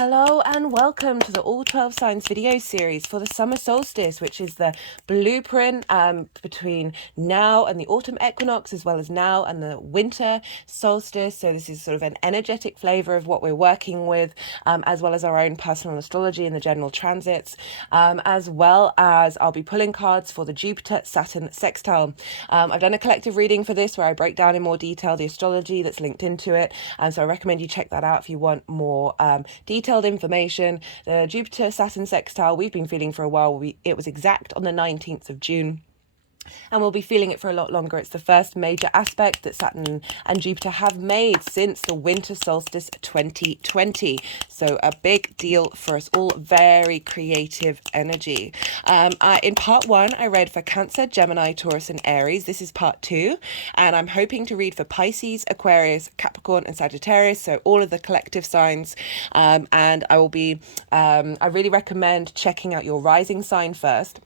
Hello and welcome to the All 12 Signs video series for the summer solstice, which is the blueprint between now and the autumn equinox, as well as now and the winter solstice. So this is sort of an energetic flavor of what we're working with, as well as our own personal astrology and the general transits, as well as I'll be pulling cards for the Jupiter Saturn sextile. I've done a collective reading for this where I break down in more detail the astrology that's linked into it. So I recommend you check that out if you want more detailed information. The Jupiter Saturn sextile we've been feeling for a while. It was exact on the 19th of June. And we'll be feeling it for a lot longer. It's the first major aspect that Saturn and Jupiter have made since the winter solstice 2020. So a big deal for us all. Very creative energy. In part one, I read for Cancer, Gemini, Taurus, and Aries. This is part two. And I'm hoping to read for Pisces, Aquarius, Capricorn, and Sagittarius. So all of the collective signs. And I really recommend checking out your rising sign first.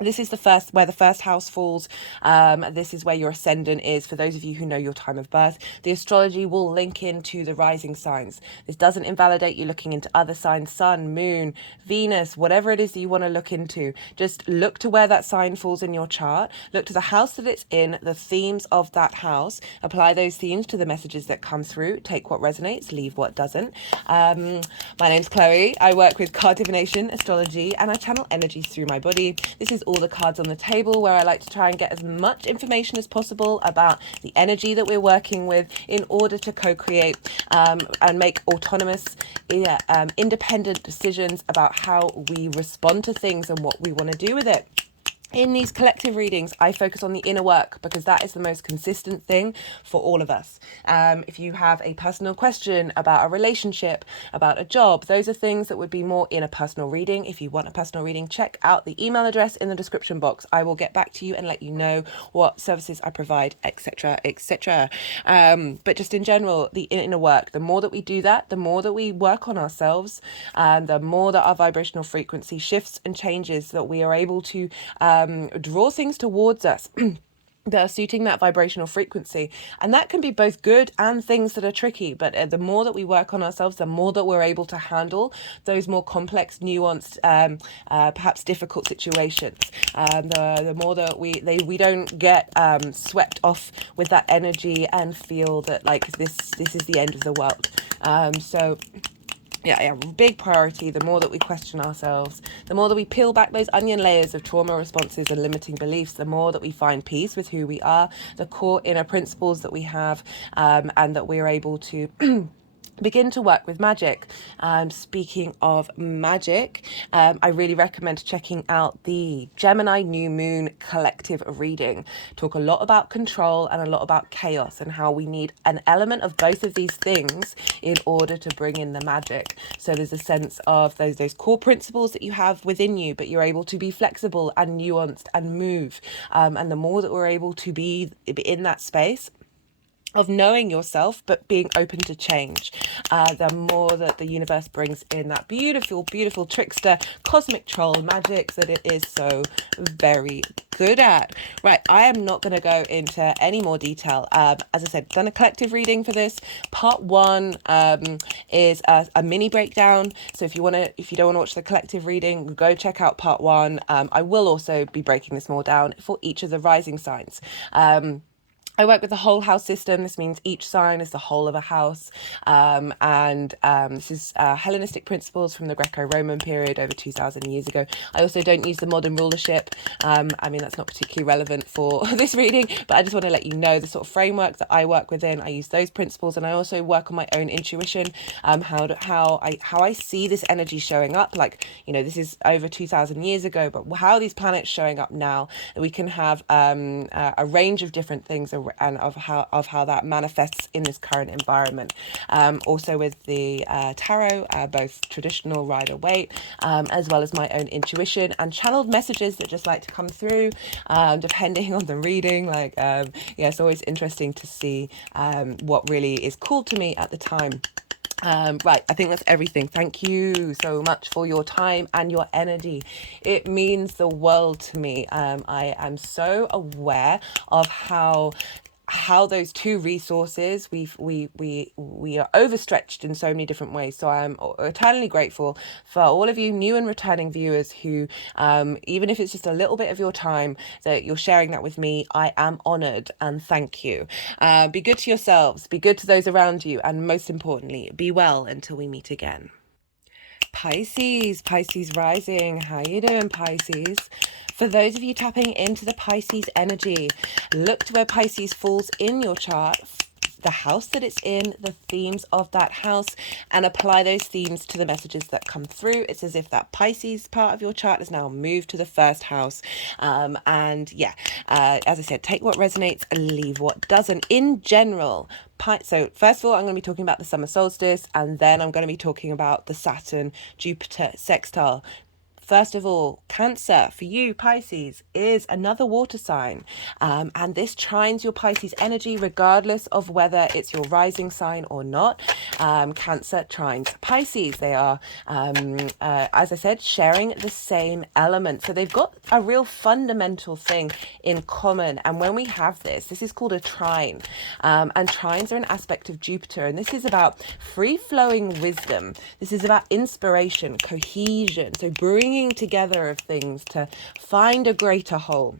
This is where the first house falls. This is where your ascendant is. For those of you who know your time of birth, the astrology will link into the rising signs. This doesn't invalidate you looking into other signs, sun, moon, Venus, whatever it is that you want to look into. Just look to where that sign falls in your chart. Look to the house that it's in, the themes of that house. Apply those themes to the messages that come through. Take what resonates, leave what doesn't. My name's Chloe. I work with card divination, astrology, and I channel energies through my body. This is all the cards on the table, where I like to try and get as much information as possible about the energy that we're working with in order to co-create and make autonomous, independent decisions about how we respond to things and what we want to do with it. In these collective readings, I focus on the inner work because that is the most consistent thing for all of us. If you have a personal question about a relationship, about a job, those are things that would be more in a personal reading. If you want a personal reading, check out the email address in the description box. I will get back to you and let you know what services I provide, etc., etc. But just in general, the inner work, the more that we do that, the more that we work on ourselves, the more that our vibrational frequency shifts and changes, that we are able to draw things towards us that are suiting that vibrational frequency. And that can be both good and things that are tricky. But the more that we work on ourselves, the more that we're able to handle those more complex, nuanced, perhaps difficult situations. The more that we don't get swept off with that energy and feel that like this is the end of the world. Yeah, big priority. The more that we question ourselves, the more that we peel back those onion layers of trauma responses and limiting beliefs, the more that we find peace with who we are, the core inner principles that we have, and that we're able to begin to work with magic. Speaking of magic, I really recommend checking out the Gemini New Moon collective reading. Talk a lot about control and a lot about chaos and how we need an element of both of these things in order to bring in the magic. So there's a sense of those core principles that you have within you, but you're able to be flexible and nuanced and move. And the more that we're able to be in that space of knowing yourself but being open to change, the more that the universe brings in that beautiful, beautiful trickster cosmic troll magic that it is so very good at. Right, I am not going to go into any more detail. As I said, done a collective reading for this. Part one is a mini breakdown. So if you don't want to watch the collective reading, go check out part one. I will also be breaking this more down for each of the rising signs. I work with the whole house system. This means each sign is the whole of a house. This is Hellenistic principles from the Greco-Roman period over 2,000 years ago. I also don't use the modern rulership. That's not particularly relevant for this reading, but I just want to let you know the sort of framework that I work within. I use those principles, and I also work on my own intuition, how I see this energy showing up. Like, this is over 2,000 years ago, but how are these planets showing up now? We can have a range of different things and of how that manifests in this current environment. Also with the tarot, both traditional Rider Waite, as well as my own intuition and channeled messages that just like to come through, depending on the reading. It's always interesting to see what really is cool to me at the time. Right, I think that's everything. Thank you so much for your time and your energy. It means the world to me. I am so aware of how how those two resources, we are overstretched in so many different ways. So I'm eternally grateful for all of you new and returning viewers who, even if it's just a little bit of your time that you're sharing that with me, I am honored and thank you. Be good to yourselves, be good to those around you, and most importantly, be well until we meet again. Pisces rising. How you doing, Pisces? For those of you tapping into the Pisces energy, look to where Pisces falls in your chart, the house that it's in, the themes of that house, and apply those themes to the messages that come through. It's as if that Pisces part of your chart has now moved to the first house. And yeah, as I said, take what resonates and leave what doesn't. In general, so first of all, I'm going to be talking about the summer solstice, and then I'm going to be talking about the Saturn Jupiter sextile. First of all, Cancer, for you, Pisces, is another water sign. And this trines your Pisces energy regardless of whether it's your rising sign or not. Cancer trines Pisces. They are, as I said, sharing the same element. So they've got a real fundamental thing in common. And when we have this is called a trine. And trines are an aspect of Jupiter. And this is about free-flowing wisdom. This is about inspiration, cohesion. So bringing together of things to find a greater whole.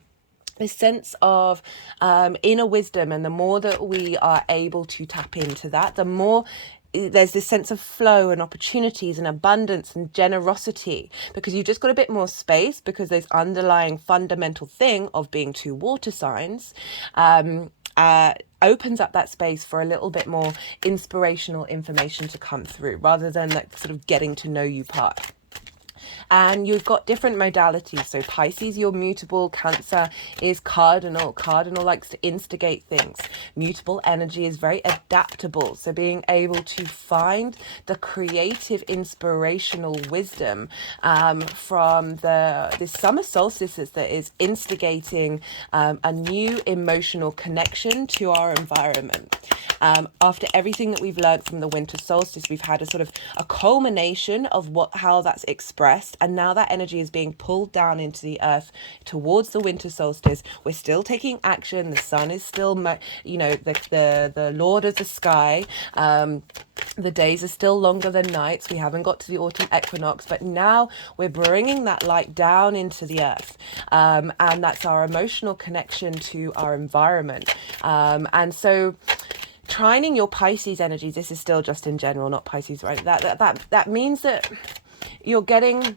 This sense of inner wisdom, and the more that we are able to tap into that, the more there's this sense of flow and opportunities and abundance and generosity, because you've just got a bit more space, because there's underlying fundamental thing of being two water signs opens up that space for a little bit more inspirational information to come through, rather than that sort of getting to know you part. And you've got different modalities. So Pisces, you're mutable. Cancer is cardinal. Cardinal likes to instigate things. Mutable energy is very adaptable. So being able to find the creative, inspirational wisdom from this summer solstice that is instigating a new emotional connection to our environment. After everything that we've learned from the winter solstice, we've had a sort of a culmination of how that's expressed, and now that energy is being pulled down into the earth towards the winter solstice. We're still taking action. The sun is still, the lord of the sky. The days are still longer than nights. We haven't got to the autumn equinox, but now we're bringing that light down into the earth, and that's our emotional connection to our environment. And so trining your Pisces energies, this is still just in general, not Pisces, right? That means that you're getting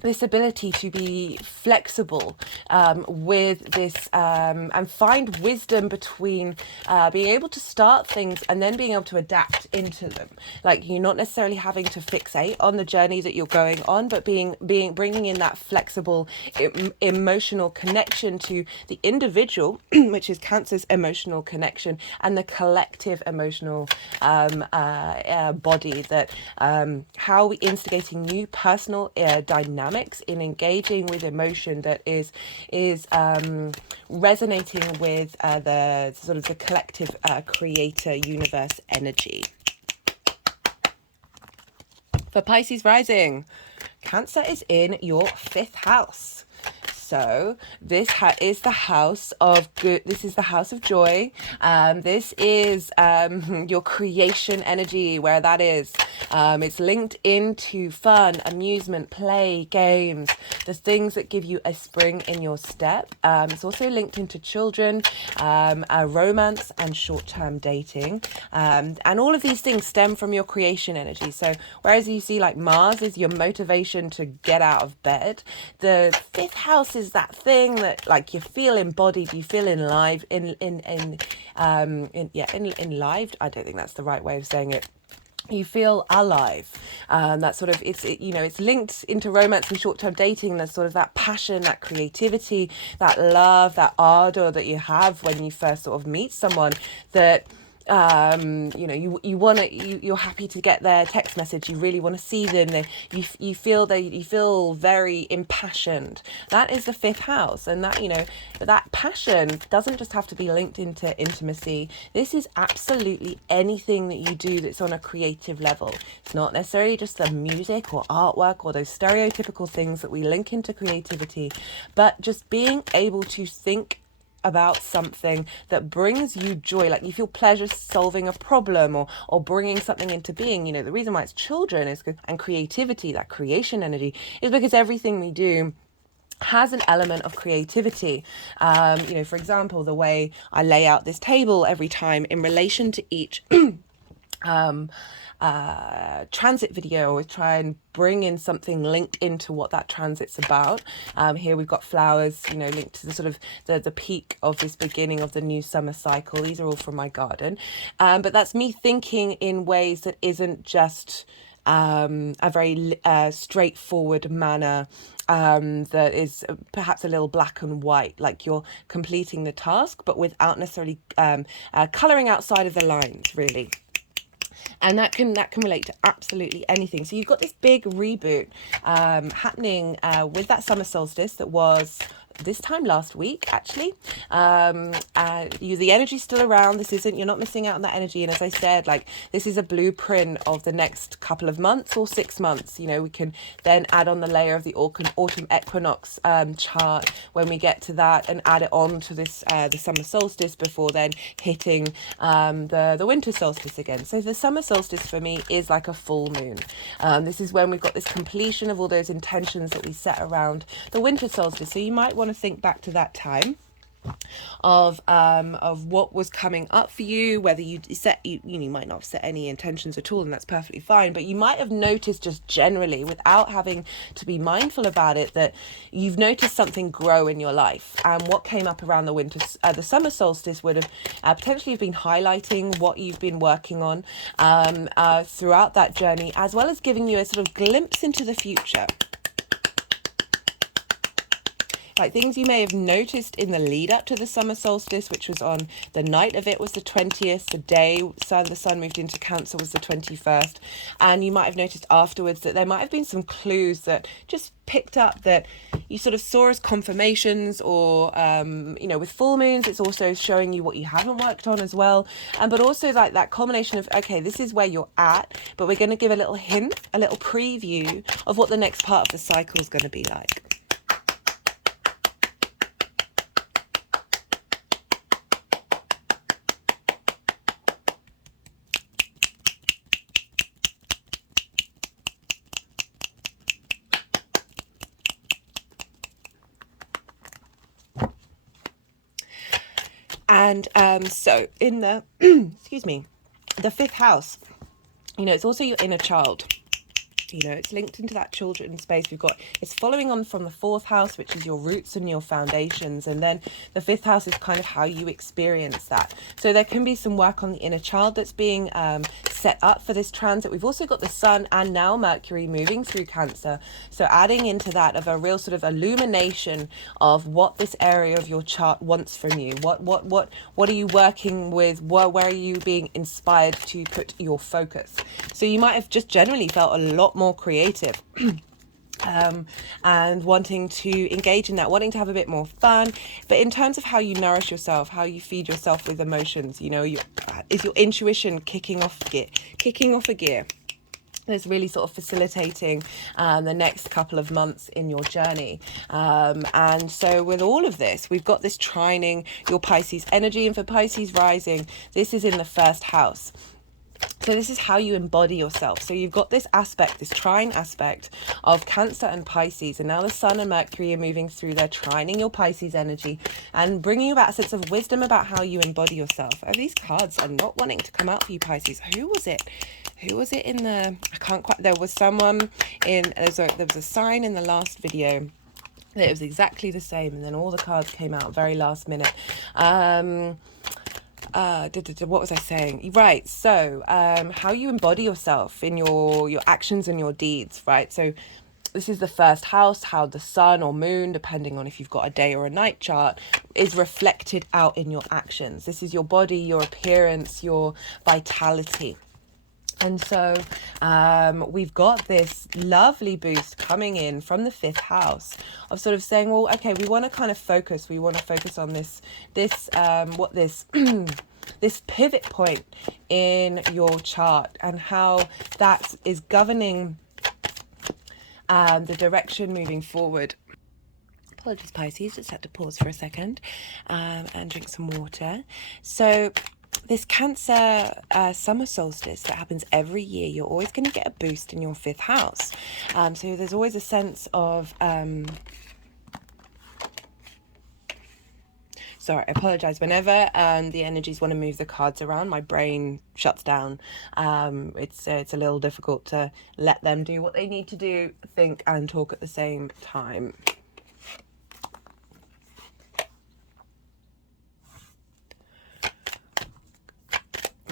this ability to be flexible with this and find wisdom between being able to start things and then being able to adapt into them. Like, you're not necessarily having to fixate on the journey that you're going on, but bringing in that flexible emotional connection to the individual, which is Cancer's emotional connection, and the collective emotional body, that how are we instigating new personal dynamics in engaging with emotion that is resonating with the sort of the collective creator universe energy. For Pisces rising, Cancer is in your 5th house. So this is the house of good. This is the house of joy. This is your creation energy, where that is. It's linked into fun, amusement, play, games, the things that give you a spring in your step. It's also linked into children, romance, and short-term dating. And all of these things stem from your creation energy. So whereas you see like Mars is your motivation to get out of bed, the 5th house is that thing that like you feel embodied, you feel enlived, enlived. I don't think that's the right way of saying it. You feel alive. That sort of, it's linked into romance and short-term dating. There's sort of that passion, that creativity, that love, that ardor that you have when you first sort of meet someone, that you're happy to get their text message, you really want to see them, you feel very impassioned. That is the 5th house, and that passion doesn't just have to be linked into intimacy. This is absolutely anything that you do that's on a creative level. It's not necessarily just the music or artwork or those stereotypical things that we link into creativity, but just being able to think about something that brings you joy, like you feel pleasure solving a problem or bringing something into being. You know, the reason why it's children is, and creativity, that creation energy, is because everything we do has an element of creativity. You know, for example, the way I lay out this table every time in relation to each transit video, always try and bring in something linked into what that transit's about. Here we've got flowers, you know, linked to the sort of the peak of this beginning of the new summer cycle. These are all from my garden, but that's me thinking in ways that isn't just a very straightforward manner that is perhaps a little black and white, like you're completing the task but without necessarily colouring outside of the lines, really. And that can relate to absolutely anything. So you've got this big reboot happening with that summer solstice that was this time last week, actually. The energy's still around. You're not missing out on that energy. And as I said, like, this is a blueprint of the next couple of months or 6 months. You know, we can then add on the layer of the autumn equinox chart when we get to that, and add it on to this the summer solstice before then hitting the winter solstice again. So the summer solstice for me is like a full moon. This is when we've got this completion of all those intentions that we set around the winter solstice. So you might want to think back to that time of what was coming up for you, whether you might not have set any intentions at all, and that's perfectly fine, but you might have noticed just generally, without having to be mindful about it, that you've noticed something grow in your life. And what came up around the summer solstice would have potentially been highlighting what you've been working on throughout that journey, as well as giving you a sort of glimpse into the future. Like things you may have noticed in the lead up to the summer solstice, which was on the night of it was the 20th, the day the sun moved into Cancer was the 21st, and you might have noticed afterwards that there might have been some clues that just picked up that you sort of saw as confirmations, or with full moons it's also showing you what you haven't worked on as well, but also like that combination of, okay, this is where you're at, but we're going to give a little hint, a little preview of what the next part of the cycle is going to be like. And so in the, excuse me, the 5th house, you know, it's also your inner child. You know, it's linked into that children space. It's following on from the 4th house, which is your roots and your foundations. And then the 5th house is kind of how you experience that. So there can be some work on the inner child that's being set up for this transit. We've also got the sun and now Mercury moving through Cancer. So adding into that of a real sort of illumination of what this area of your chart wants from you. What are you working with? Where are you being inspired to put your focus? So you might have just generally felt a lot more creative and wanting to engage in that, wanting to have a bit more fun. But in terms of how you nourish yourself, how you feed yourself with emotions, you know, is your intuition kicking off a gear? That's really sort of facilitating the next couple of months in your journey. And so with all of this, we've got this trining your Pisces energy, and for Pisces rising, this is in the 1st house. So this is how you embody yourself. So you've got this aspect, this trine aspect of Cancer and Pisces, and now the Sun and Mercury are moving through there, trining your Pisces energy and bringing you about a sense of wisdom about how you embody yourself. Oh, these cards are not wanting to come out for you, Pisces. Who was it in the, I can't quite, there was someone in, there was a sign in the last video that it was exactly the same, and then all the cards came out very last minute. What was I saying? Right, so how you embody yourself in your actions and your deeds, right? So this is the 1st house, how the sun or moon, depending on if you've got a day or a night chart, is reflected out in your actions. This is your body, your appearance, your vitality. And so we've got this lovely boost coming in from the 5th house of sort of saying, well, okay, we want to kind of focus. We want to focus on this pivot point in your chart, and how that is governing the direction moving forward. Apologies, Pisces, just had to pause for a second and drink some water. So this Cancer summer solstice that happens every year, you're always going to get a boost in your 5th house. So there's always a sense of... Sorry, I apologize. Whenever the energies want to move the cards around, my brain shuts down. It's a little difficult to let them do what they need to do, think and talk at the same time.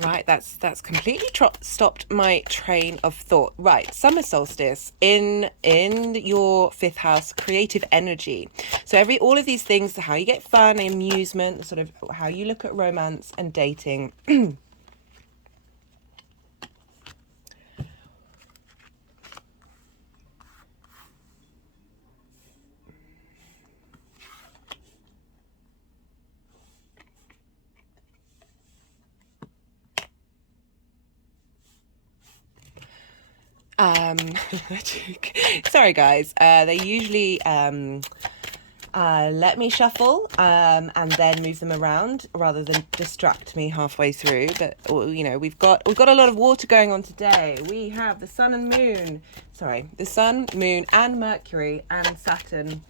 Right, that's completely stopped my train of thought. Right, summer solstice in your 5th house, creative energy. So all of these things, how you get fun, amusement, sort of how you look at romance and dating. Sorry guys, they usually let me shuffle and then move them around rather than distract me halfway through. But you know, we've got a lot of water going on today. We have the sun, moon and Mercury and Saturn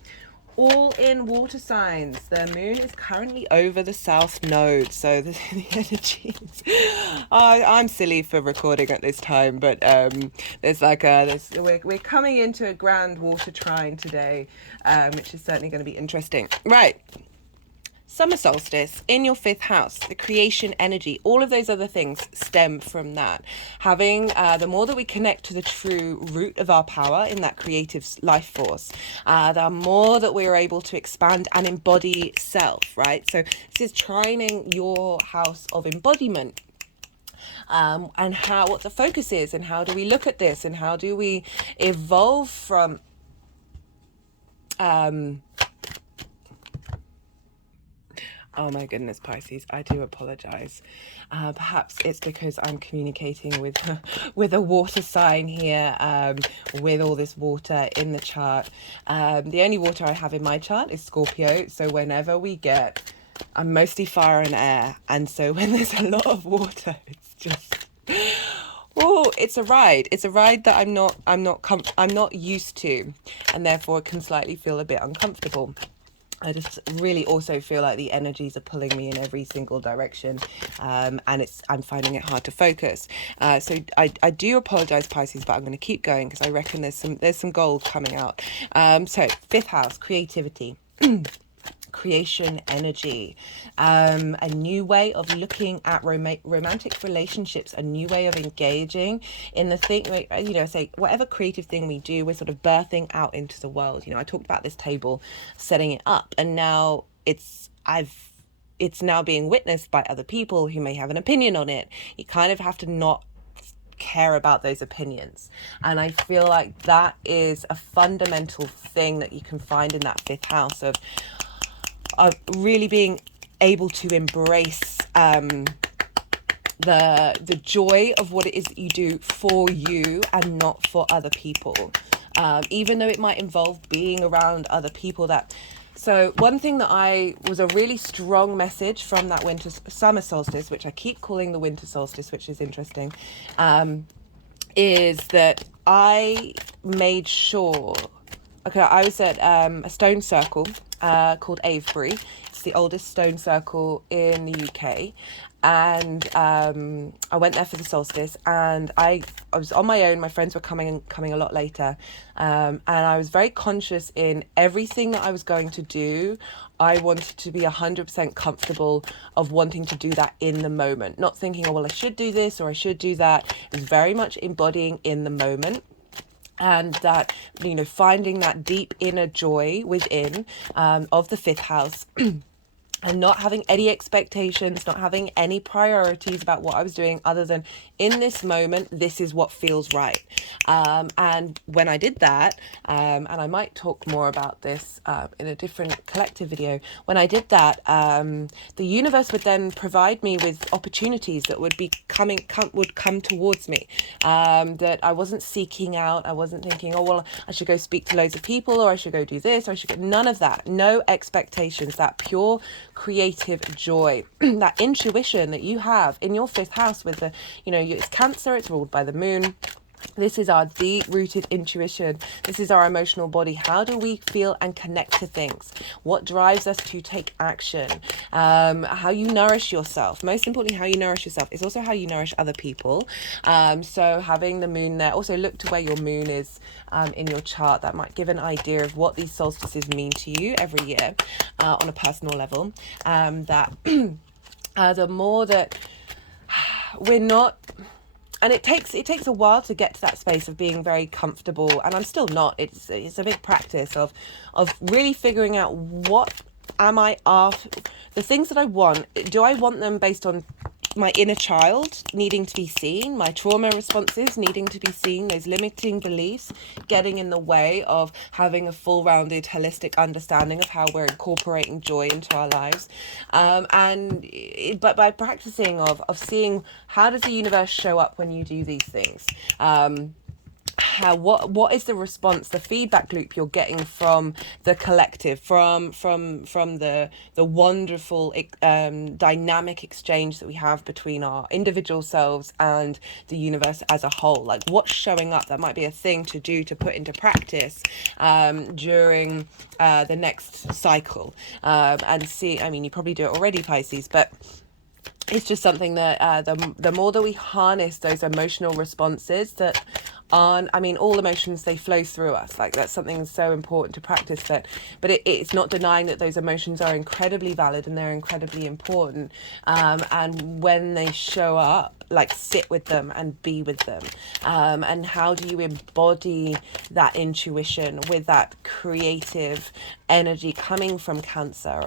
all in water signs. The moon is currently over the south node, so the energies. I'm silly for recording at this time, but there's like we're coming into a grand water trine today, which is certainly going to be interesting. Right. Summer solstice in your 5th house, the creation energy, all of those other things stem from that. Having the more that we connect to the true root of our power in that creative life force, the more that we're able to expand and embody self, right? So this is trining your house of embodiment. And what the focus is, and how do we look at this, and how do we evolve from oh my goodness, Pisces, I do apologize. Perhaps it's because I'm communicating with a water sign here, with all this water in the chart. The only water I have in my chart is Scorpio, so whenever I'm mostly fire and air, and so when there's a lot of water, it's just... Oh, it's a ride. It's a ride that I'm not used to, and therefore it can slightly feel a bit uncomfortable. I just really also feel like the energies are pulling me in every single direction, and I'm finding it hard to focus. So I do apologize, Pisces, but I'm going to keep going because I reckon there's some gold coming out. So 5th house, creativity. Creation energy, a new way of looking at romantic relationships, a new way of engaging in the thing, you know, say whatever creative thing we do, we're sort of birthing out into the world. You know, I talked about this table, setting it up, and now it's now being witnessed by other people who may have an opinion on it. You kind of have to not care about those opinions, and I feel like that is a fundamental thing that you can find in that 5th house of really being able to embrace the joy of what it is that you do for you and not for other people, even though it might involve being around other people. So one thing that was a really strong message from that summer solstice, which I keep calling the winter solstice, which is interesting, is that I made sure... Okay, I was at a stone circle called Avebury. It's the oldest stone circle in the UK. And I went there for the solstice, and I was on my own. My friends were coming a lot later. And I was very conscious in everything that I was going to do. I wanted to be 100% comfortable of wanting to do that in the moment. Not thinking, oh, well, I should do this or I should do that. It was very much embodying in the moment. And that, you know, finding that deep inner joy within of the 5th house and not having any expectations, not having any priorities about what I was doing other than in this moment, this is what feels right. And when I did that, and I might talk more about this in a different collective video, when I did that, the universe would then provide me with opportunities that would be would come towards me, that I wasn't seeking out. I wasn't thinking, oh, well, I should go speak to loads of people, or I should go do this, or I should get none of that. No expectations, that pure creative joy, that intuition that you have in your 5th house with the, it's Cancer, it's ruled by the moon. This is our deep-rooted intuition. This is our emotional body. How do we feel and connect to things? What drives us to take action? How you nourish yourself. Most importantly, how you nourish yourself is also how you nourish other people. So having the moon there. Also look to where your moon is in your chart. That might give an idea of what these solstices mean to you every year on a personal level. That the more that we're not... And it takes a while to get to that space of being very comfortable, and I'm still not. It's a big practice of really figuring out, what am I after? The things that I want, do I want them based on my inner child needing to be seen, my trauma responses needing to be seen, those limiting beliefs getting in the way of having a full-rounded holistic understanding of how we're incorporating joy into our lives, but by practicing of seeing, how does the universe show up when you do these things? What is the response, the feedback loop you're getting from the collective, from the wonderful dynamic exchange that we have between our individual selves and the universe as a whole? Like, what's showing up? That might be a thing to do, to put into practice during the next cycle, and see. I mean, you probably do it already, Pisces, but it's just something that the more that we harness those emotional responses that aren't, I mean, all emotions, they flow through us. Like, that's something so important to practice. But it's not denying that those emotions are incredibly valid and they're incredibly important. And when they show up, like, sit with them and be with them. And how do you embody that intuition with that creative energy coming from Cancer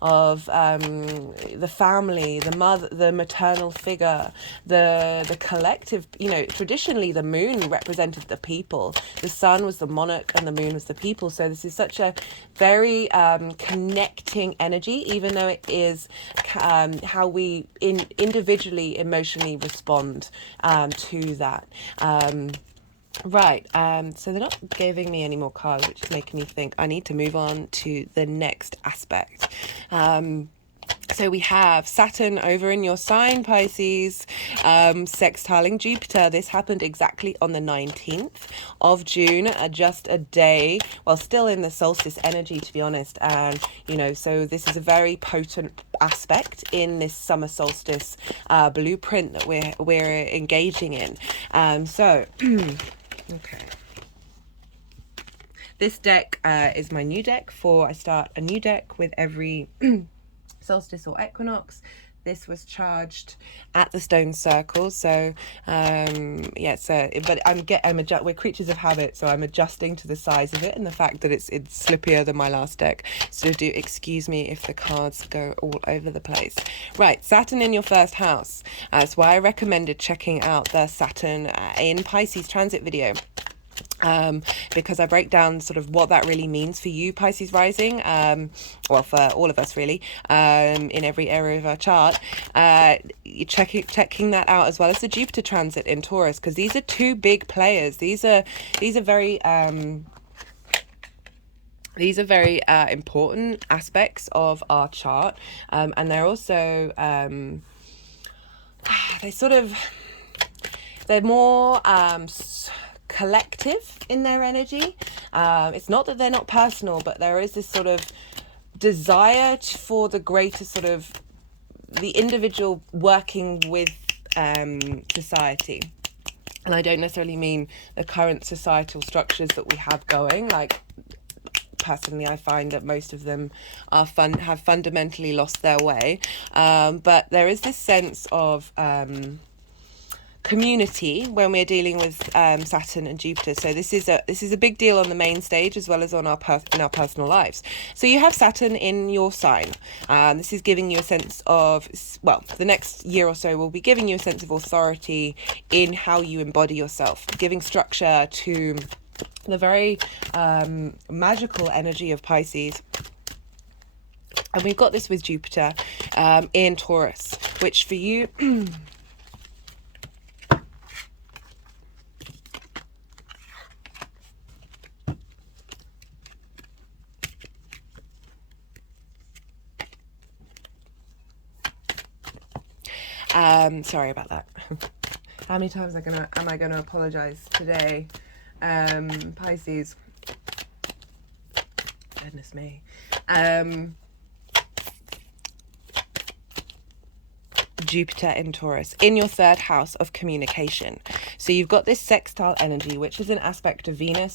of the family, the mother, the maternal figure, the collective. Traditionally the moon represented the people. The sun was the monarch and the moon was the people. So this is such a very connecting energy, even though it is how we individually emotionally respond to that. Right, so they're not giving me any more cards, which is making me think I need to move on to the next aspect. So we have Saturn over in your sign, Pisces, sextiling Jupiter. This happened exactly on the 19th of June, just a day, well, still in the solstice energy, to be honest. And, so this is a very potent aspect in this summer solstice blueprint that we're engaging in. Okay. This deck is my new deck I start a new deck with every solstice or equinox. This was charged at the stone circle, so but we're creatures of habit, so I'm adjusting to the size of it and the fact that it's slippier than my last deck. So do excuse me if the cards go all over the place. Right, Saturn in your 1st house. That's why I recommended checking out the Saturn in Pisces transit video. Because I break down sort of what that really means for you, Pisces rising, well, for all of us really, in every area of our chart. You're checking that out, as well as the Jupiter transit in Taurus, because these are two big players. These are very important aspects of our chart, and they're also they're more collective in their energy. It's not that they're not personal, but there is this sort of desire for the greater sort of the individual working with society. And I don't necessarily mean the current societal structures that we have going. Like, personally, I find that most of them are have fundamentally lost their way. But there is this sense of community when we're dealing with Saturn and Jupiter. So this is a big deal on the main stage as well as on in our personal lives. So you have Saturn in your sign. This is giving you a sense of, well, the next year or so will be giving you a sense of authority in how you embody yourself, giving structure to the very magical energy of Pisces. And we've got this with Jupiter in Taurus, which for you sorry about that. How many times am I gonna apologize today? Pisces. Goodness me. Jupiter in Taurus in your third house of communication. So you've got this sextile energy, which is an aspect of Venus,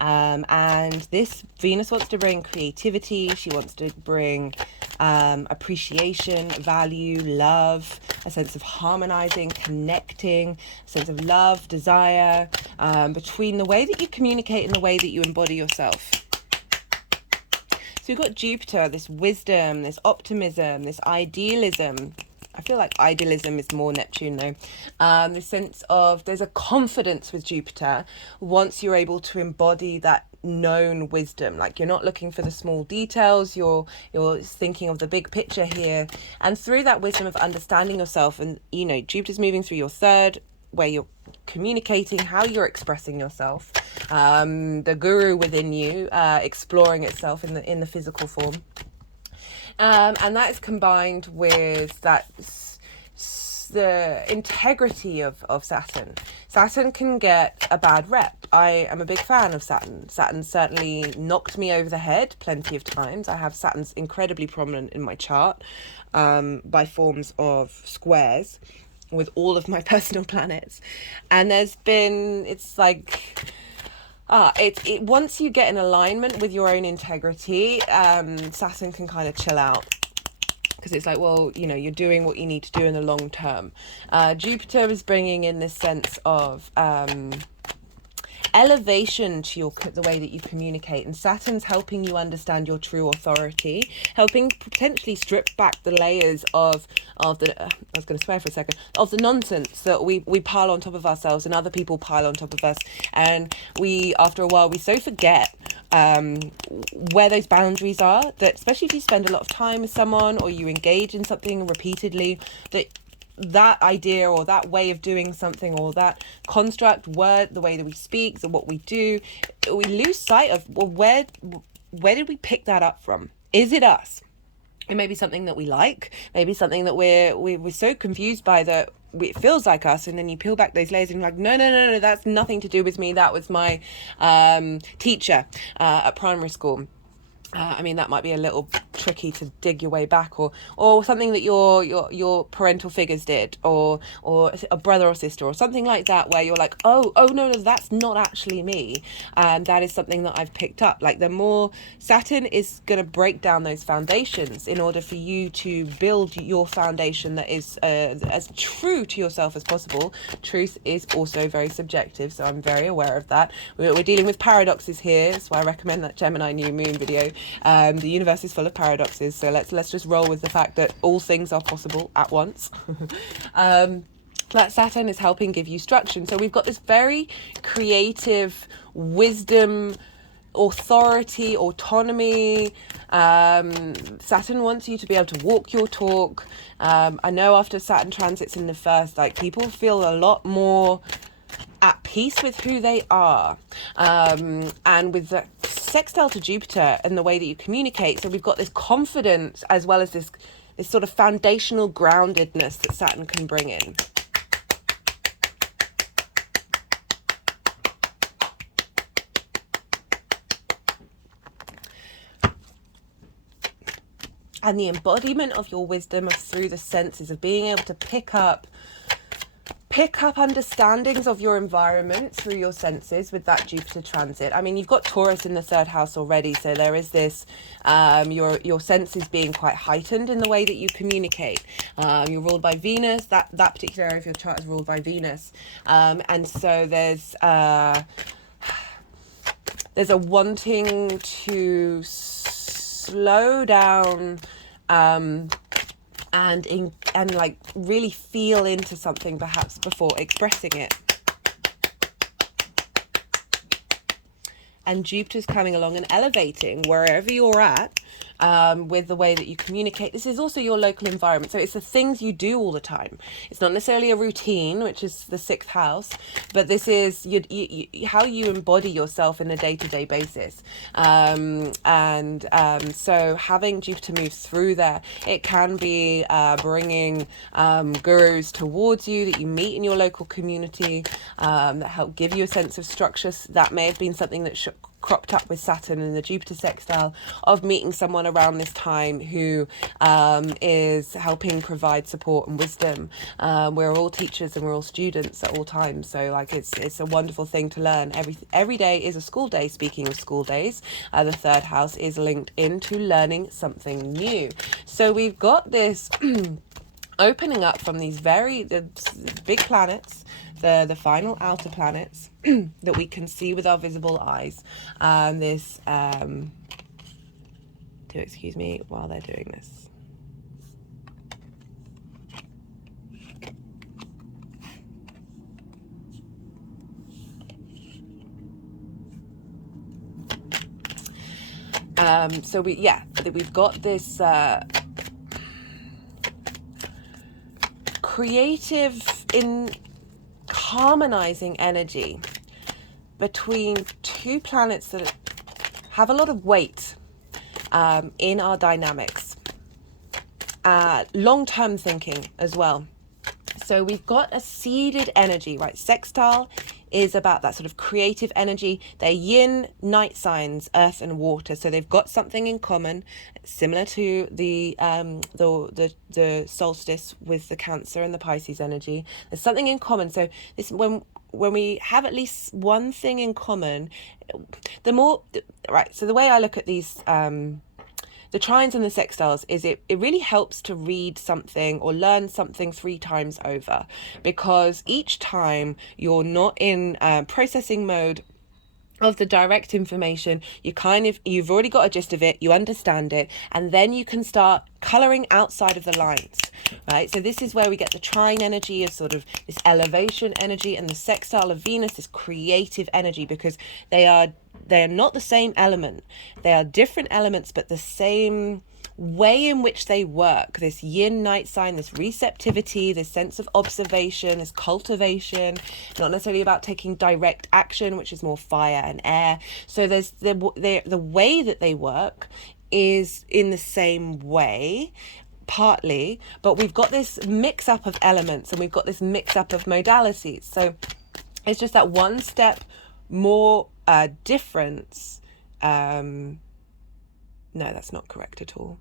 and this Venus wants to bring creativity. She wants to bring appreciation, value, love, a sense of harmonizing, connecting, a sense of love, desire, between the way that you communicate and the way that you embody yourself. So you've got Jupiter, this wisdom, this optimism, this idealism. I feel like idealism is more Neptune though. The sense of there's a confidence with Jupiter once you're able to embody that known wisdom. Like, you're not looking for the small details, you're thinking of the big picture here. And through that wisdom of understanding yourself, and you know, Jupiter's moving through your third, where you're communicating how you're expressing yourself, the guru within you exploring itself in the physical form. And that is combined with the integrity of Saturn. Saturn can get a bad rep. I am a big fan of Saturn. Saturn certainly knocked me over the head plenty of times. I have Saturn's incredibly prominent in my chart by forms of squares with all of my personal planets. And it's like... once you get in alignment with your own integrity, Saturn can kind of chill out, because it's like, well, you know, you're doing what you need to do in the long term. Jupiter is bringing in this sense of elevation to the way that you communicate, and Saturn's helping you understand your true authority, helping potentially strip back the layers of the I was going to swear for a second, of the nonsense that we pile on top of ourselves and other people pile on top of us, and we, after a while, we so forget where those boundaries are, that especially if you spend a lot of time with someone or you engage in something repeatedly, that idea or that way of doing something or that construct, word, the way that we speak, what we do, we lose sight of, well, where did we pick that up from? Is it us? It may be something that we like, maybe something that we're so confused by that it feels like us, and then you peel back those layers and you're like, no, that's nothing to do with me. That was my teacher at primary school. I mean, that might be a little tricky to dig your way back, or something that your parental figures did, or a brother or sister or something like that, where you're like, oh no, that's not actually me, and that is something that I've picked up. Like, the more Saturn is going to break down those foundations in order for you to build your foundation that is as true to yourself as possible. Truth is also very subjective, so I'm very aware of that. We're dealing with paradoxes here, so I recommend that Gemini new moon video. The universe is full of paradoxes, so let's just roll with the fact that all things are possible at once. That Saturn is helping give you structure. So we've got this very creative wisdom, authority, autonomy. Saturn wants you to be able to walk your talk. I know after Saturn transits in the first, like, people feel a lot more at peace with who they are, and with the sextile to Jupiter and the way that you communicate. So we've got this confidence as well as this sort of foundational groundedness that Saturn can bring in. And the embodiment of your wisdom through the senses, of being able to pick up pick up understandings of your environment through your senses with that Jupiter transit. I mean, you've got Taurus in the third house already, so there is this, your senses being quite heightened in the way that you communicate. You're ruled by Venus, that particular area of your chart is ruled by Venus. And so there's a wanting to slow down, and like really feel into something perhaps before expressing it. And Jupiter's coming along and elevating wherever you're at, with the way that you communicate. This is also your local environment. So it's the things you do all the time. It's not necessarily a routine, which is the sixth house, but this is how you embody yourself in a day-to-day basis. So having Jupiter move through there, it can be bringing gurus towards you that you meet in your local community, that help give you a sense of structure. That may have been something that cropped up with Saturn and the Jupiter sextile, of meeting someone around this time who is helping provide support and wisdom. We're all teachers and we're all students at all times, so like it's a wonderful thing to learn. Every day is a school day. Speaking of school days, the third house is linked into learning something new. So we've got this opening up from these the big planets, the final outer planets that we can see with our visible eyes. Do excuse me while they're doing this. So we've got this creative in harmonizing energy between two planets that have a lot of weight in our dynamics. Long-term thinking as well. So we've got a seeded energy, right? Sextile is about that sort of creative energy. They're yin night signs, earth and water. So they've got something in common, similar to the solstice with the Cancer and the Pisces energy. There's something in common. So this, when we have at least one thing in common, right? So the way I look at these, the trines and the sextiles is it really helps to read something or learn something 3 times over, because each time you're not in processing mode of the direct information. You've already got a gist of it, you understand it, and then you can start coloring outside of the lines, right? So this is where we get the trine energy of sort of this elevation energy, and the sextile of Venus, this creative energy, because they are not the same element. They are different elements, but the same way in which they work. This yin night sign, this receptivity, this sense of observation, this cultivation, not necessarily about taking direct action, which is more fire and air. So there's the way that they work is in the same way, partly, but we've got this mix up of elements and we've got this mix up of modalities. So it's just that one step more difference. No, that's not correct at all.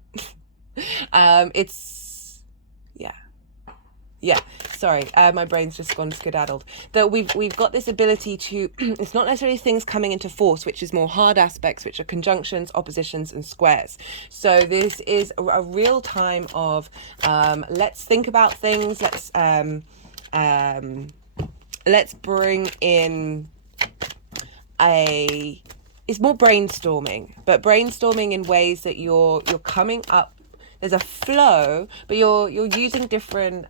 Sorry, my brain's just gone skedaddled. That we've got this ability to, it's not necessarily things coming into force, which is more hard aspects, which are conjunctions, oppositions, and squares. So this is a real time of let's think about things. Let's bring in it's more brainstorming, but brainstorming in ways that you're coming up. There's a flow, but you're using different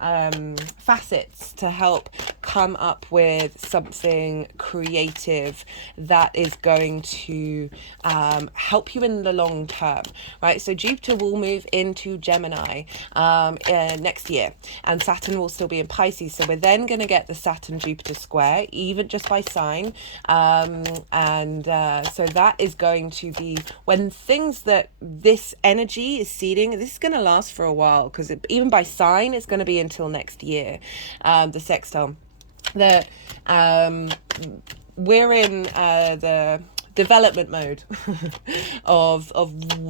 facets to help come up with something creative that is going to help you in the long term, right? So Jupiter will move into Gemini next year, and Saturn will still be in Pisces. So we're then going to get the Saturn-Jupiter square, even just by sign. So that is going to be when things that this energy is seeding. This is going to last for a while, because even by sign it's going to be until next year. The sextile, we're in the development mode of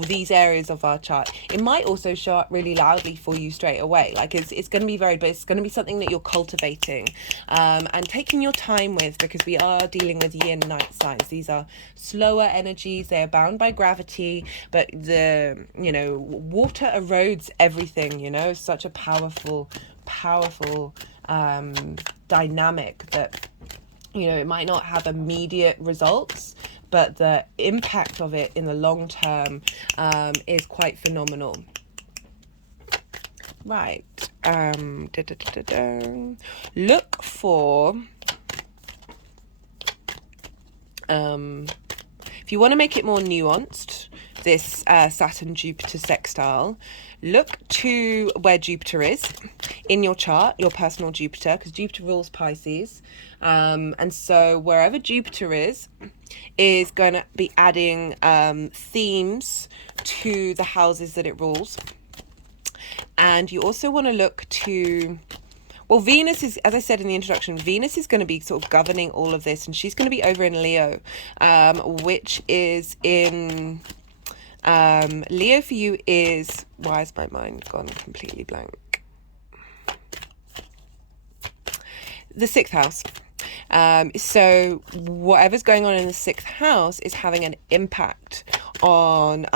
these areas of our chart. It might also show up really loudly for you straight away. Like it's going to be varied, but it's going to be something that you're cultivating and taking your time with, because we are dealing with yin and night signs. These are slower energies. They are bound by gravity, but the, you know, water erodes everything, you know. Such a powerful dynamic that, you know, it might not have immediate results, but the impact of it in the long term is quite phenomenal. Right. Look for if you want to make it more nuanced, this Saturn Jupiter sextile, look to where Jupiter is in your chart, your personal Jupiter, because Jupiter rules Pisces. And so wherever Jupiter is going to be adding themes to the houses that it rules. And you also want to look to, well, Venus is, as I said in the introduction, Venus is going to be sort of governing all of this, and she's going to be over in Leo, which is in, Leo for you is, why is my mind gone completely blank? The 6th house. So whatever's going on in the 6th house is having an impact on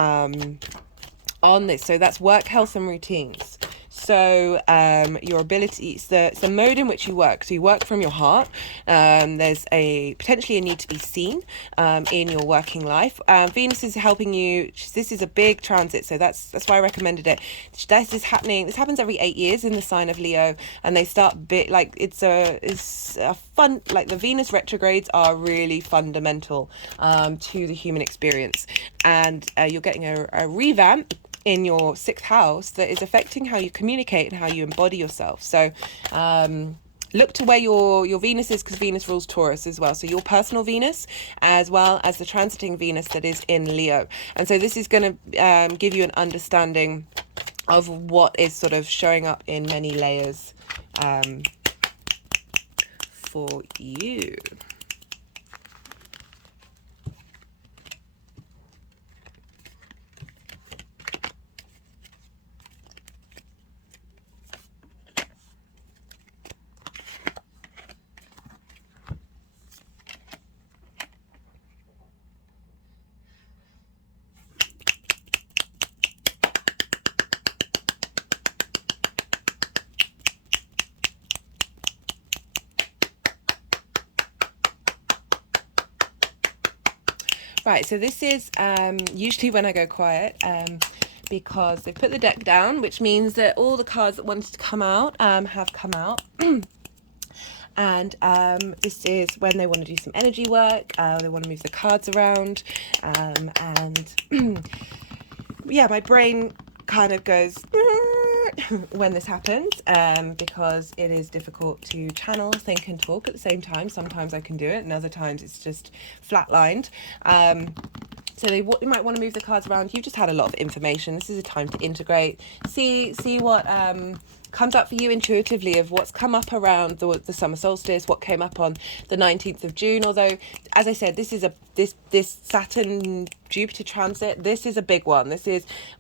this. So that's work, health and routines. So your ability, it's the mode in which you work. So you work from your heart. There's potentially a need to be seen in your working life. Venus is helping you. This is a big transit, so that's why I recommended it. This is happening. This happens every 8 years in the sign of Leo, and they start like it's a fun, like the Venus retrogrades are really fundamental to the human experience, and you're getting a revamp in your 6th house that is affecting how you communicate and how you embody yourself. So look to where your Venus is, because Venus rules Taurus as well. So your personal Venus, as well as the transiting Venus that is in Leo. And so this is going to give you an understanding of what is sort of showing up in many layers for you. Right, so this is usually when I go quiet, because they put the deck down, which means that all the cards that wanted to come out have come out. And this is when they want to do some energy work, they want to move the cards around, and yeah, my brain kind of goes when this happens, because it is difficult to channel, think and talk at the same time. Sometimes I can do it, and other times it's just flatlined. So you might want to move the cards around. You've just had a lot of information. This is a time to integrate, see what comes up for you intuitively, of what's come up around the summer solstice, what came up on the 19th of June. Although, as I said, this is this Saturn Jupiter transit. This is a big one.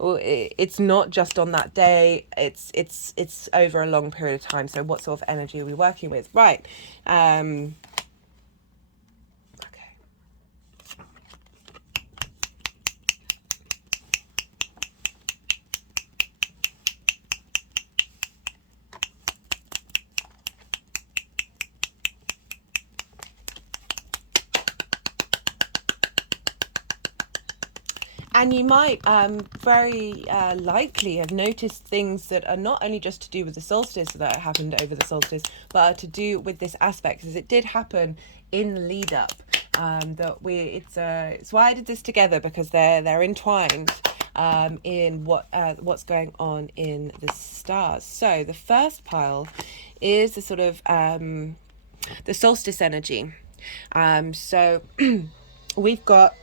It's not just on that day. It's over a long period of time. So what sort of energy are we working with? Right. And you might very likely have noticed things that are not only just to do with the solstice that happened over the solstice, but are to do with this aspect, as it did happen in the lead up. It's why I did this together, because they're entwined in what's going on in the stars. So the first pile is the sort of the solstice energy. So we've got,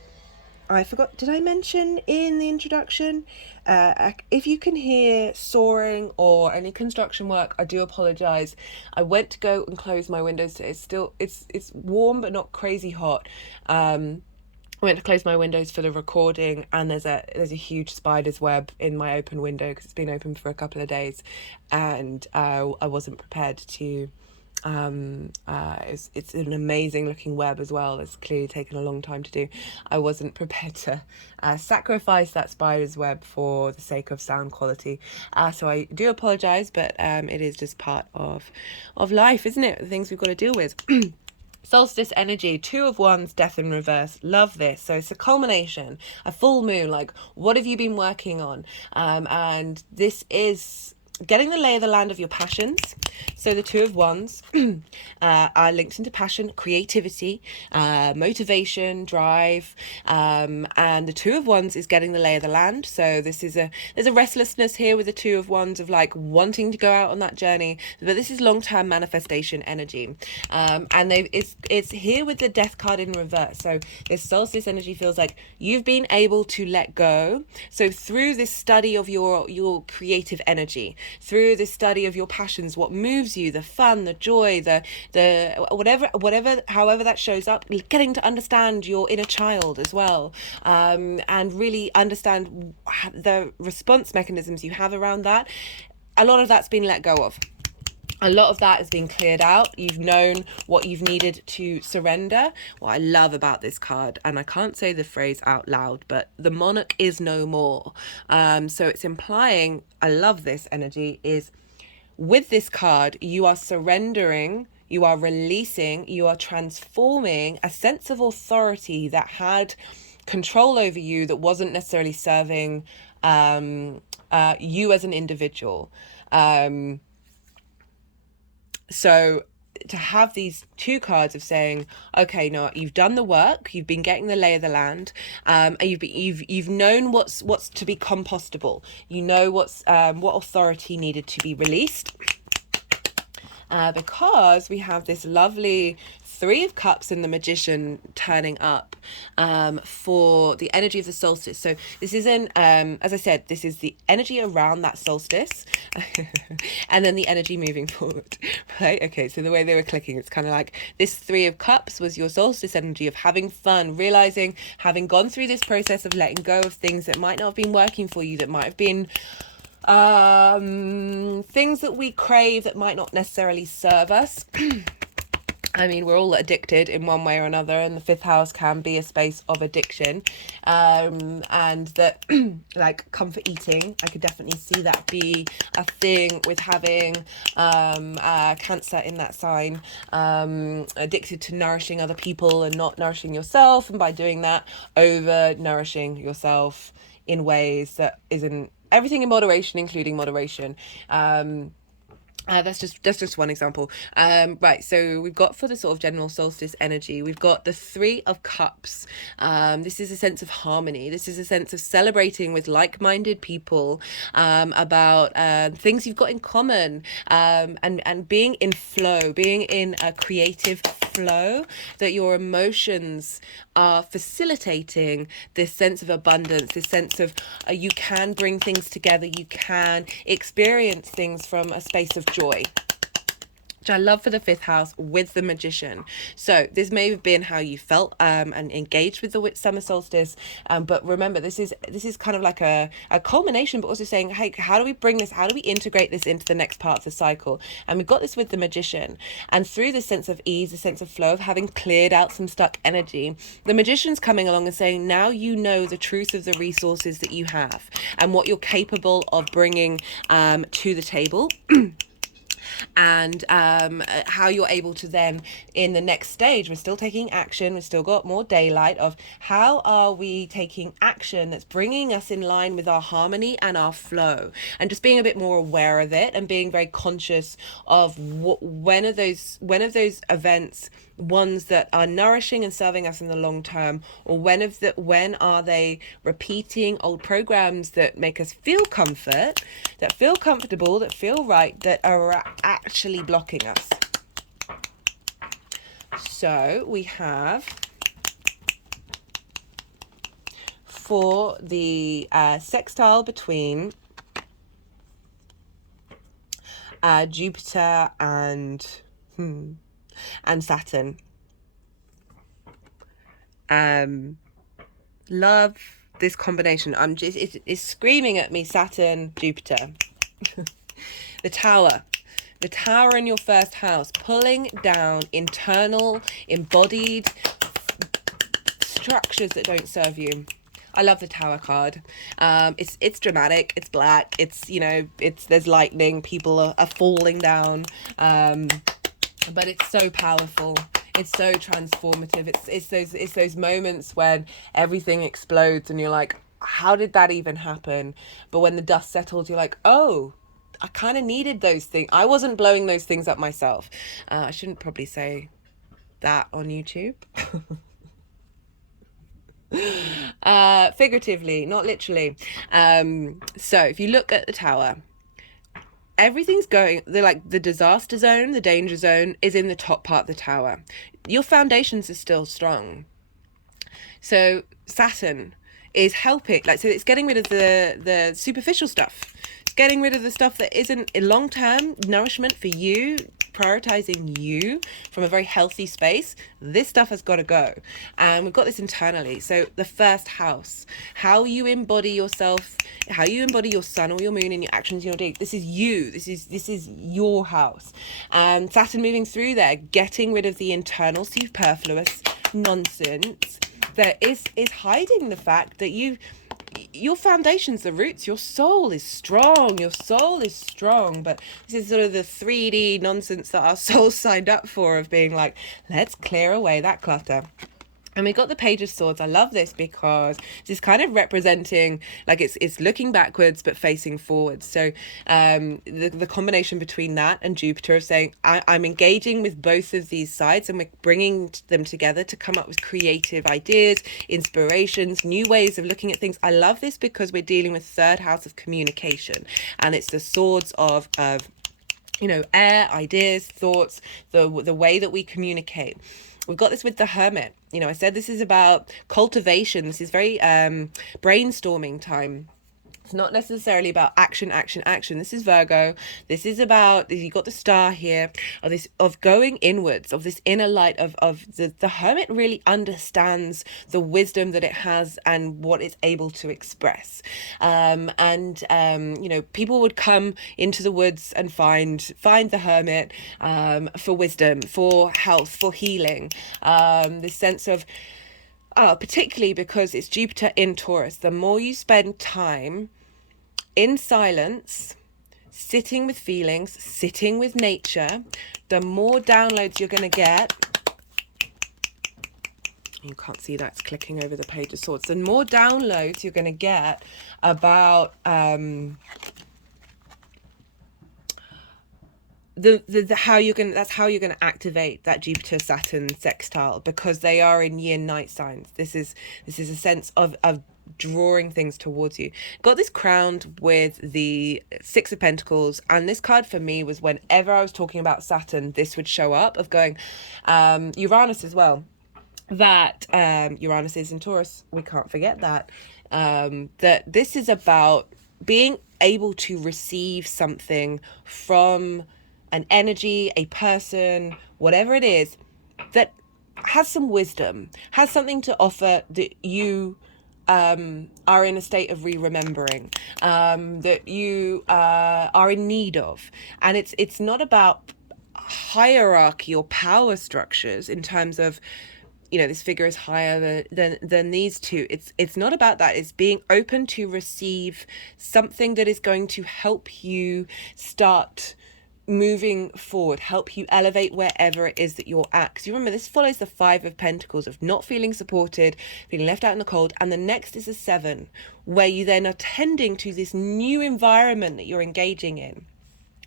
I forgot, did I mention in the introduction, if you can hear soaring or any construction work, I do apologize. I went to go and close my windows today. It's warm but not crazy hot. I went to close my windows for the recording, and there's a huge spider's web in my open window because it's been open for a couple of days, and I wasn't prepared to. It's an amazing looking web as well. It's clearly taken a long time to do. I wasn't prepared to sacrifice that spider's web for the sake of sound quality. So I do apologize, but it is just part of life, isn't it? The things we've got to deal with. Solstice energy, 2 of Wands, death in reverse. Love this. So it's a culmination, a full moon. Like, what have you been working on? And this is getting the lay of the land of your passions. So the 2 of Wands are linked into passion, creativity, motivation, drive, and the 2 of Wands is getting the lay of the land. So this is there's a restlessness here with the 2 of Wands of like wanting to go out on that journey, but this is long-term manifestation energy, and it's here with the death card in reverse. So this solstice energy feels like you've been able to let go. So through this study of your creative energy, through this study of your passions, what moves you, the fun, the joy, the whatever, however that shows up, getting to understand your inner child as well, and really understand the response mechanisms you have around that. A lot of that's been let go of. A lot of that has been cleared out. You've known what you've needed to surrender. What I love about this card, and I can't say the phrase out loud, but the monarch is no more. So it's implying, I love this energy, is with this card, you are surrendering, you are releasing, you are transforming a sense of authority that had control over you that wasn't necessarily serving you as an individual. So to have these 2 cards of saying, okay, no, you've done the work, you've been getting the lay of the land, and you've known what's to be compostable, you know what authority needed to be released, because we have this lovely 3 of Cups and the Magician turning up for the energy of the solstice. So this isn't, as I said, this is the energy around that solstice and then the energy moving forward, right? Okay, so the way they were clicking, it's kind of like this 3 of Cups was your solstice energy of having fun, realizing, having gone through this process of letting go of things that might not have been working for you, that might have been things that we crave that might not necessarily serve us. I mean, we're all addicted in one way or another, and the 5th house can be a space of addiction, and that like comfort eating, I could definitely see that be a thing with having Cancer in that sign, addicted to nourishing other people and not nourishing yourself, and by doing that, over nourishing yourself in ways that isn't, everything in moderation, including moderation. That's just one example. Right, so we've got for the sort of general solstice energy, we've got the 3 of Cups. This is a sense of harmony. This is a sense of celebrating with like-minded people, about things you've got in common, and being in flow, being in a creative flow, that your emotions are facilitating this sense of abundance, this sense of you can bring things together, you can experience things from a space of joy, which I love for the 5th house with the Magician. So this may have been how you felt and engaged with the summer solstice, but remember, this is kind of like a culmination, but also saying, hey, how do we bring this, how do we integrate this into the next part of the cycle? And we've got this with the Magician, and through this sense of ease, the sense of flow, of having cleared out some stuck energy, the Magician's coming along and saying, now you know the truth of the resources that you have and what you're capable of bringing to the table. And how you're able to then, in the next stage, we're still taking action, we've still got more daylight of how are we taking action that's bringing us in line with our harmony and our flow, and just being a bit more aware of it and being very conscious of when are those events ones that are nourishing and serving us in the long term, or when are they repeating old programs that make us feel comfort, that feel comfortable, that feel right, that are actually blocking us. So we have for the sextile between Jupiter and Saturn. Love this combination. It's screaming at me, Saturn, Jupiter. The Tower. The Tower in your first house, pulling down internal, embodied structures that don't serve you. I love the Tower card. It's dramatic. It's black. It's, you know, there's lightning. People are falling down. But it's so powerful. It's so transformative. It's those moments when everything explodes and you're like, how did that even happen? But when the dust settles, you're like, oh, I kind of needed those things. I wasn't blowing those things up myself. I shouldn't probably say that on YouTube. Figuratively, not literally. So if you look at the Tower, everything's going, they're like the disaster zone, the danger zone is in the top part of the Tower. Your foundations are still strong. So Saturn is helping, like, so it's getting rid of the superficial stuff. It's getting rid of the stuff that isn't a long-term nourishment for you, prioritizing you from a very healthy space. This stuff has got to go. And we've got this internally. So the first house, how you embody yourself, how you embody your sun or your moon in your actions, your deeds. This is you. This is your house. And Saturn moving through there, getting rid of the internal superfluous nonsense that is hiding the fact that your foundations, the roots, your soul is strong. But this is sort of the 3D nonsense that our souls signed up for, of being like, let's clear away that clutter. And we got the Page of Swords. I love this because this is kind of representing, like, it's looking backwards but facing forwards. So the combination between that and Jupiter of saying, I'm engaging with both of these sides and we're bringing them together to come up with creative ideas, inspirations, new ways of looking at things. I love this because we're dealing with third house of communication, and it's the swords of you know, air, ideas, thoughts, the way that we communicate. We've got this with the Hermit. You know, I said this is about cultivation. This is very brainstorming time. It's not necessarily about action. This is Virgo. This is about, you got the star here, of going inwards, of this inner light of the Hermit really understands the wisdom that it has and what it's able to express. You know, people would come into the woods and find the Hermit for wisdom, for health, for healing. This sense of, particularly because it's Jupiter in Taurus, the more you spend time in silence, sitting with feelings, sitting with nature, the more downloads you're going to get. You can't see that, it's clicking over the Page of Swords. The more downloads you're going to get about how you're going, that's how you're going to activate that Jupiter Saturn sextile, because they are in yin night signs. This is a sense of drawing things towards you. Got this crowned with the Six of Pentacles, and this card for me was, whenever I was talking about Saturn, this would show up, of going Uranus as well. That Uranus is in Taurus, we can't forget that. That this is about being able to receive something from an energy, a person, whatever it is, that has some wisdom, has something to offer that you are in a state of re-remembering, that you are in need of. And it's not about hierarchy or power structures in terms of, you know, this figure is higher than these two. It's not about that. It's being open to receive something that is going to help you start moving forward, help you elevate wherever it is that you're at. Because you remember, this follows the Five of Pentacles, of not feeling supported, feeling left out in the cold. And the next is a 7, where you then are tending to this new environment that you're engaging in.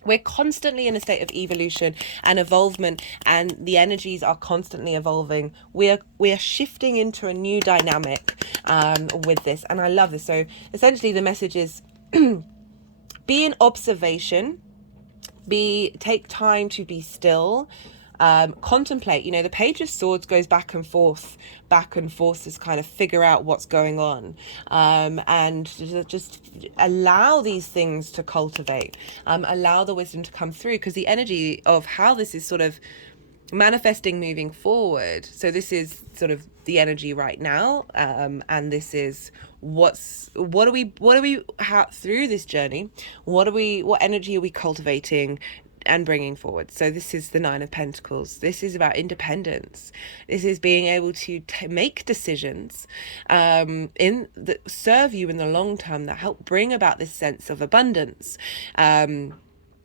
We're constantly in a state of evolution and evolvement, and the energies are constantly evolving. We are shifting into a new dynamic with this, and I love this. So essentially the message is be in observation, take time to be still, contemplate. You know, the Page of Swords goes back and forth to kind of figure out what's going on, and just allow these things to cultivate, allow the wisdom to come through, because the energy of how this is sort of manifesting moving forward. So this is sort of the energy right now, and this is what are we through this journey, what energy are we cultivating and bringing forward. So this is the Nine of Pentacles. This is about independence. This is being able to make decisions that serve you in the long term, that help bring about this sense of abundance,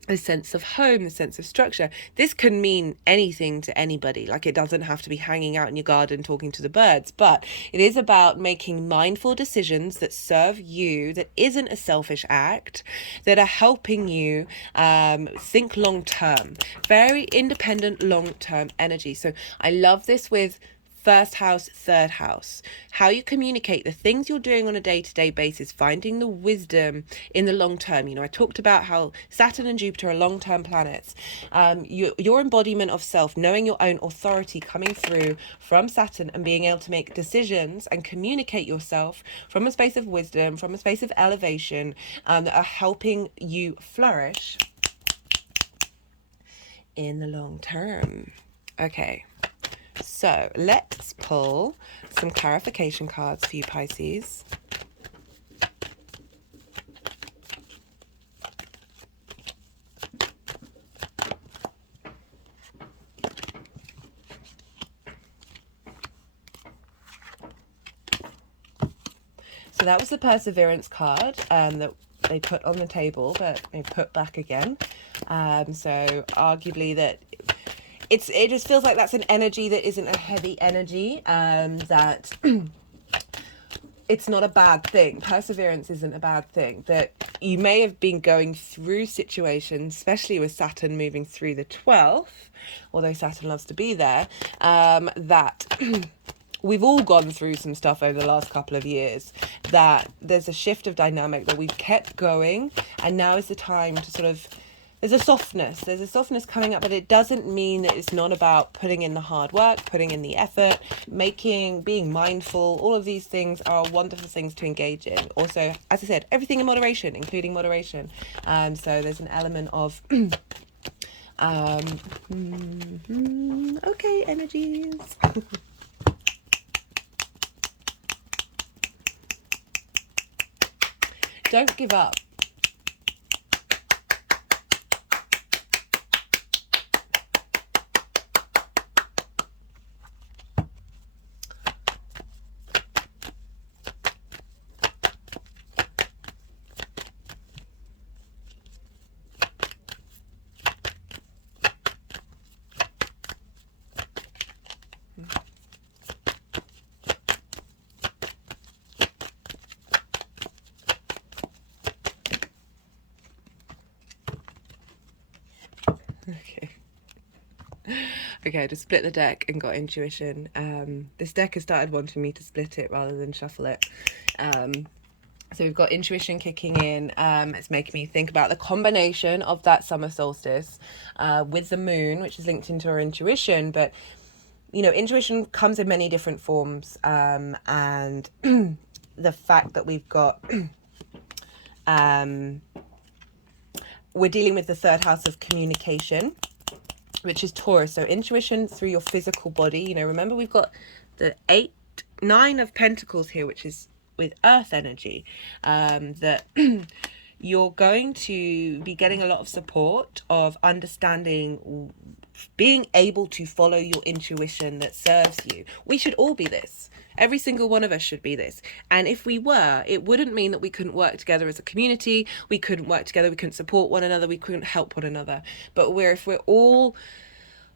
the sense of home, the sense of structure. This can mean anything to anybody. Like, it doesn't have to be hanging out in your garden talking to the birds, but it is about making mindful decisions that serve you, that isn't a selfish act, that are helping you think long term. Very independent, long term energy. So I love this with first house, third house, how you communicate the things you're doing on a day-to-day basis, finding the wisdom in the long term. You know, I talked about how Saturn and Jupiter are long-term planets. Your embodiment of self, knowing your own authority coming through from Saturn and being able to make decisions and communicate yourself from a space of wisdom, from a space of elevation, that are helping you flourish in the long term. Okay. So let's pull some clarification cards for you, Pisces. So that was the Perseverance card that they put on the table, but they put back again. So arguably that it just feels like that's an energy that isn't a heavy energy, that it's not a bad thing. Perseverance isn't a bad thing. That you may have been going through situations, especially with Saturn moving through the 12th, although Saturn loves to be there, that we've all gone through some stuff over the last couple of years, that there's a shift of dynamic, that we've kept going, and now is the time to sort of, there's a softness coming up, but it doesn't mean that it's not about putting in the hard work, putting in the effort, being mindful. All of these things are wonderful things to engage in. Also, as I said, everything in moderation, including moderation. So there's an element of, okay, energies. Don't give up. Okay, I just split the deck and got intuition. This deck has started wanting me to split it rather than shuffle it. So we've got intuition kicking in. It's making me think about the combination of that summer solstice with the moon, which is linked into our intuition. But, you know, intuition comes in many different forms. And the fact that we've got... we're dealing with the third house of communication, which is Taurus. So intuition through your physical body. You know, remember we've got the 9 of Pentacles here, which is with earth energy, that you're going to be getting a lot of support of understanding, being able to follow your intuition that serves you. We should all be this. Every single one of us should be this. And if we were, it wouldn't mean that we couldn't work together as a community. We couldn't work together. We couldn't support one another. We couldn't help one another. But if we're all...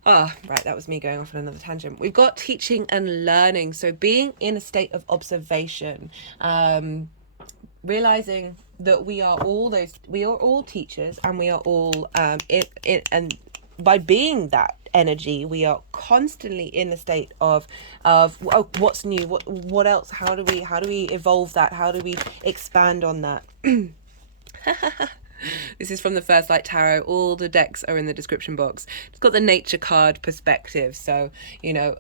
right, that was me going off on another tangent. We've got teaching and learning. So being in a state of observation, realizing that we are all teachers, and we are all and by being that energy, we are constantly in a state of what's new, what else, how do we evolve that, how do we expand on that. This is from the First Light Tarot. All the decks are in the description box. It's got the nature card perspective. So, you know,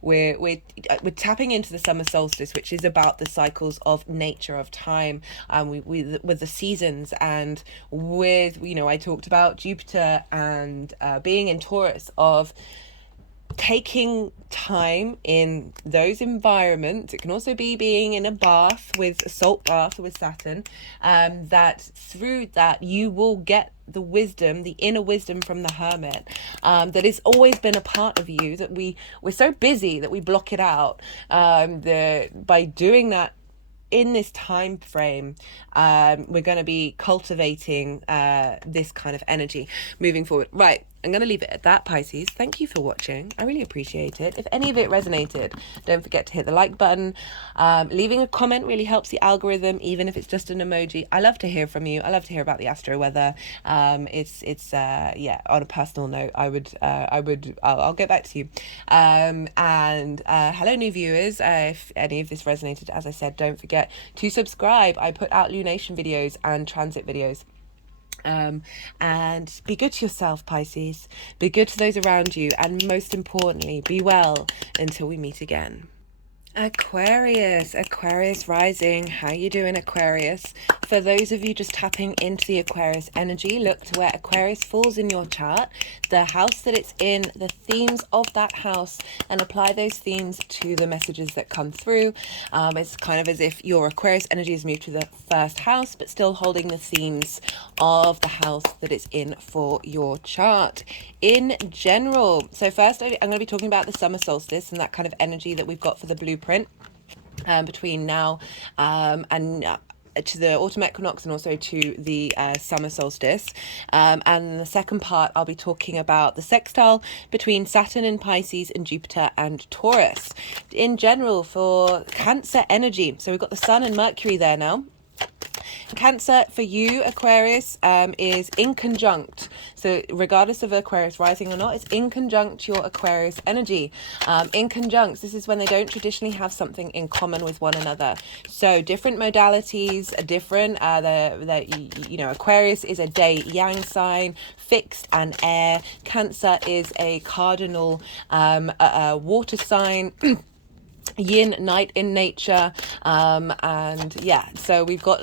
we're tapping into the summer solstice, which is about the cycles of nature, of time, with the seasons, and with, you know, I talked about Jupiter and being in Taurus, of taking time in those environments. It can also be being in a bath, with a salt bath with Saturn, that through that you will get the wisdom, the inner wisdom from the hermit, that has always been a part of you, that we're so busy that we block it out. By doing that in this time frame, we're going to be cultivating this kind of energy moving forward. Right, I'm going to leave it at that, Pisces. Thank you for watching. I really appreciate it. If any of it resonated, don't forget to hit the like button. Leaving a comment really helps the algorithm, even if it's just an emoji. I love to hear from you. I love to hear about the astro weather. Yeah, on a personal note, I'll get back to you. Hello, new viewers. If any of this resonated, as I said, don't forget to subscribe. I put out lunation videos and transit videos. And be good to yourself, Pisces. Be good to those around you, and most importantly, be well until we meet again. Aquarius rising. How you doing, Aquarius? For those of you just tapping into the Aquarius energy, look to where Aquarius falls in your chart, the house that it's in, the themes of that house, and apply those themes to the messages that come through. It's kind of as if your Aquarius energy has moved to the first house, but still holding the themes of the house that it's in for your chart in general. So first, I'm going to be talking about the summer solstice and that kind of energy that we've got for the blueprint between now and to the autumn equinox, and also to the summer solstice. And the second part, I'll be talking about the sextile between Saturn and Pisces and Jupiter and Taurus in general for Cancer energy. So we've got the Sun and Mercury there now. Cancer for you, Aquarius, is in conjunct. So regardless of Aquarius rising or not, it's in conjunct your Aquarius energy. In conjunct, this is when they don't traditionally have something in common with one another. So different modalities are different. You know, Aquarius is a day yang sign, fixed and air. Cancer is a cardinal water sign. Yin, night in nature, and yeah, so we've got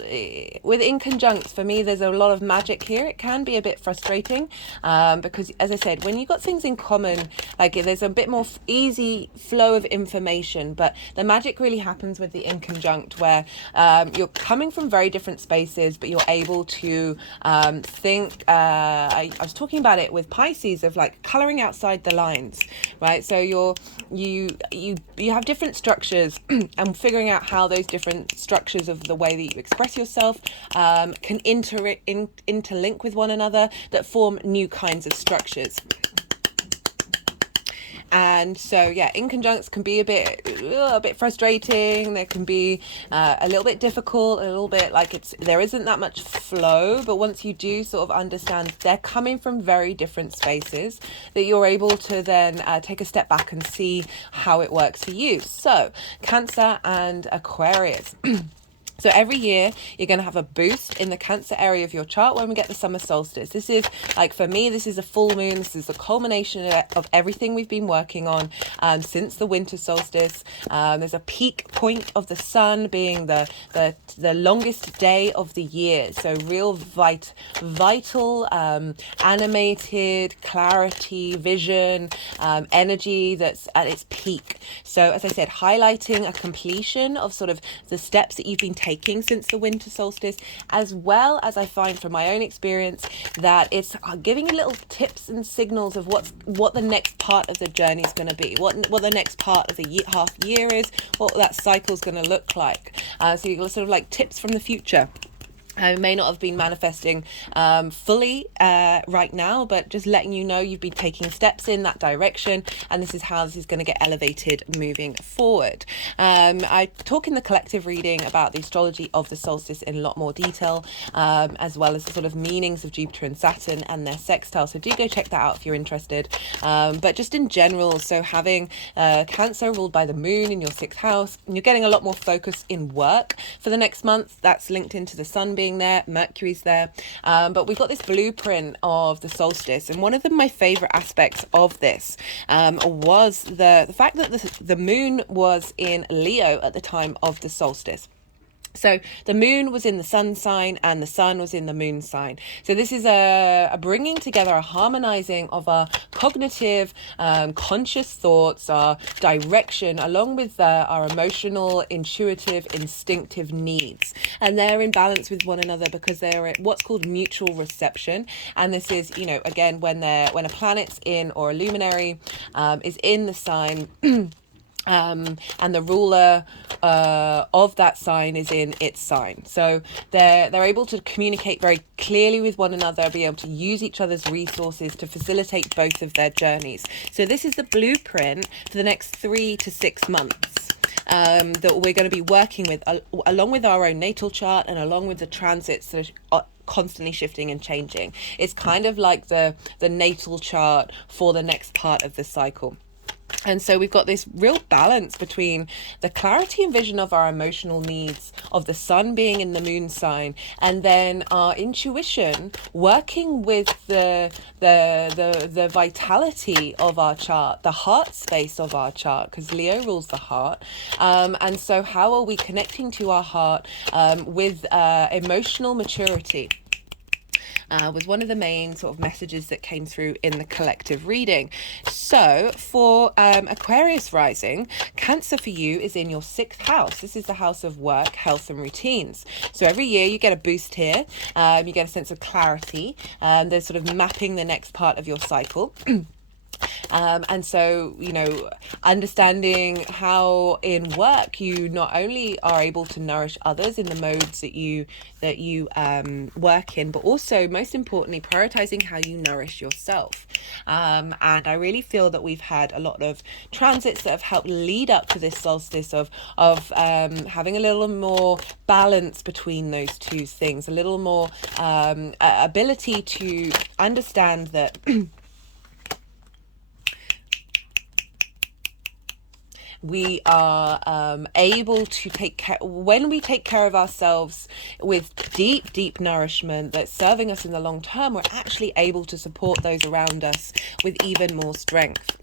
with in conjunct, for me there's a lot of magic here. It can be a bit frustrating because, as I said, when you've got things in common, like there's a bit more easy flow of information, but the magic really happens with the in conjunct, where you're coming from very different spaces, but you're able to think. I was talking about it with Pisces, of like coloring outside the lines, right? So you have different structures and figuring out how those different structures of the way that you express yourself can interlink with one another, that form new kinds of structures. And so, yeah, in conjuncts can be a bit frustrating. There can be a little bit difficult, a little bit like there isn't that much flow. But once you do sort of understand they're coming from very different spaces, that you're able to then take a step back and see how it works for you. So Cancer and Aquarius. So every year you're going to have a boost in the Cancer area of your chart when we get the summer solstice. This is, like, for me, this is a full moon. This is a culmination of everything we've been working on since the winter solstice. There's a peak point of the sun being the longest day of the year. So real vital, animated, clarity, vision, energy that's at its peak. So as I said, highlighting a completion of sort of the steps that you've been taking since the winter solstice, as well as I find from my own experience that it's giving you little tips and signals of what the next part of the journey is going to be, what the next part of the half year is, what that cycle is going to look like. So you've got sort of like tips from the future. I may not have been manifesting fully right now, but just letting you know you've been taking steps in that direction, and this is how this is going to get elevated moving forward. I talk in the collective reading about the astrology of the solstice in a lot more detail, as well as the sort of meanings of Jupiter and Saturn and their sextile. So do go check that out if you're interested. But just in general, so having Cancer ruled by the moon in your 6th house, and you're getting a lot more focus in work for the next month. That's linked into the sun being there, Mercury's there, but we've got this blueprint of the solstice, and one of my favorite aspects of this was the fact that the moon was in Leo at the time of the solstice. So the moon was in the sun sign and the sun was in the moon sign. So this is a bringing together, a harmonizing of our cognitive, conscious thoughts, our direction, along with our emotional, intuitive, instinctive needs. And they're in balance with one another because they're at what's called mutual reception. And this is, you know, again, when a planet's in, or a luminary is in the sign, and the ruler of that sign is in its sign. So they're able to communicate very clearly with one another, be able to use each other's resources to facilitate both of their journeys. So this is the blueprint for the next 3 to 6 months. That we're going to be working with, along with our own natal chart and along with the transits that are constantly shifting and changing. It's kind of like the natal chart for the next part of the cycle. And so we've got this real balance between the clarity and vision of our emotional needs, of the sun being in the moon sign, and then our intuition working with the vitality of our chart, the heart space of our chart, because Leo rules the heart. And so how are we connecting to our heart with emotional maturity? Was one of the main sort of messages that came through in the collective reading. So for Aquarius rising, Cancer for you is in your 6th house. This is the house of work, health and routines. So every year you get a boost here. You get a sense of clarity. There's sort of mapping the next part of your cycle. And so, you know, understanding how in work you not only are able to nourish others in the modes that you work in, but also, most importantly, prioritizing how you nourish yourself. And I really feel that we've had a lot of transits that have helped lead up to this solstice of having a little more balance between those two things, a little more ability to understand that we are able to take care, when we take care of ourselves with deep nourishment that's serving us in the long term, we're actually able to support those around us with even more strength.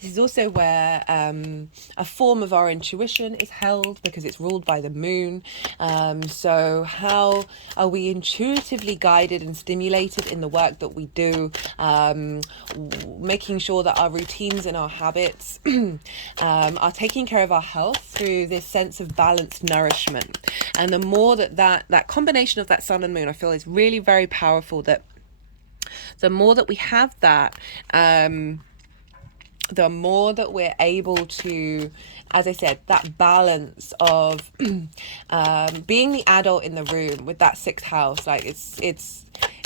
This is also where a form of our intuition is held, because it's ruled by the moon. So how are we intuitively guided and stimulated in the work that we do, making sure that our routines and our habits are taking care of our health through this sense of balanced nourishment. And the more that combination of that sun and moon, I feel, is really very powerful, that the more that we have that, the more that we're able to, as I said, that balance of being the adult in the room with that 6th house. Like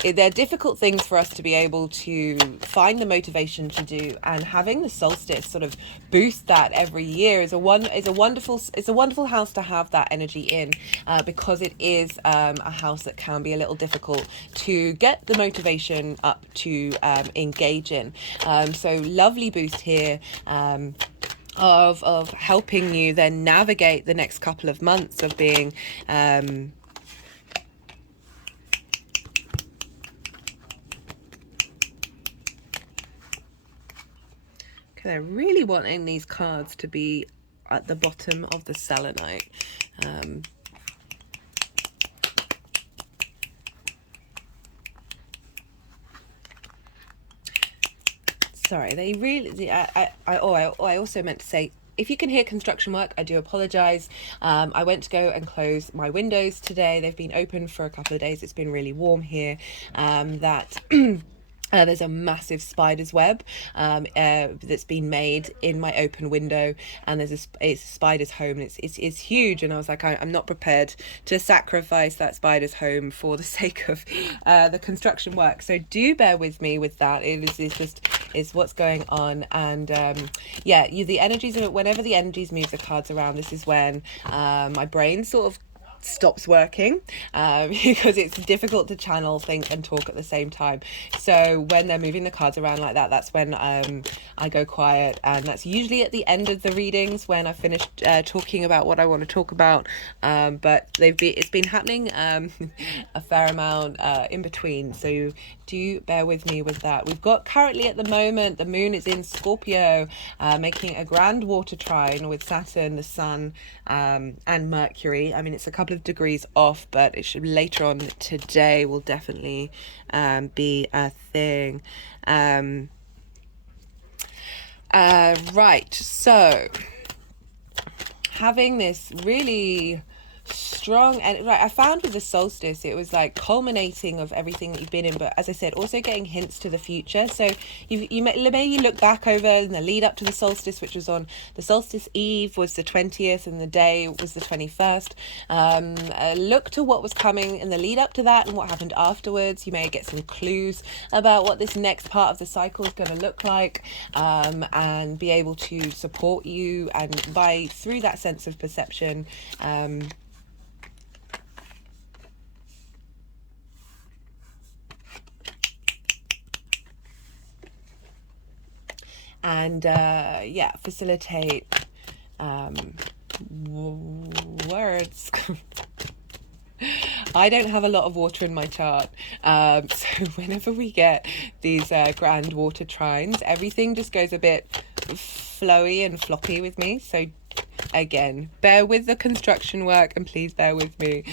they're difficult things for us to be able to find the motivation to do, and having the solstice sort of boost that every year is a wonderful house to have that energy in, because it is a house that can be a little difficult to get the motivation up to engage in. So lovely boost here. Of helping you then navigate the next couple of months of being they're really wanting these cards to be at the bottom of the selenite. Sorry, they really, I also meant to say, if you can hear construction work, I do apologize. I went to go and close my windows today. They've been open for a couple of days. It's been really warm here. There's a massive spider's web that's been made in my open window, and it's a spider's home. And it's huge, and I was like, I'm not prepared to sacrifice that spider's home for the sake of the construction work. So do bear with me with that. It's what's going on, and the energies of it. Whenever the energies move the cards around, this is when my brain sort of stops working, because it's difficult to channel, think and talk at the same time. So when they're moving the cards around like that, that's when I go quiet, and that's usually at the end of the readings when I've finished talking about what I want to talk about, but it's been happening a fair amount in between, so do bear with me with that. We've got currently at the moment, the moon is in Scorpio, making a grand water trine with Saturn, the Sun, and Mercury. I mean, it's a couple of degrees off, but it should later on today will definitely be a thing. Right, so having this really strong, and right, I found with the solstice it was like culminating of everything that you've been in, but as I said, also getting hints to the future. So you may look back over in the lead up to the solstice, which was on the solstice eve was the 20th and the day was the 21st. Look to what was coming in the lead up to that and what happened afterwards. You may get some clues about what this next part of the cycle is going to look like, and be able to support you, and through that sense of perception, and facilitate words. I don't have a lot of water in my chart, so whenever we get these grand water trines, everything just goes a bit flowy and floppy with me. So again, bear with the construction work, and please bear with me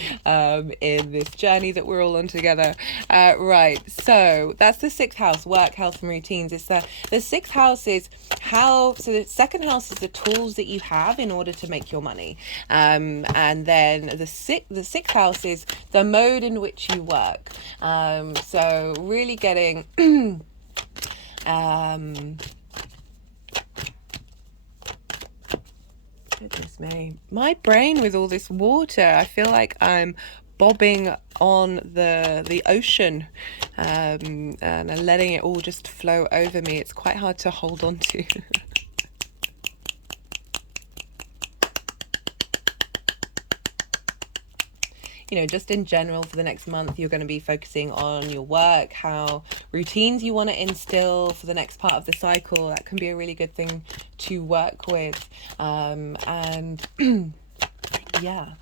in this journey that we're all on together. Right, so that's the sixth house, work, health and routines. It's the sixth house is so the second house is the tools that you have in order to make your money, and then the sixth house is the mode in which you work. So really getting goodness me, my brain with all this water, I feel like I'm bobbing on the ocean, and letting it all just flow over me. It's quite hard to hold on to. You know, just in general for the next month, you're going to be focusing on your work, how routines you want to instill for the next part of the cycle. That can be a really good thing to work with. And yeah.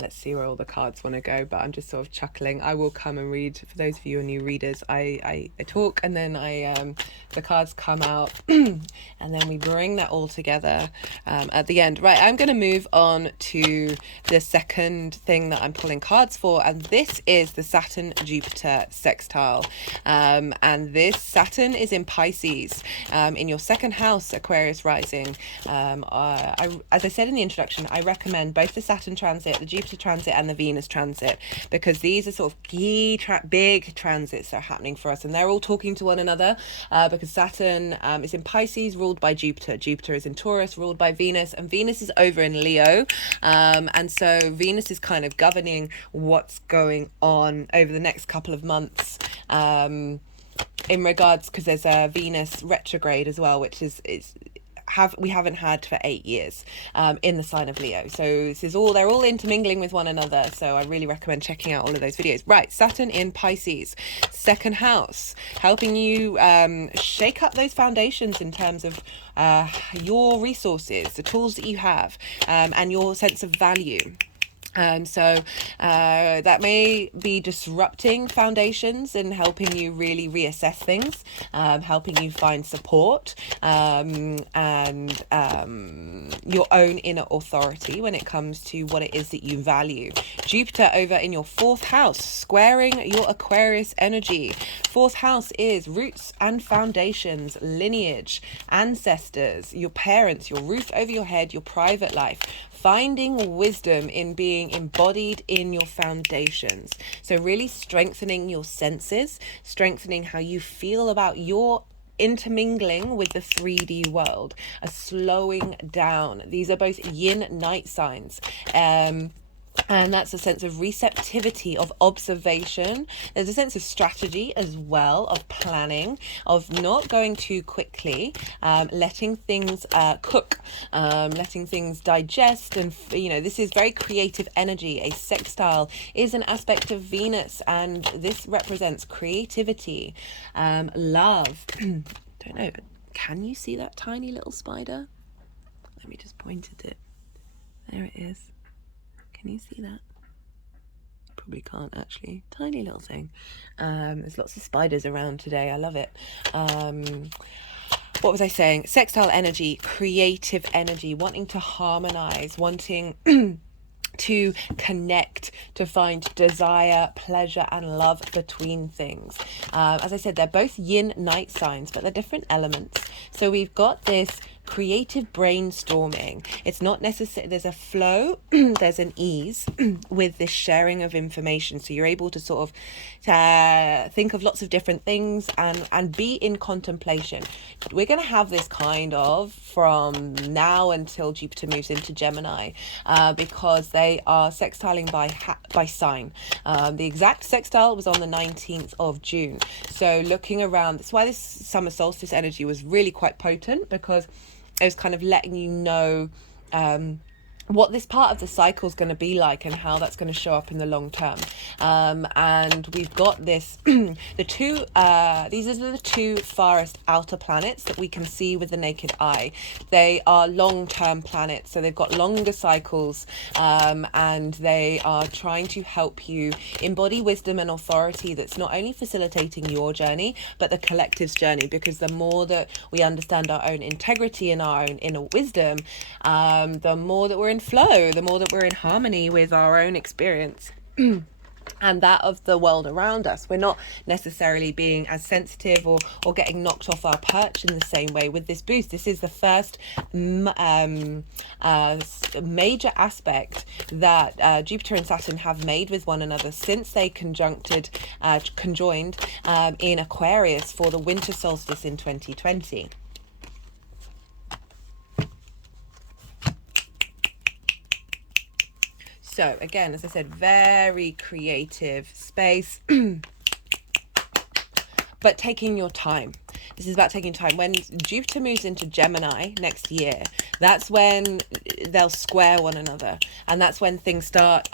Let's see where all the cards want to go, but I'm just sort of chuckling. I will come and read. For those of you who are new readers, I talk, and then the cards come out and then we bring that all together at the end. Right, I'm going to move on to the second thing that I'm pulling cards for, and this is the Saturn Jupiter sextile, and this Saturn is in Pisces, in your second house, Aquarius rising. As I said in the introduction, I recommend both the Saturn transit, the Jupiter transit and the Venus transit, because these are sort of key big transits that are happening for us, and they're all talking to one another, because Saturn is in Pisces, ruled by Jupiter. Jupiter is in Taurus, ruled by Venus, and Venus is over in Leo, and so Venus is kind of governing what's going on over the next couple of months, in regards, because there's a Venus retrograde as well, which we haven't had for 8 years, in the sign of Leo. So they're all intermingling with one another. So I really recommend checking out all of those videos. Right, Saturn in Pisces, second house, helping you shake up those foundations in terms of your resources, the tools that you have, and your sense of value. So that may be disrupting foundations and helping you really reassess things, helping you find support, and your own inner authority when it comes to what it is that you value. Jupiter over in your fourth house, squaring your Aquarius energy. Fourth house is roots and foundations, lineage, ancestors, your parents, your roof over your head, your private life. Finding wisdom in being embodied in your foundations. So really strengthening your senses, strengthening how you feel about your intermingling with the 3D world, a slowing down. These are both yin night signs. And that's a sense of receptivity, of observation. There's a sense of strategy as well, of planning, of not going too quickly, letting things cook, letting things digest. And, this is very creative energy. A sextile is an aspect of Venus, and this represents creativity, love. Don't know. Can you see that tiny little spider? Let me just point at it. There it is. Can you see that? probably can't actually. Tiny little thing. There's lots of spiders around today. I love it. What was I saying? Sextile energy, creative energy, wanting to harmonize, wanting to connect, to find desire, pleasure, and love between things. As I said, they're both yin night signs, but they're different elements. So we've got this creative brainstorming. It's not necessary, there's a flow, there's an ease with this sharing of information. So you're able to sort of think of lots of different things and be in contemplation. We're going to have this kind of from now until Jupiter moves into Gemini, because they are sextiling by sign. The exact sextile was on the 19th of June. So looking around, that's why this summer solstice energy was really quite potent, because it was kind of letting you know what this part of the cycle is going to be like and how that's going to show up in the long term. And we've got this, these are the two farthest outer planets that we can see with the naked eye. They are long-term planets, so they've got longer cycles, and they are trying to help you embody wisdom and authority that's not only facilitating your journey, but the collective's journey, because the more that we understand our own integrity and our own inner wisdom, the more that we're in flow, the more that we're in harmony with our own experience and that of the world around us. We're not necessarily being as sensitive or getting knocked off our perch in the same way with this boost. This is the first major aspect that Jupiter and Saturn have made with one another since they conjoined in Aquarius for the winter solstice in 2020. So again, as I said, very creative space, but taking your time. This is about taking time. When Jupiter moves into Gemini next year, that's when they'll square one another. And that's when things start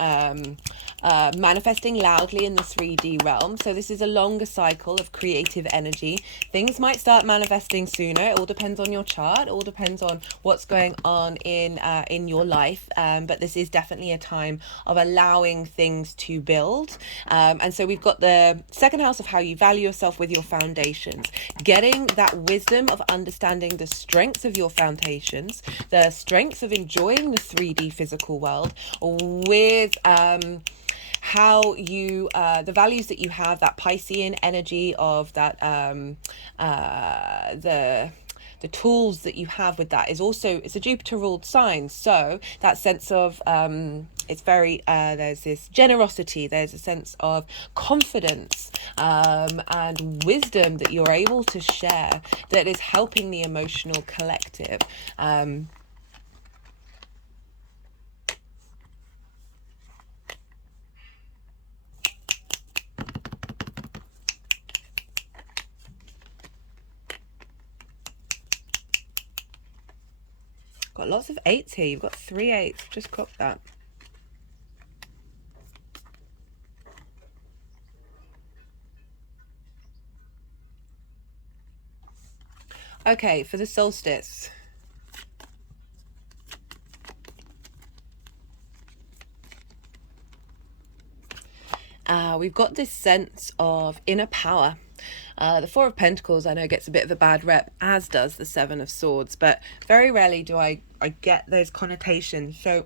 manifesting loudly in the 3D realm. So this is a longer cycle of creative energy. Things might start manifesting sooner. It all depends on your chart. It all depends on what's going on in your life. But this is definitely a time of allowing things to build. And so we've got the second house of how you value yourself with your foundations. Getting that wisdom of understanding the strengths of your foundations, the strengths of enjoying the 3D physical world with how you the values that you have, that Piscean energy of that the tools that you have with that is also, it's a Jupiter ruled sign, so that sense of it's very there's this generosity, there's a sense of confidence and wisdom that you're able to share that is helping the emotional collective. Got lots of 8s here. You've got 3 8s. Just clock that. Okay, for the solstice. We've got this sense of inner power. The Four of Pentacles, I know, gets a bit of a bad rep, as does the Seven of Swords, but very rarely do I get those connotations. So,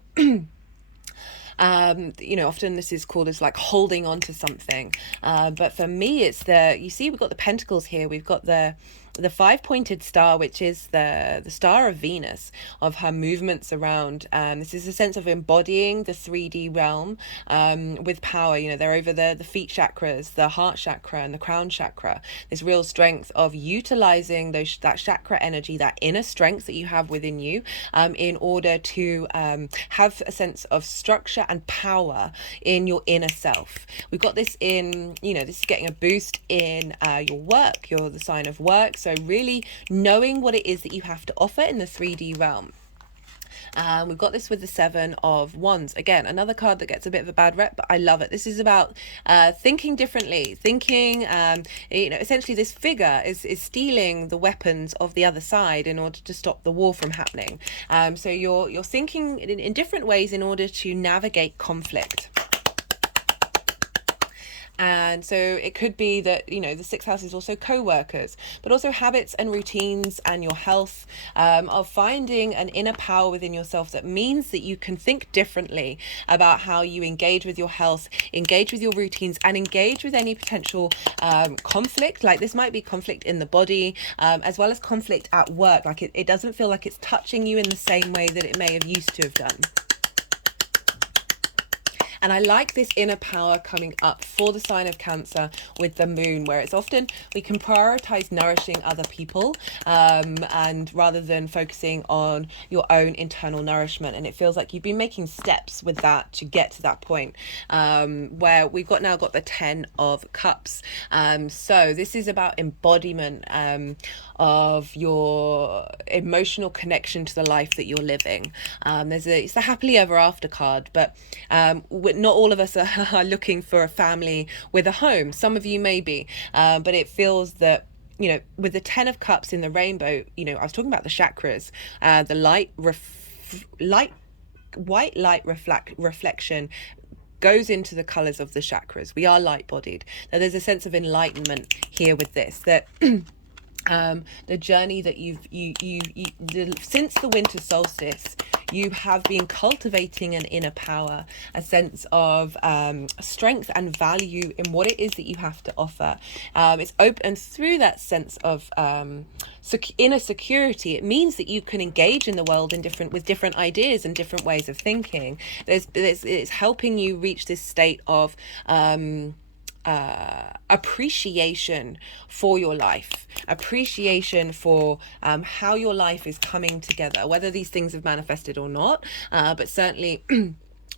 often this is called as like holding on to something. But for me, it's you see, we've got the Pentacles here. We've got the 5-pointed star, which is the star of Venus, of her movements around. This is a sense of embodying the 3D realm with power. They're over the feet chakras, the heart chakra and the crown chakra. This real strength of utilizing that chakra energy, that inner strength that you have within you, in order to have a sense of structure and power in your inner self. We've got this in, this is getting a boost in your work. You're the sign of work. So really knowing what it is that you have to offer in the 3D realm. We've got this with the Seven of Wands. Again, another card that gets a bit of a bad rep, but I love it. This is about thinking differently, thinking, essentially this figure is stealing the weapons of the other side in order to stop the war from happening. So you're thinking in different ways in order to navigate conflict. And so it could be that, the sixth house is also co-workers, but also habits and routines and your health, of finding an inner power within yourself that means that you can think differently about how you engage with your health, engage with your routines, and engage with any potential conflict. Like this might be conflict in the body, as well as conflict at work. Like it doesn't feel like it's touching you in the same way that it may have used to have done. And I like this inner power coming up for the sign of Cancer with the moon, where it's often we can prioritize nourishing other people, and rather than focusing on your own internal nourishment. And it feels like you've been making steps with that to get to that point, where we've now got the 10 of Cups. So this is about embodiment of your emotional connection to the life that you're living. It's the happily ever after card, but not all of us are looking for a family with a home. Some of you may be, but it feels that, with the 10 of Cups in the rainbow, I was talking about the chakras, the white light reflection goes into the colors of the chakras. We are light-bodied. Now there's a sense of enlightenment here with this, that the journey that since the winter solstice, you have been cultivating an inner power, a sense of strength and value in what it is that you have to offer. It's open, and through that sense of inner security, it means that you can engage in the world with different ideas and different ways of thinking. It's helping you reach this state of appreciation for your life, appreciation for how your life is coming together, whether these things have manifested or not, but certainly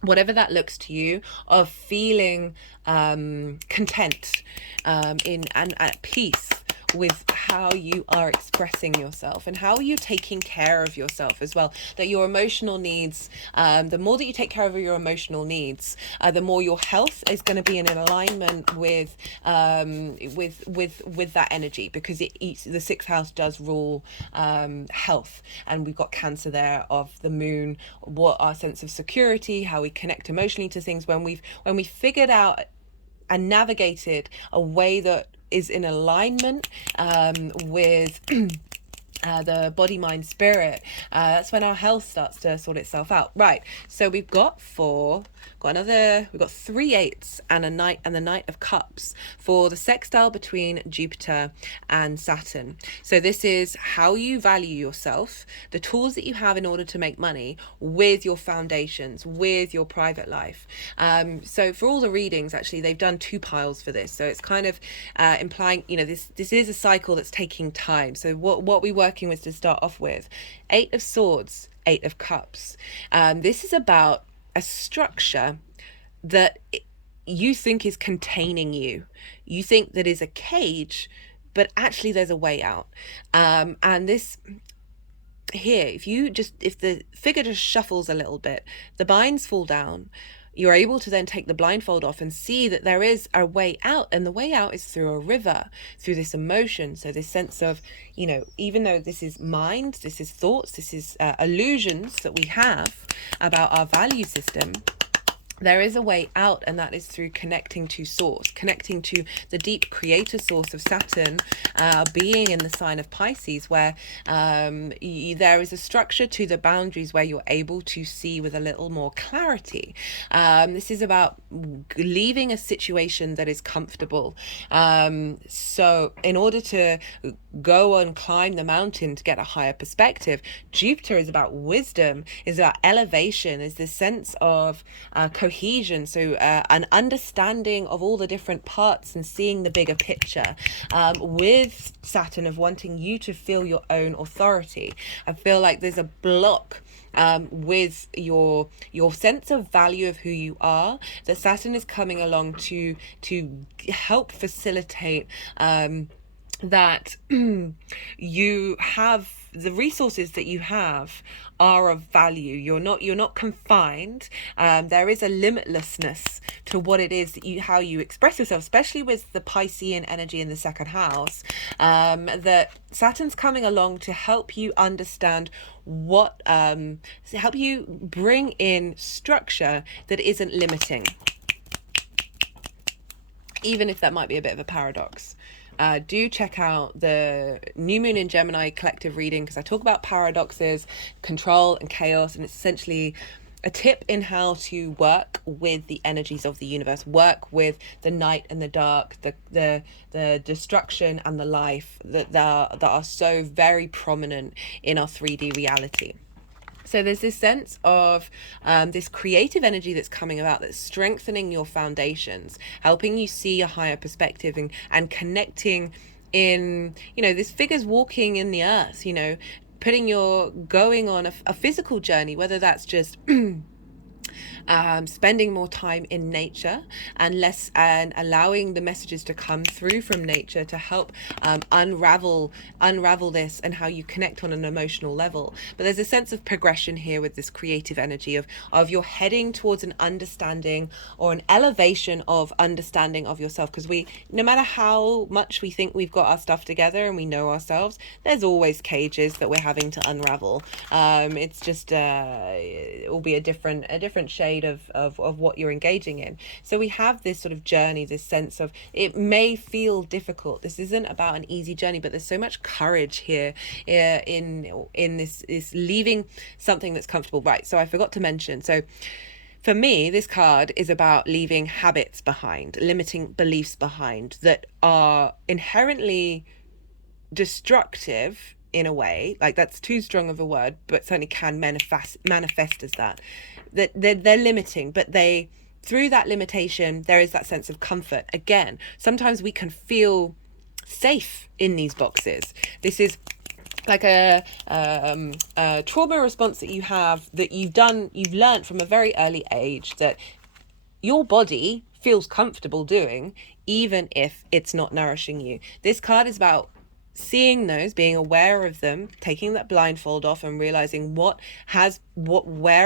whatever that looks to you, of feeling content and at peace with how you are expressing yourself, and how are you taking care of yourself as well. That your emotional needs, the more that you take care of your emotional needs, the more your health is going to be in alignment with that energy, because the sixth house does rule health, and we've got Cancer there of the moon, what our sense of security, how we connect emotionally to things, when we figured out and navigated a way that is in alignment with the body, mind, spirit. That's when our health starts to sort itself out. Right. So we've got 3 eights and a knight, and the Knight of Cups for the sextile between Jupiter and Saturn. So this is how you value yourself, the tools that you have in order to make money, with your foundations, with your private life. So for all the readings, actually, they've done 2 piles for this. So it's kind of implying, this is a cycle that's taking time. So what we're working with to start off with, 8 of Swords, 8 of Cups. This is about a structure that you think is containing you. You think that is a cage, but actually there's a way out. And this here, if the figure just shuffles a little bit, the binds fall down, you're able to then take the blindfold off and see that there is a way out, and the way out is through a river, through this emotion. So this sense of, even though this is mind, this is thoughts, this is illusions that we have about our value system, there is a way out, and that is through connecting to source, connecting to the deep creator source of Saturn, being in the sign of Pisces, where there is a structure to the boundaries where you're able to see with a little more clarity. This is about leaving a situation that is comfortable. So in order to go and climb the mountain to get a higher perspective, Jupiter is about wisdom, is about elevation, is this sense of cohesion, so an understanding of all the different parts and seeing the bigger picture, with Saturn of wanting you to feel your own authority. I feel like there's a block with your sense of value of who you are, that Saturn is coming along to help facilitate that you have the resources that you have are of value. You're not confined. There is a limitlessness to what it is that how you express yourself, especially with the Piscean energy in the second house. That Saturn's coming along to help you understand to help you bring in structure that isn't limiting. even if that might be a bit of a paradox. Do check out the New Moon in Gemini collective reading, because I talk about paradoxes, control and chaos, and it's essentially a tip in how to work with the energies of the universe, work with the night and the dark, the destruction and the life that are so very prominent in our 3D reality. So there's this sense of this creative energy that's coming about, that's strengthening your foundations, helping you see a higher perspective, and connecting in, this figure's walking in the earth, going on a physical journey, whether that's just spending more time in nature and allowing the messages to come through from nature to help unravel this and how you connect on an emotional level. But there's a sense of progression here with this creative energy of you're heading towards an understanding or an elevation of understanding of yourself, because no matter how much we think we've got our stuff together and we know ourselves, there's always cages that we're having to unravel. It's just it will be a different shade of what you're engaging in. So we have this sort of journey, this sense of it may feel difficult. This isn't about an easy journey, but there's so much courage here in this leaving something that's comfortable. Right, so I forgot to mention, so for me, this card is about leaving habits behind, limiting beliefs behind that are inherently destructive in a way. Like, that's too strong of a word, but certainly can manifest as that they're limiting, but through that limitation there is that sense of comfort. Again, sometimes we can feel safe in these boxes. This is like a trauma response that you have, that you've learned from a very early age that your body feels comfortable doing, even if it's not nourishing you. This card is about seeing those, being aware of them, taking that blindfold off and realizing where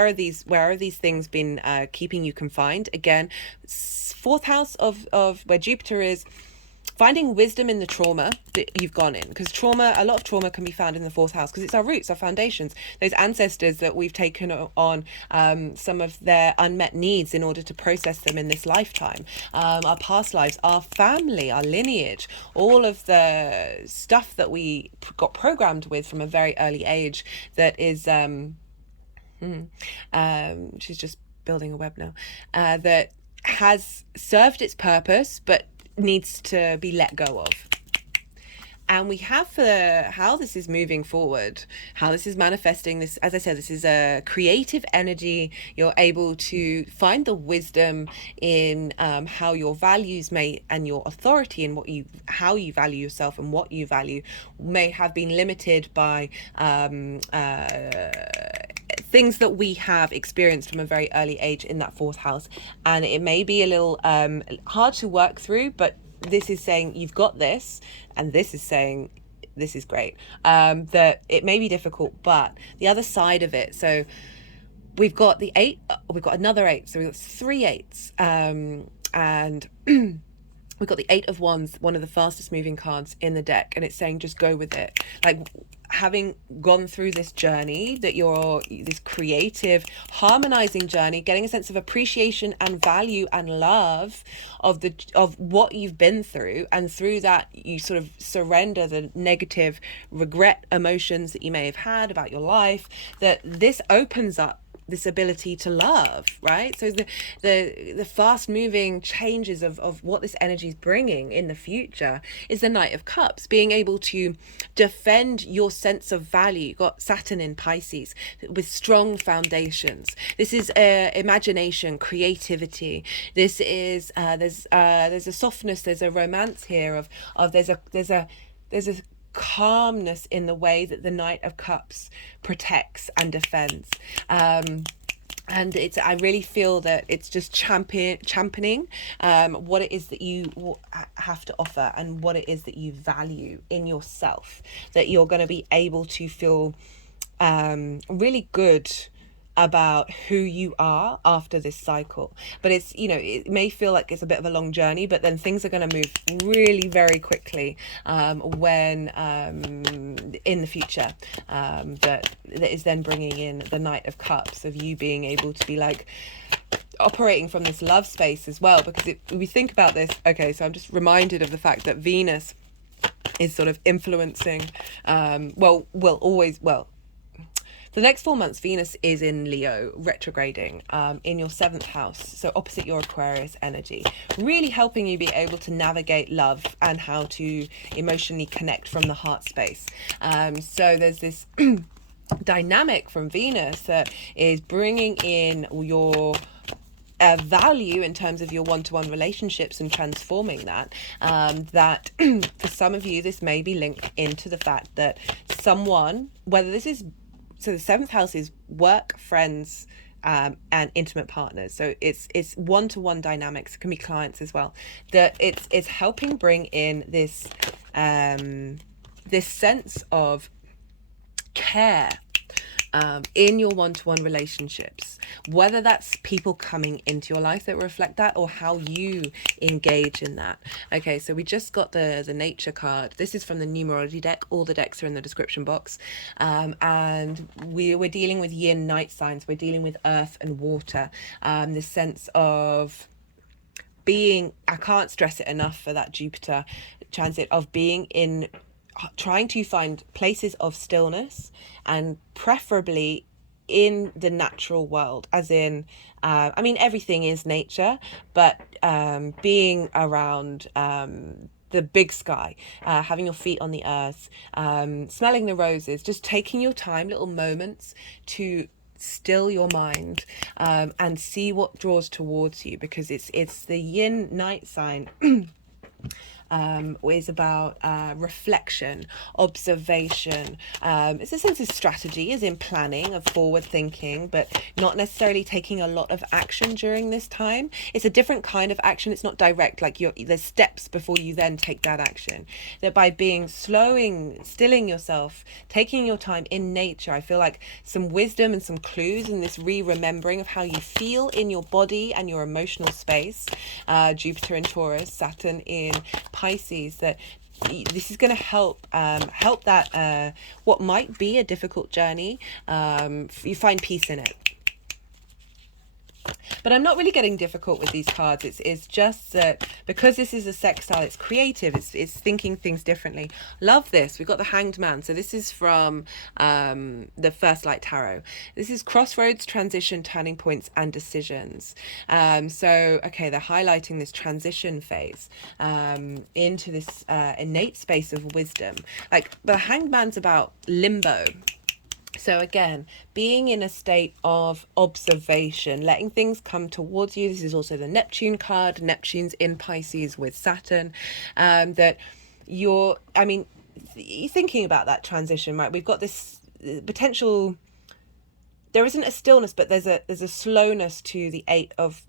are these things been keeping you confined. Again, fourth house of where Jupiter is, finding wisdom in the trauma that you've gone in, because a lot of trauma can be found in the fourth house, because it's our roots, our foundations, those ancestors that we've taken on some of their unmet needs in order to process them in this lifetime, our past lives, our family, our lineage, all of the stuff that we got programmed with from a very early age that is she's just building a web now, that has served its purpose but needs to be let go of. And we have how this is moving forward, how this is manifesting. This, as I said, this is a creative energy. You're able to find the wisdom in how your values and your authority and how you value yourself and what you value may have been limited by things that we have experienced from a very early age in that fourth house. And it may be a little hard to work through, but this is saying you've got this, and this is saying this is great. That it may be difficult, but the other side of it, so we've got the 8, we've got another 8, so we've got 3 8s, and we've got the 8 of Wands, one of the fastest moving cards in the deck, and it's saying just go with it. Like, having gone through this journey, that you're this creative harmonizing journey, getting a sense of appreciation and value and love of what you've been through, and through that you sort of surrender the negative regret emotions that you may have had about your life, that this opens up this ability to love, right? So the fast moving changes of what this energy is bringing in the future is the Knight of Cups, being able to defend your sense of value. You've got Saturn in Pisces with strong foundations. This is imagination, creativity. This is there's a softness, there's a romance here of there's a calmness in the way that the Knight of Cups protects and defends. And I really feel that it's just championing what it is that you have to offer and what it is that you value in yourself, that you're going to be able to feel really good about who you are after this cycle. But it's, it may feel like it's a bit of a long journey, but then things are going to move really very quickly when in the future, that is then bringing in the Knight of Cups, of you being able to be like, operating from this love space as well, because we think about this. Okay, so I'm just reminded of the fact that Venus is sort of influencing, the next 4 months, Venus is in Leo, retrograding in your 7th house, so opposite your Aquarius energy, really helping you be able to navigate love and how to emotionally connect from the heart space. So there's this dynamic from Venus that is bringing in your value in terms of your one-to-one relationships and transforming that. That for some of you, this may be linked into the fact that someone, whether this is, so the 7th house is work, friends, and intimate partners. So it's one-to-one dynamics. It can be clients as well. That it's helping bring in this this sense of care in your one-to-one relationships, whether that's people coming into your life that reflect that, or how you engage in that. Okay, so we just got the nature card. This is from the numerology deck. All the decks are in the description box, and we're dealing with yin night signs. We're dealing with earth and water, this sense of being, I can't stress it enough for that Jupiter transit, of being in, trying to find places of stillness, and preferably in the natural world, as in, I mean, everything is nature, but being around the big sky, having your feet on the earth, smelling the roses, just taking your time, little moments to still your mind, and see what draws towards you, because it's the yin night sign. Is about reflection, observation. It's a sense of strategy, as in planning, of forward thinking, but not necessarily taking a lot of action during this time. It's a different kind of action. It's not direct, like there's steps before you then take that action. That by stilling yourself, taking your time in nature, I feel like some wisdom and some clues in this remembering of how you feel in your body and your emotional space. Jupiter in Taurus, Saturn in Pisces, that this is going to help that what might be a difficult journey, you find peace in it. But I'm not really getting difficult with these cards. It's just that because this is a sextile, it's creative, it's thinking things differently. Love this. We've got the Hanged Man. So this is from the First Light Tarot. This is crossroads, transition, turning points, and decisions. So okay, they're highlighting this transition phase into this innate space of wisdom. Like the Hanged Man's about limbo. So again, being in a state of observation, letting things come towards you. This is also the Neptune card. Neptune's in Pisces with Saturn. That you're thinking about that transition, right? We've got this potential, there isn't a stillness, but there's a slowness to the 8 of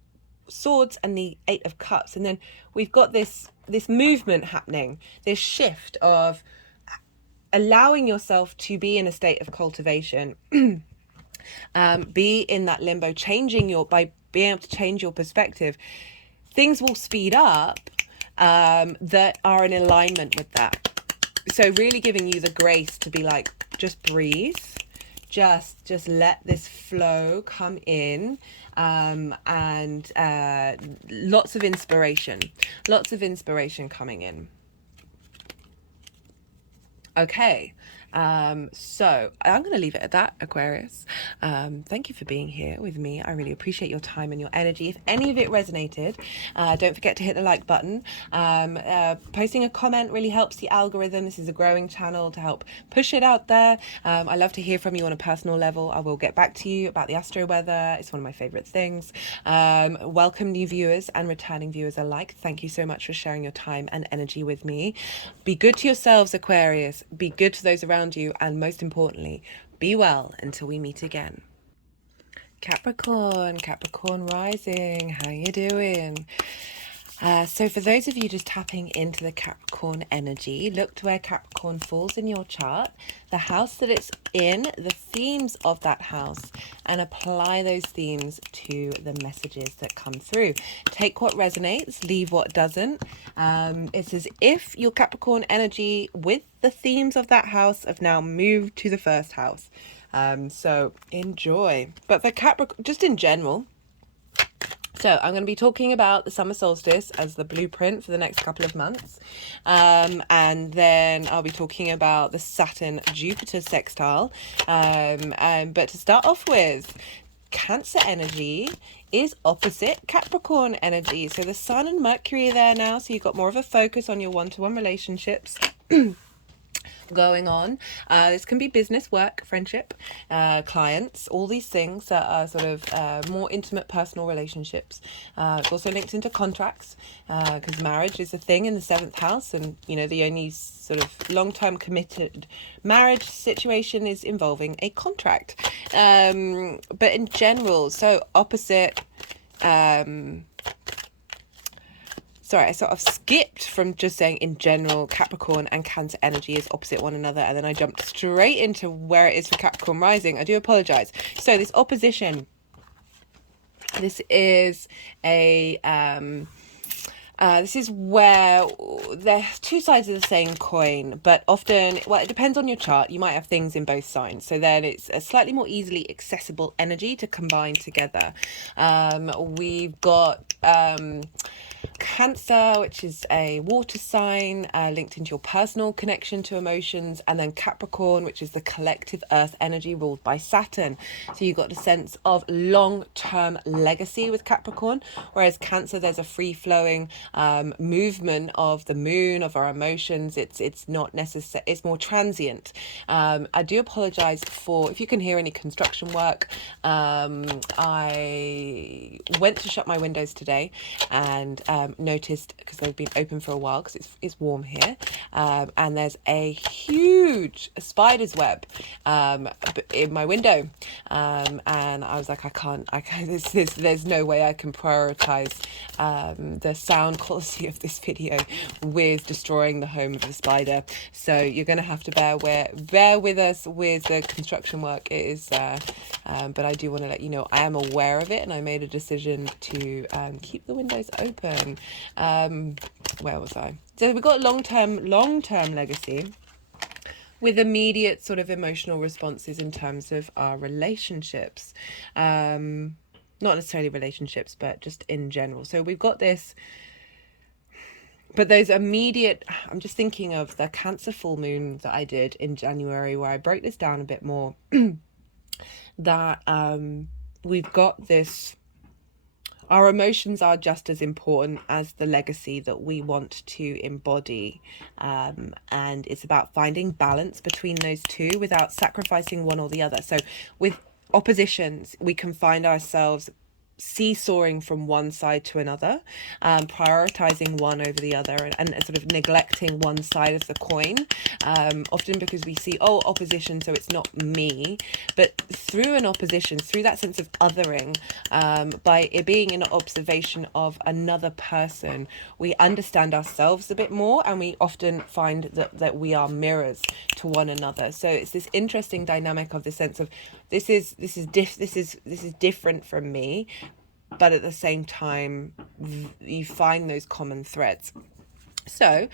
Swords and the 8 of Cups. And then we've got this movement happening, this shift of allowing yourself to be in a state of cultivation, be in that limbo, by being able to change your perspective. Things will speed up that are in alignment with that. So really giving you the grace to be like, just breathe, just let this flow come in, and lots of inspiration coming in. Okay, so I'm going to leave it at that, Aquarius. Thank you for being here with me. I really appreciate your time and your energy. If any of it resonated, don't forget to hit the like button. Posting a comment really helps the algorithm. This is a growing channel to help push it out there. I love to hear from you on a personal level. I will get back to you about the astro weather. It's one of my favorite things. Welcome new viewers and returning viewers alike. Thank you so much for sharing your time and energy with me. Be good to yourselves, Aquarius. Be good to those around you, and most importantly, be well until we meet again. Capricorn rising, how you doing? So for those of you just tapping into the Capricorn energy, look to where Capricorn falls in your chart, the house that it's in, the themes of that house, and apply those themes to the messages that come through. Take what resonates, leave what doesn't. It's as if your Capricorn energy with the themes of that house have now moved to the first house. So enjoy. But for Capricorn, just in general, So I'm going to be talking about the summer solstice as the blueprint for the next couple of months. And then I'll be talking about the Saturn Jupiter sextile. But to start off with, Cancer energy is opposite Capricorn energy. So the Sun and Mercury are there now. So you've got more of a focus on your one-to-one relationships going on. This can be business, work, friendship, clients, all these things that are sort of more intimate personal relationships. It's also linked into contracts, because marriage is a thing in the 7th house, and you know, the only sort of long-term committed marriage situation is involving a contract. But in general, so opposite, sorry, I sort of skipped from just saying in general Capricorn and Cancer energy is opposite one another, and then I jumped straight into where it is for Capricorn rising. I do apologize. So this opposition, this is a this is where there's two sides of the same coin, but often, well, it depends on your chart. You might have things in both signs, so then it's a slightly more easily accessible energy to combine together. We've got Cancer, which is a water sign, linked into your personal connection to emotions, and then Capricorn, which is the collective earth energy ruled by Saturn. So you've got a sense of long-term legacy with Capricorn, whereas Cancer, there's a free-flowing movement of the moon, of our emotions. It's not necessary, it's more transient. I do apologize for if you can hear any construction work. I went to shut my windows today and noticed, because they've been open for a while because it's warm here, and there's a huge spider's web in my window, and I was like, I can't there's no way I can prioritize the sound quality of this video with destroying the home of a spider. So you're going to have to bear with us with the construction work. It is but I do want to let you know I am aware of it, and I made a decision to keep the windows open. Where was I? So we've got long-term legacy with immediate sort of emotional responses in terms of our relationships. Not necessarily relationships, but just in general. So we've got this, but those immediate, I'm just thinking of the Cancer full moon that I did in January, where I broke this down a bit more, that we've got this, our emotions are just as important as the legacy that we want to embody. And it's about finding balance between those two without sacrificing one or the other. So with oppositions, we can find ourselves seesawing from one side to another, prioritizing one over the other, and sort of neglecting one side of the coin, often because we see, oh, opposition, so it's not me. But through an opposition, through that sense of othering, by it being an observation of another person, we understand ourselves a bit more, and we often find that we are mirrors to one another. So it's this interesting dynamic of the sense of this is different from me, but at the same time you find those common threads. So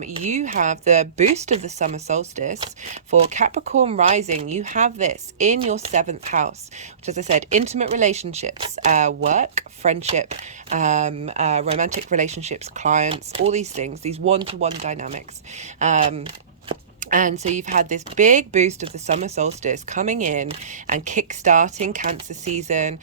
you have the boost of the summer solstice for Capricorn rising. You have this in your 7th house, which, as I said, intimate relationships, work, friendship, romantic relationships, clients, all these things, these one-to-one dynamics. And so you've had this big boost of the summer solstice coming in and kick-starting Cancer season,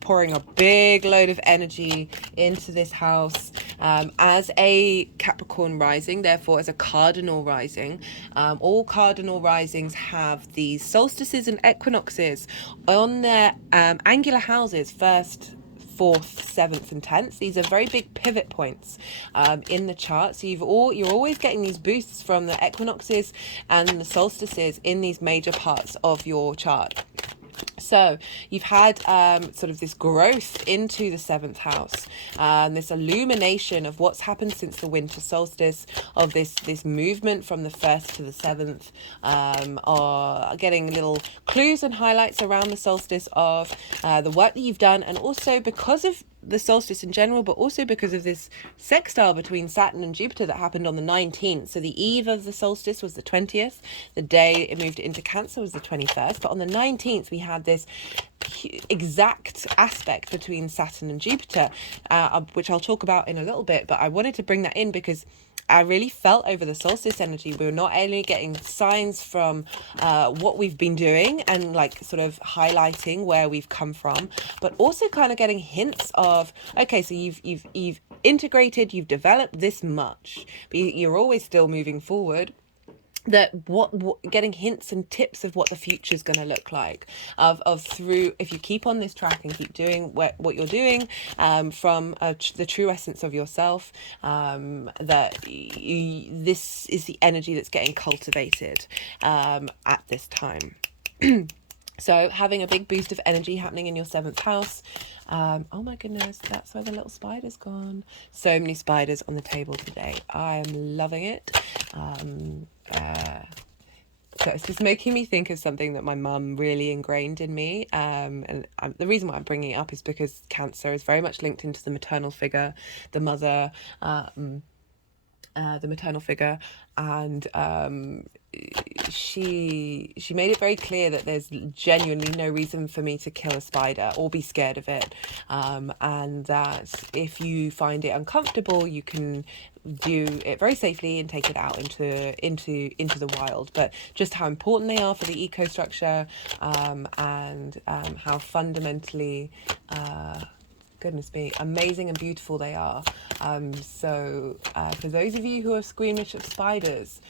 pouring a big load of energy into this house, as a Capricorn rising, therefore as a cardinal rising. All cardinal risings have these solstices and equinoxes on their angular houses, 1st, 4th, 7th and 10th. These are very big pivot points in the chart. So you're always getting these boosts from the equinoxes and the solstices in these major parts of your chart. So you've had sort of this growth into the 7th house, this illumination of what's happened since the winter solstice, of this movement from the 1st to the 7th, or getting little clues and highlights around the solstice of the work that you've done, and also because of the solstice in general, but also because of this sextile between Saturn and Jupiter that happened on the 19th. So the eve of the solstice was the 20th. The day it moved into Cancer was the 21st. But on the 19th, we had this exact aspect between Saturn and Jupiter, which I'll talk about in a little bit. But I wanted to bring that in because I really felt over the solstice energy, we were not only getting signs from what we've been doing and like sort of highlighting where we've come from, but also kind of getting hints of, okay, so you've integrated, you've developed this much, but you're always still moving forward. That what getting hints and tips of what the future is going to look like, of through, if you keep on this track and keep doing what you're doing, from the true essence of yourself, that this is the energy that's getting cultivated at this time. So having a big boost of energy happening in your 7th house. Oh my goodness, that's where the little spider's gone. So many spiders on the table today. I am loving it. So it's just making me think of something that my mum really ingrained in me. And the reason why I'm bringing it up is because Cancer is very much linked into the maternal figure, the mother, the maternal figure, and she made it very clear that there's genuinely no reason for me to kill a spider or be scared of it, and that if you find it uncomfortable, you can do it very safely and take it out into the wild. But just how important they are for the eco structure, and how fundamentally goodness me, amazing and beautiful they are. So for those of you who are squeamish of spiders,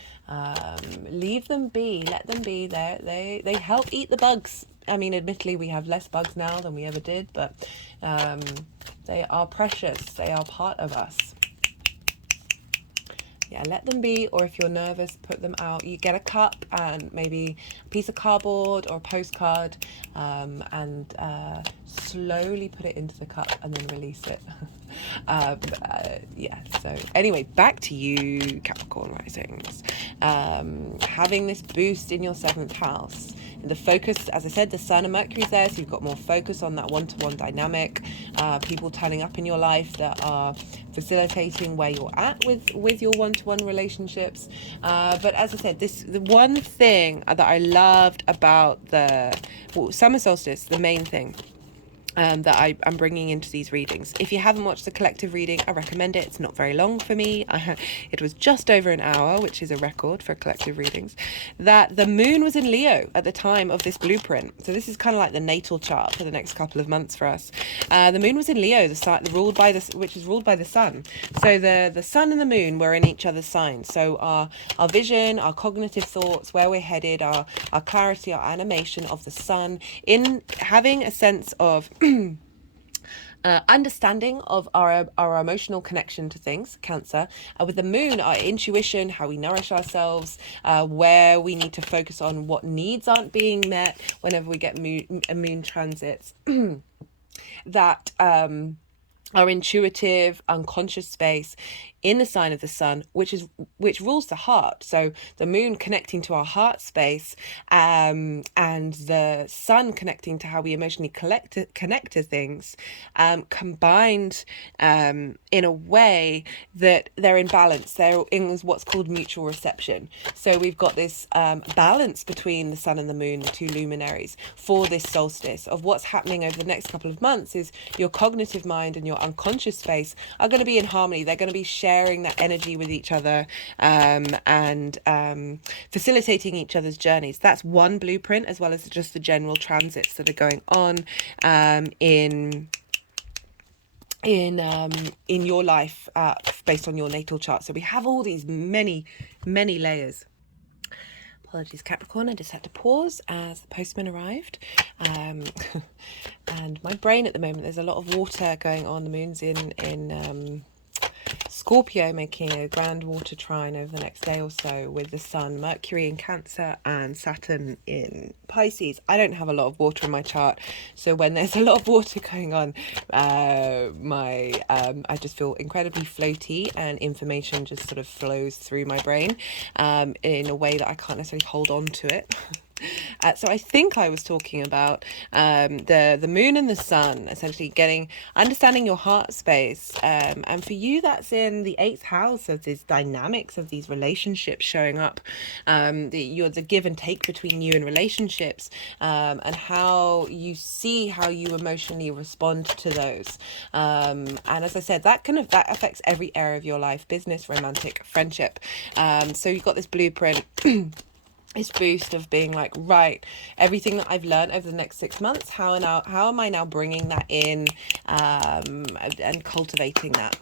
leave them be, let them be. They help eat the bugs. I mean, admittedly, we have less bugs now than we ever did, but they are precious. They are part of us. Yeah, let them be, or if you're nervous, put them out. You get a cup and maybe a piece of cardboard or a postcard, and slowly put it into the cup and then release it. Yeah, so anyway, back to you, Capricorn risings. Having this boost in your 7th house. The focus, as I said, the Sun and Mercury's there, so you've got more focus on that one-to-one dynamic. People turning up in your life that are facilitating where you're at with your one-to-one relationships. But as I said, the one thing that I loved about the summer solstice, the main thing that I'm bringing into these readings. If you haven't watched the collective reading, I recommend it. It's not very long for me. It was just over an hour, which is a record for collective readings. That the moon was in Leo at the time of this blueprint. So this is kind of like the natal chart for the next couple of months for us. The moon was in Leo, which is ruled by the sun. So the sun and the moon were in each other's signs. So our vision, our cognitive thoughts, where we're headed, our clarity, our animation of the sun, in having a sense of understanding of our emotional connection to things, Cancer. With the moon, our intuition, how we nourish ourselves, where we need to focus on what needs aren't being met whenever we get moon transits. That our intuitive, unconscious space in the sign of the sun, which rules the heart. So the moon connecting to our heart space, and the sun connecting to how we emotionally connect to things, combined in a way that they're in balance. They're in what's called mutual reception. So we've got this balance between the sun and the moon, the two luminaries, for this solstice. Of what's happening over the next couple of months is your cognitive mind and your unconscious space are going to be in harmony. They're going to be sharing that energy with each other, and facilitating each other's journeys. That's one blueprint, as well as just the general transits that are going on in your life, based on your natal chart. So we have all these many layers. Apologies, Capricorn, I just had to pause as the postman arrived. And my brain at the moment, there's a lot of water going on. The moon's in Scorpio, making a grand water trine over the next day or so with the Sun, Mercury in Cancer, and Saturn in Pisces. I don't have a lot of water in my chart, so when there's a lot of water going on, I just feel incredibly floaty, and information just sort of flows through my brain in a way that I can't necessarily hold on to it. So I think I was talking about the moon and the sun, essentially understanding your heart space. And for you, that's in the 8th house of these dynamics of these relationships showing up. The give and take between you and relationships, and how you see how you emotionally respond to those. And as I said, that affects every area of your life: business, romantic, friendship. So you've got this blueprint. This boost of being like, right, everything that I've learned over the next 6 months, how am I now bringing that in, and cultivating that.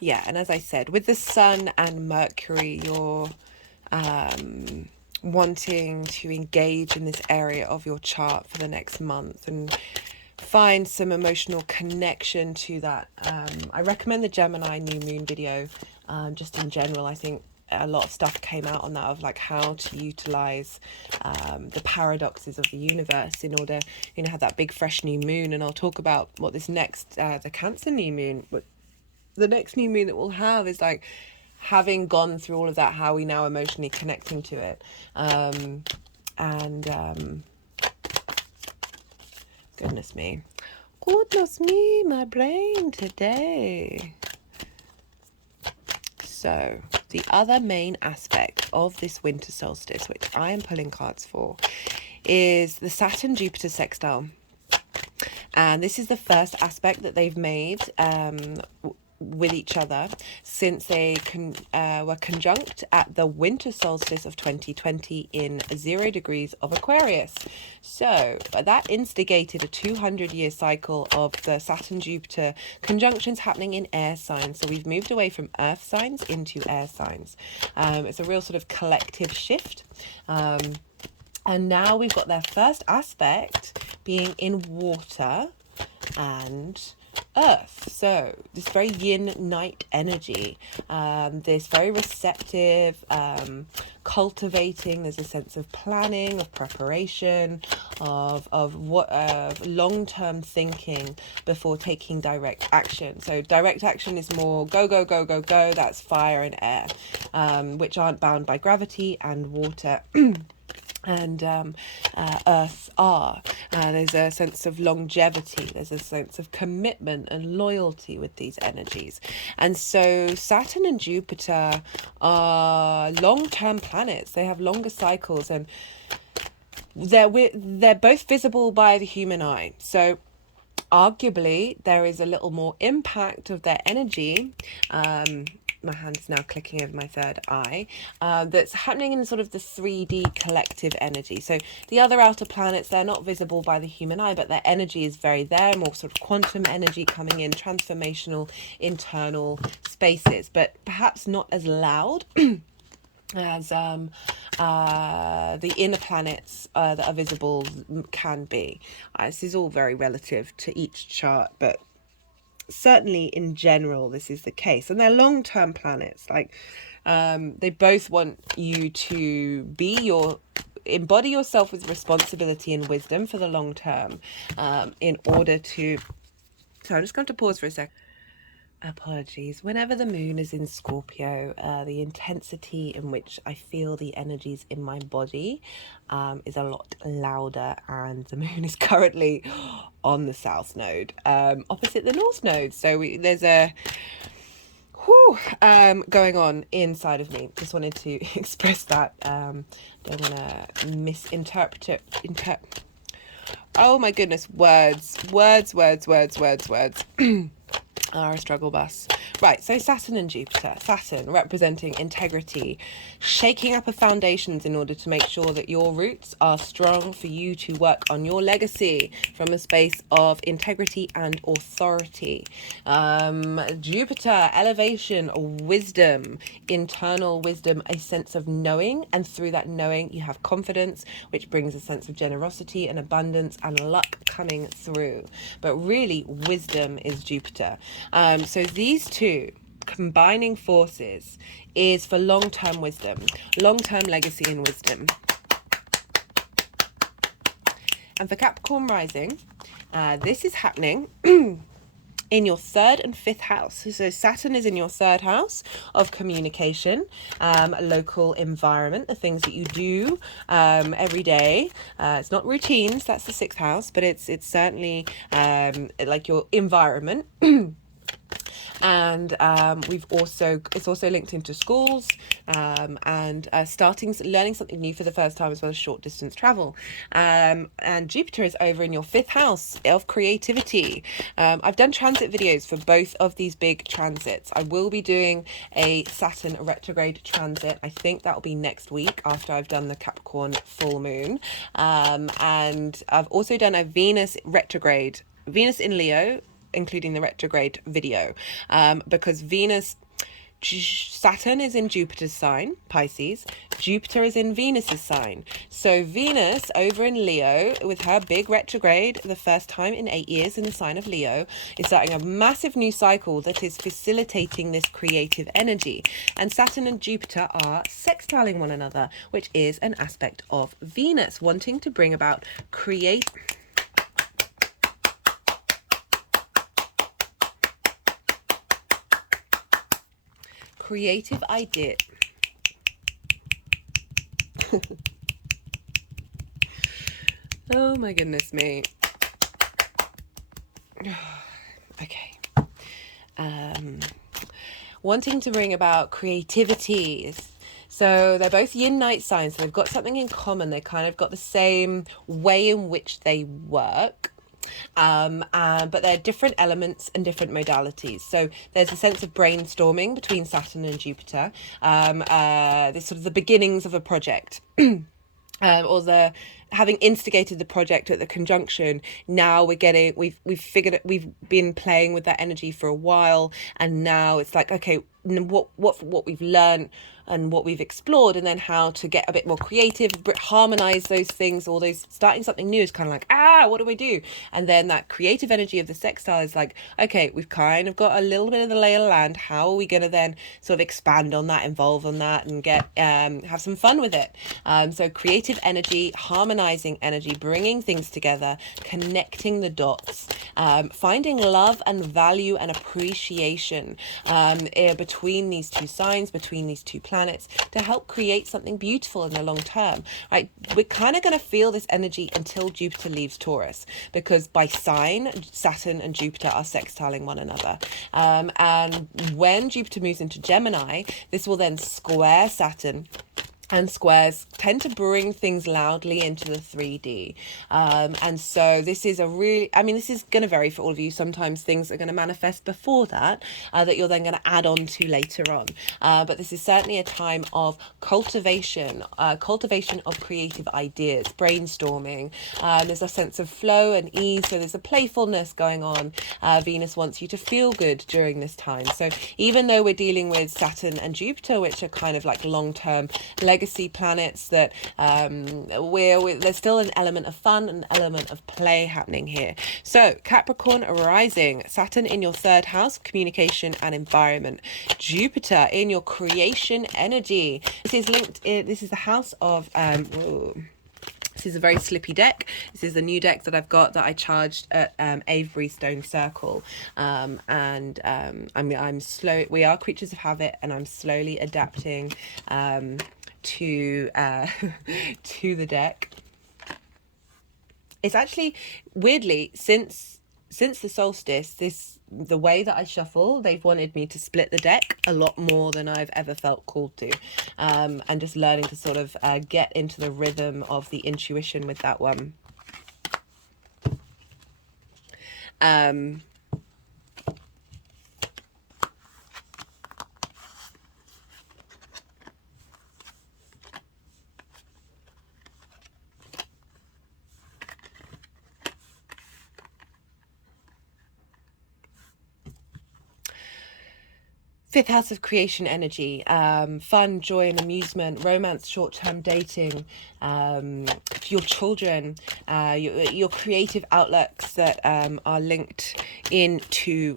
Yeah, and as I said, with the sun and Mercury, you're wanting to engage in this area of your chart for the next month and find some emotional connection to that. I recommend the Gemini new moon video. Just in general, I think a lot of stuff came out on that, of like how to utilize the paradoxes of the universe in order, have that big fresh new moon. And I'll talk about what this next, the Cancer new moon, the next new moon that we'll have is like, having gone through all of that, how we now emotionally connecting to it. Goodness me, my brain today. So the other main aspect of this winter solstice, which I am pulling cards for, is the Saturn Jupiter sextile. And this is the first aspect that they've made with each other since they were conjunct at the winter solstice of 2020 in 0 degrees of Aquarius. So that instigated a 200-year cycle of the Saturn-Jupiter conjunctions happening in air signs. So we've moved away from earth signs into air signs. It's a real sort of collective shift. And now we've got their first aspect being in water and earth. So this very yin night energy, this very receptive, cultivating. There's a sense of planning, of preparation, of long-term thinking before taking direct action. So direct action is more go, go, go, go, go. That's fire and air, which aren't bound by gravity, and water and earth are. There's a sense of longevity, there's a sense of commitment and loyalty with these energies. And so Saturn and Jupiter are long-term planets. They have longer cycles, and they're both visible by the human eye. So arguably there is a little more impact of their energy. My hand's now clicking over my third eye, that's happening in sort of the 3D collective energy. So the other outer planets, they're not visible by the human eye, but their energy is very there, more sort of quantum energy coming in, transformational internal spaces, but perhaps not as loud as the inner planets that are visible can be. This is all very relative to each chart, but certainly in general this is the case. And they're long-term planets. Like they both want you to embody yourself with responsibility and wisdom for the long term, in order to, so I'm just going to pause for a sec. Apologies. Whenever the moon is in Scorpio, the intensity in which I feel the energies in my body is a lot louder, and the moon is currently on the south node, opposite the north node. So there's a going on inside of me. Just wanted to express that. Don't want to misinterpret it. Oh my goodness, words. Are a struggle bus. Right, so Saturn and Jupiter. Saturn representing integrity, shaking up of foundations in order to make sure that your roots are strong for you to work on your legacy from a space of integrity and authority. Jupiter, elevation, wisdom, internal wisdom, a sense of knowing, and through that knowing you have confidence, which brings a sense of generosity and abundance and luck coming through. But really, wisdom is Jupiter. So these two combining forces is for long-term wisdom, long-term legacy and wisdom. And for Capricorn rising, this is happening in your 3rd and 5th house. So Saturn is in your 3rd house of communication, local environment, the things that you do every day. It's not routines, that's the 6th house, but it's certainly like your environment. And it's also linked into schools, and learning something new for the first time, as well as short distance travel. And Jupiter is over in your 5th house of creativity. I've done transit videos for both of these big transits. I will be doing a Saturn retrograde transit. I think that will be next week after I've done the Capricorn full moon. And I've also done a Venus retrograde, Venus in Leo, including the retrograde video, because Saturn is in Jupiter's sign, Pisces. Jupiter is in Venus's sign. So Venus over in Leo with her big retrograde, the first time in 8 years in the sign of Leo, is starting a massive new cycle that is facilitating this creative energy. And Saturn and Jupiter are sextiling one another, which is an aspect of Venus wanting to bring about creative idea. Oh my goodness me. Okay. Wanting to bring about creativity. So they're both yin night signs. So they've got something in common. They kind of got the same way in which they work. But they're different elements and different modalities. So there's a sense of brainstorming between Saturn and Jupiter. This sort of the beginnings of a project. Or the having instigated the project at the conjunction, now we've figured it, we've been playing with that energy for a while, and now it's like, okay, what we've learned and what we've explored, and then how to get a bit more creative, harmonize those things, all those, starting something new is kind of like, what do we do? And then that creative energy of the sextile is like, okay, we've kind of got a little bit of the lay of the land. How are we going to then sort of expand on that, involve on that, and get have some fun with it? So creative energy, harmonizing energy, bringing things together, connecting the dots, finding love and value and appreciation between these two signs, between these two planets, to help create something beautiful in the long term, right? We're kind of going to feel this energy until Jupiter leaves Taurus, because by sign, Saturn and Jupiter are sextiling one another. And when Jupiter moves into Gemini, this will then square Saturn, and squares tend to bring things loudly into the 3D. And so this is this is going to vary for all of you. Sometimes things are going to manifest before that you're then going to add on to later on. But this is certainly a time of cultivation of creative ideas, brainstorming. There's a sense of flow and ease. So there's a playfulness going on. Venus wants you to feel good during this time. So even though we're dealing with Saturn and Jupiter, which are kind of like long-term legacy planets, that there's still an element of fun, an element of play happening here. So Capricorn rising, Saturn in your 3rd house, communication and environment, Jupiter in your creation energy. This is linked this is the house of this is a very slippy deck. This is a new deck that I've got that I charged at Avebury Stone Circle. I'm slow. We are creatures of habit, and I'm slowly adapting to the deck. It's actually, weirdly, since the solstice, the way that I shuffle, they've wanted me to split the deck a lot more than I've ever felt called to, and just learning to sort of get into the rhythm of the intuition with that one. Fifth house of creation energy, fun, joy and amusement, romance, short-term dating, your children, your creative outlets that are linked into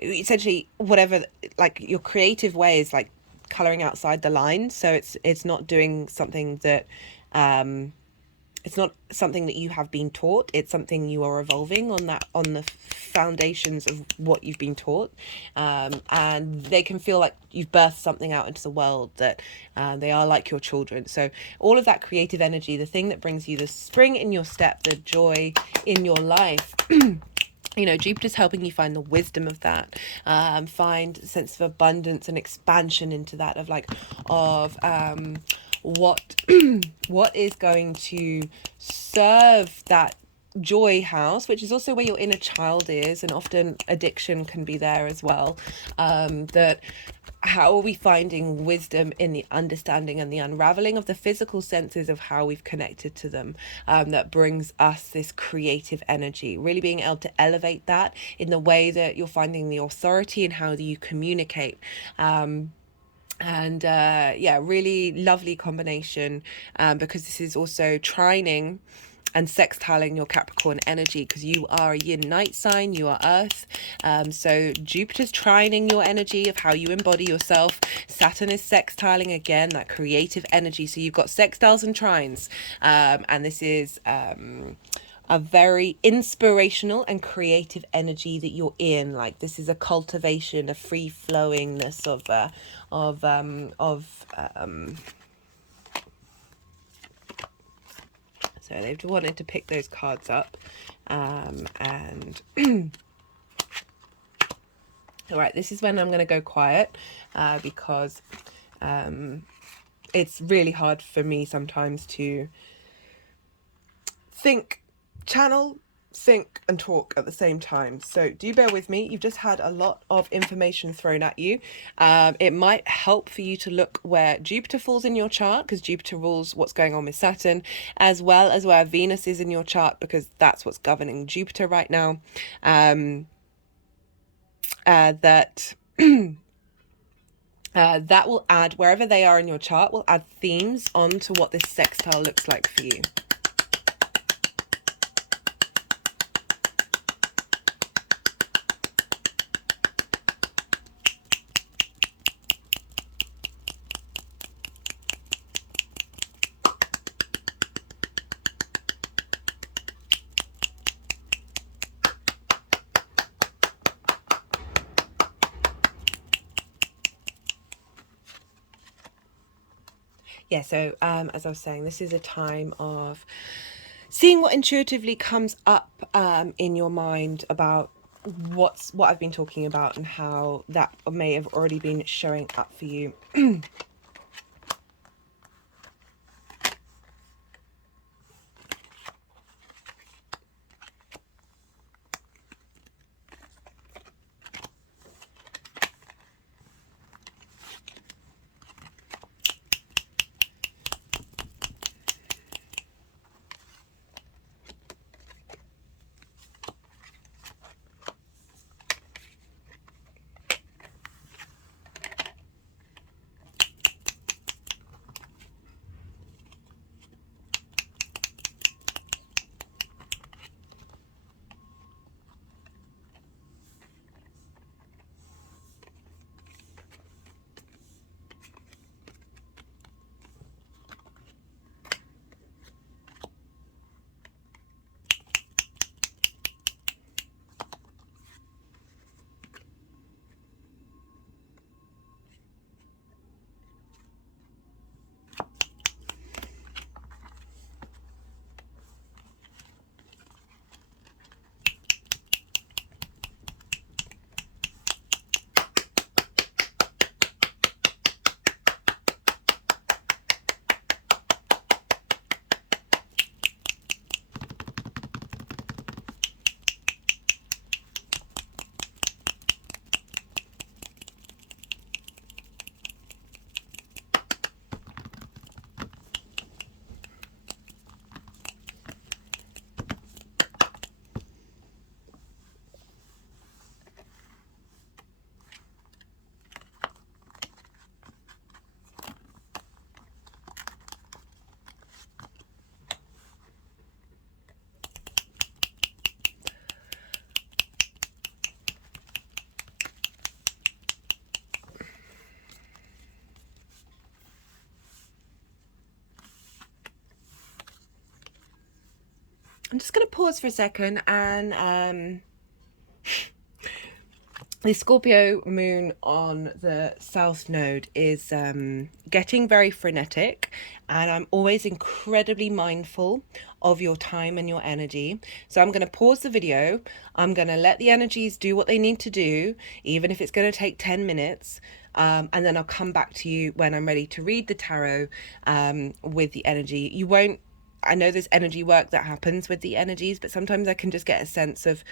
essentially whatever, like your creative ways, like coloring outside the lines. So it's not doing something that it's not something that you have been taught. It's something you are evolving on, that on the foundations of what you've been taught, and they can feel like you've birthed something out into the world, that they are like your children. So all of that creative energy, the thing that brings you the spring in your step, the joy in your life, you know, Jupiter's helping you find the wisdom of that, find a sense of abundance and expansion into that, of like, of what what is going to serve that joy house, which is also where your inner child is, and often addiction can be there as well. That how are we finding wisdom in the understanding and the unraveling of the physical senses of how we've connected to them, that brings us this creative energy, really being able to elevate that in the way that you're finding the authority and how do you communicate. And yeah, really lovely combination, because this is also trining and sextiling your Capricorn energy, because you are a yin night sign, you are earth. So Jupiter's trining your energy of how you embody yourself. Saturn is sextiling again, that creative energy. So you've got sextiles and trines, and this is a very inspirational and creative energy that you're in. Like, this is a cultivation, a free flowingness so they've wanted to pick those cards up, and all right, this is when I'm going to go quiet, because it's really hard for me sometimes to think, channel, think and talk at the same time. So do bear with me. You've just had a lot of information thrown at you. It might help for you to look where Jupiter falls in your chart, because Jupiter rules what's going on with Saturn, as well as where Venus is in your chart, because that's what's governing Jupiter right now. That that will add, wherever they are in your chart, will add themes onto what this sextile looks like for you. Yeah, so as I was saying, this is a time of seeing what intuitively comes up in your mind about what I've been talking about, and how that may have already been showing up for you. I'm just going to pause for a second, and the Scorpio moon on the South Node is getting very frenetic, and I'm always incredibly mindful of your time and your energy. So I'm going to pause the video. I'm going to let the energies do what they need to do, even if it's going to take 10 minutes. And then I'll come back to you when I'm ready to read the tarot with the energy. You won't, I know there's energy work that happens with the energies, but sometimes I can just get a sense of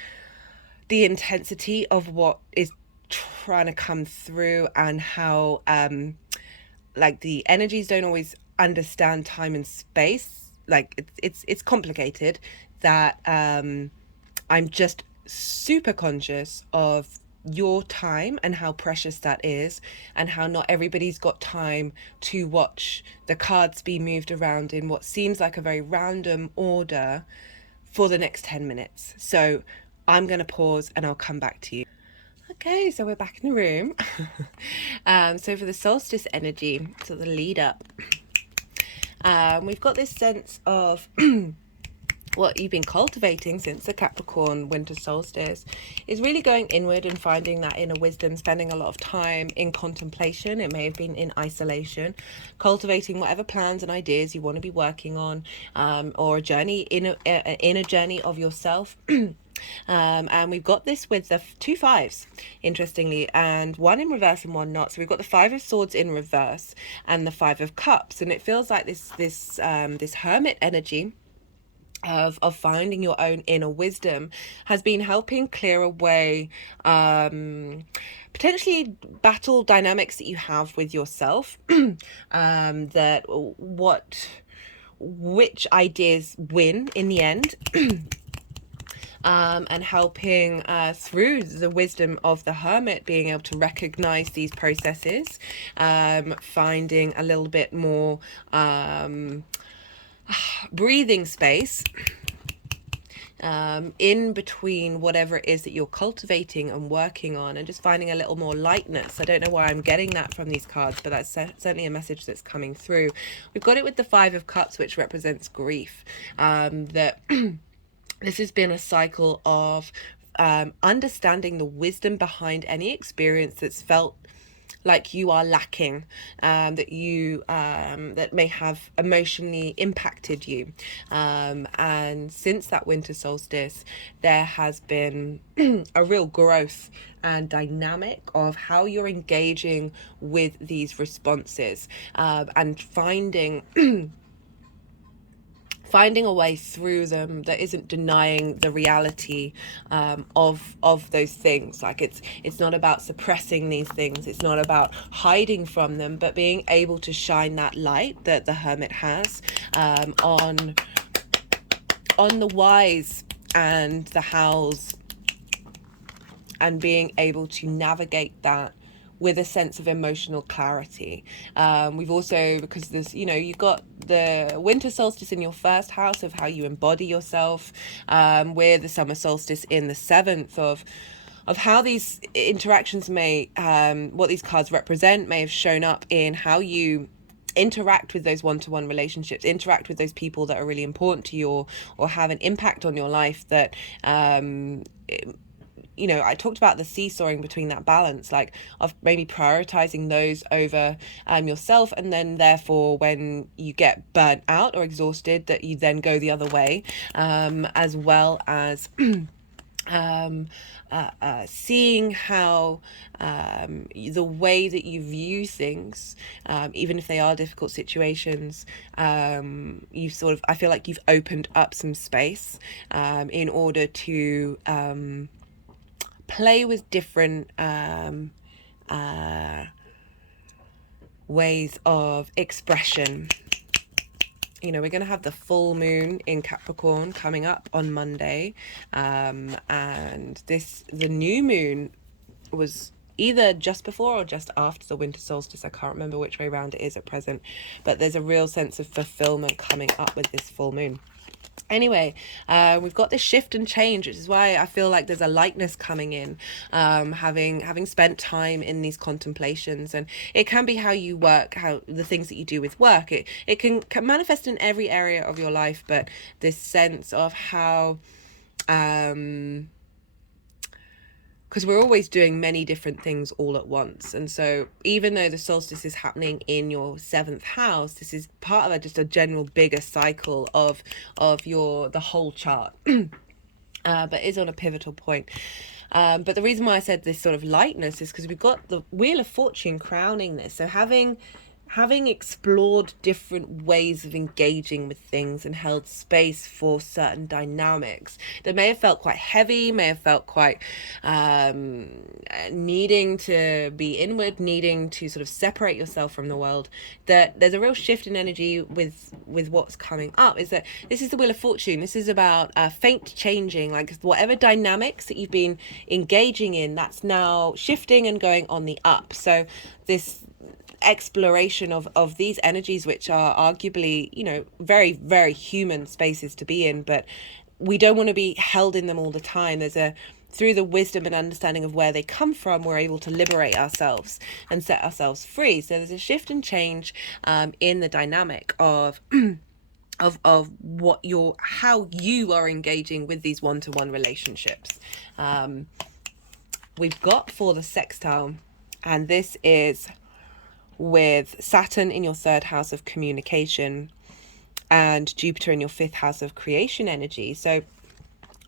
the intensity of what is trying to come through, and how like the energies don't always understand time and space. Like it's complicated, that I'm just super conscious of your time and how precious that is, and how not everybody's got time to watch the cards be moved around in what seems like a very random order for the next 10 minutes. So I'm going to pause and I'll come back to you. Okay, so we're back in the room. So for the solstice energy, so the lead up, we've got this sense of what you've been cultivating since the Capricorn winter solstice is really going inward and finding that inner wisdom, spending a lot of time in contemplation. It may have been in isolation, cultivating whatever plans and ideas you want to be working on, or a journey in a journey of yourself. And we've got this with the 2 5s, interestingly, and one in reverse and one not. So we've got the 5 of Swords in reverse and the 5 of Cups, and it feels like this hermit energy of finding your own inner wisdom has been helping clear away potentially battle dynamics that you have with yourself, that which ideas win in the end. And helping through the wisdom of the hermit, being able to recognize these processes, finding a little bit more breathing space in between whatever it is that you're cultivating and working on, and just finding a little more lightness. I don't know why I'm getting that from these cards, but that's certainly a message that's coming through. We've got it with the 5 of Cups, which represents grief, that this has been a cycle of understanding the wisdom behind any experience that's felt like you are lacking, that may have emotionally impacted you, and since that winter solstice there has been a real growth and dynamic of how you're engaging with these responses, and finding a way through them that isn't denying the reality of those things. Like it's not about suppressing these things, it's not about hiding from them, but being able to shine that light that the hermit has on the whys and the hows, and being able to navigate that with a sense of emotional clarity. We've also, because there's, you've got the winter solstice in your first house of how you embody yourself, with the summer solstice in the 7th of how these interactions may, what these cards represent may have shown up in how you interact with those one-to-one relationships, interact with those people that are really important to you, or have an impact on your life that, I talked about the seesawing between that balance, like of maybe prioritizing those over yourself, and then therefore when you get burnt out or exhausted, that you then go the other way, as well as seeing how the way that you view things, even if they are difficult situations, you've sort of, I feel like you've opened up some space in order to play with different ways of expression. We're going to have the full moon in Capricorn coming up on Monday, and the new moon was either just before or just after the winter solstice. I can't remember which way around it is at present, but there's a real sense of fulfillment coming up with this full moon. Anyway, we've got this shift and change, which is why I feel like there's a lightness coming in, having spent time in these contemplations. And it can be how you work, how the things that you do with work, it can manifest in every area of your life, but this sense of how because we're always doing many different things all at once. And so even though the solstice is happening in your seventh house, this is part of just a general bigger cycle of the whole chart. But is on a pivotal point. But the reason why I said this sort of lightness is because we've got the Wheel of Fortune crowning this. So having explored different ways of engaging with things and held space for certain dynamics that may have felt quite heavy, may have felt quite needing to be inward, needing to sort of separate yourself from the world, that there's a real shift in energy with what's coming up. Is that this is the Wheel of Fortune. This is about faint changing, like whatever dynamics that you've been engaging in, that's now shifting and going on the up. So this exploration of these energies, which are arguably, you know, very, very human spaces to be in, but we don't want to be held in them all the time. Through the wisdom and understanding of where they come from, we're able to liberate ourselves and set ourselves free. So there's a shift and change in the dynamic of how you are engaging with these one-to-one relationships. We've got for the sextile, and this is with Saturn in your third house of communication and Jupiter in your fifth house of creation energy. So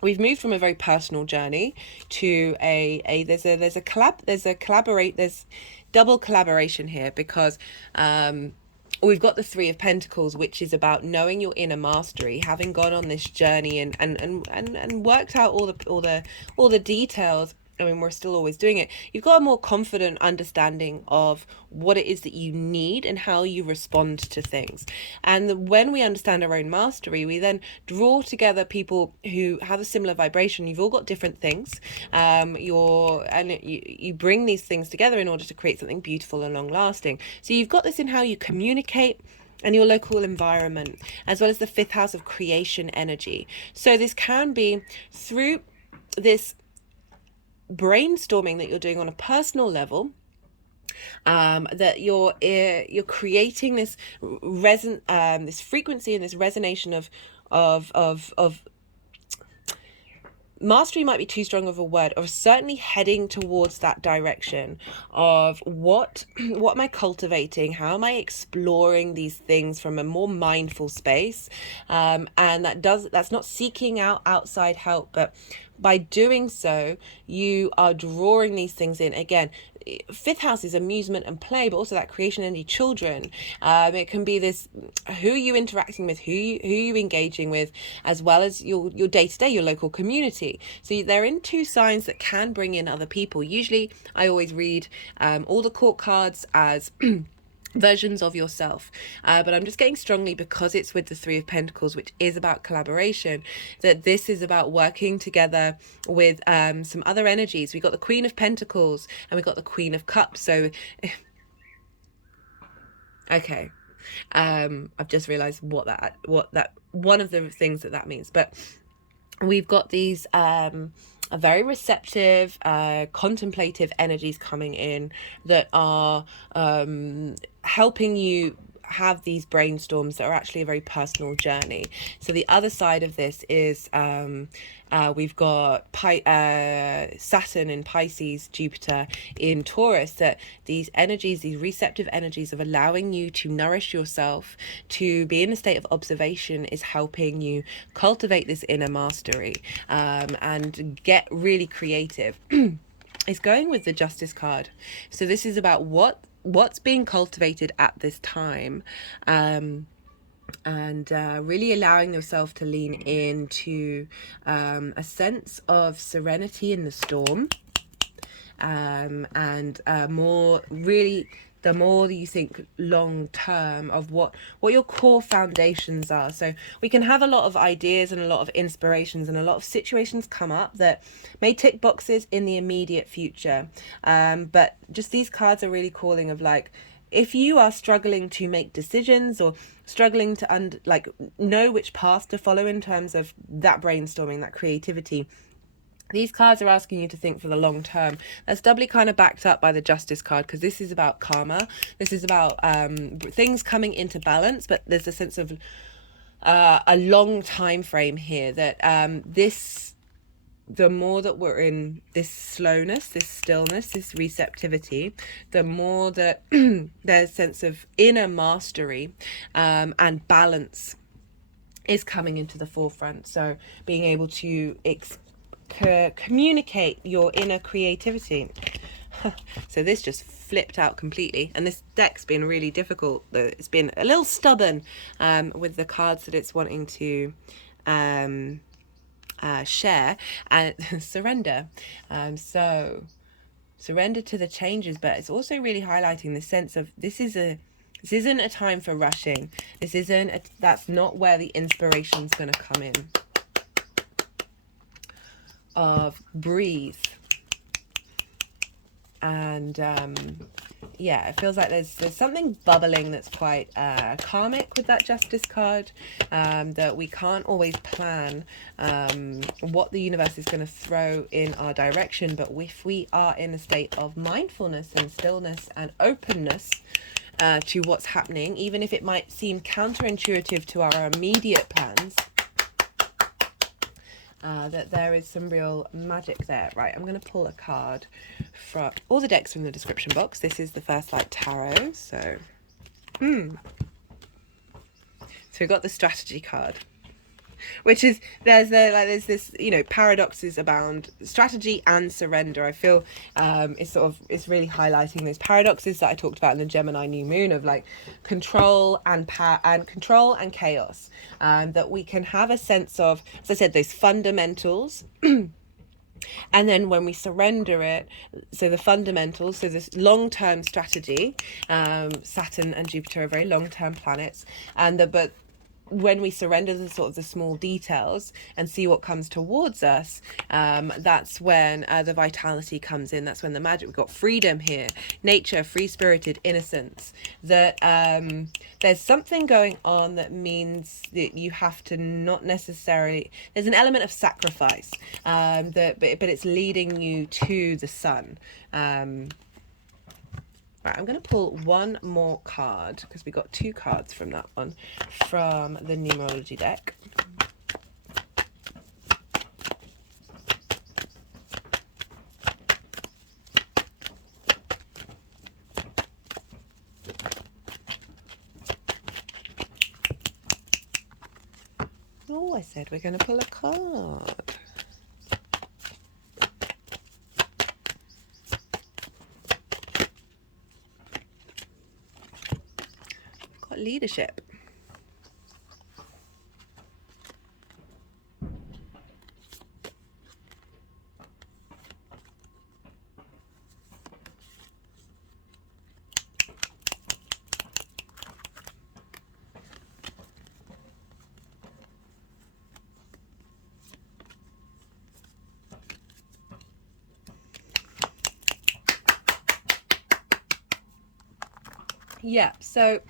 we've moved from a very personal journey to there's double collaboration here, because we've got the Three of Pentacles, which is about knowing your inner mastery, having gone on this journey and worked out all the details. I mean, we're still always doing it. You've got a more confident understanding of what it is that you need and how you respond to things. And when we understand our own mastery, we then draw together people who have a similar vibration. You've all got different things. You bring these things together in order to create something beautiful and long lasting. So you've got this in how you communicate and your local environment, as well as the fifth house of creation energy. So this can be through this brainstorming that you're doing on a personal level, that you're creating this this frequency and this resonation of mastery might be too strong of a word, or certainly heading towards that direction of what am I cultivating, how am I exploring these things from a more mindful space, and that's not seeking out outside help, but by doing so you are drawing these things in. Again, fifth house is amusement and play, but also that creation energy, children. It can be this, who are you interacting with, who you engaging with, as well as your day-to-day, your local community. So they're in two signs that can bring in other people. Usually I always read all the court cards as versions of yourself, but I'm just getting strongly, because it's with the Three of Pentacles, which is about collaboration, that this is about working together with some other energies. We got the Queen of Pentacles and we got the Queen of Cups. So okay, I've just realized what that one of the things that means. But we've got these a very receptive, contemplative energies coming in that are helping you have these brainstorms that are actually a very personal journey. So the other side of this is we've got Saturn in Pisces, Jupiter in Taurus, that these energies, these receptive energies of allowing you to nourish yourself, to be in a state of observation, is helping you cultivate this inner mastery and get really creative. It's going with the Justice card. So this is about what's being cultivated at this time, and really allowing yourself to lean into a sense of serenity in the storm, and more really the more you think long term of what your core foundations are. So we can have a lot of ideas and a lot of inspirations, and a lot of situations come up that may tick boxes in the immediate future, but just these cards are really calling of like, if you are struggling to make decisions or struggling to know which path to follow in terms of that brainstorming, that creativity, these cards are asking you to think for the long term. That's doubly kind of backed up by the Justice card, because this is about karma. This is about things coming into balance, but there's a sense of a long time frame here that the more that we're in this slowness, this stillness, this receptivity, the more that there's a sense of inner mastery and balance is coming into the forefront. So being able to communicate your inner creativity. So this just flipped out completely, and this deck's been really difficult. It's been a little stubborn with the cards that it's wanting to share and surrender. So surrender to the changes, but it's also really highlighting the sense of this isn't a time for rushing. That's not where the inspiration's going to come in. Of breathe. And yeah, it feels like there's something bubbling that's quite karmic with that Justice card, that we can't always plan what the universe is going to throw in our direction, but if we are in a state of mindfulness and stillness and openness to what's happening, even if it might seem counterintuitive to our immediate plans, that there is some real magic there. Right, I'm going to pull a card from all the decks from the description box. This is the First Light Tarot. So we've got the Strategy card, which is there's this, paradoxes abound, strategy and surrender. I feel it's really highlighting those paradoxes that I talked about in the Gemini new moon of like control and power and control and chaos, that we can have a sense of, as I said, those fundamentals. And then when we surrender it, so the fundamentals, so this long-term strategy, Saturn and Jupiter are very long-term planets, but when we surrender the small details and see what comes towards us, that's when the vitality comes in. That's when the magic. We've got freedom here, nature, free-spirited innocence. That there's something going on that means that you have to not necessarily. There's an element of sacrifice, but it's leading you to the sun. Right, I'm going to pull one more card because we got two cards from that one, from the numerology deck. Oh, I said we're going to pull a card. Leadership. Yeah, so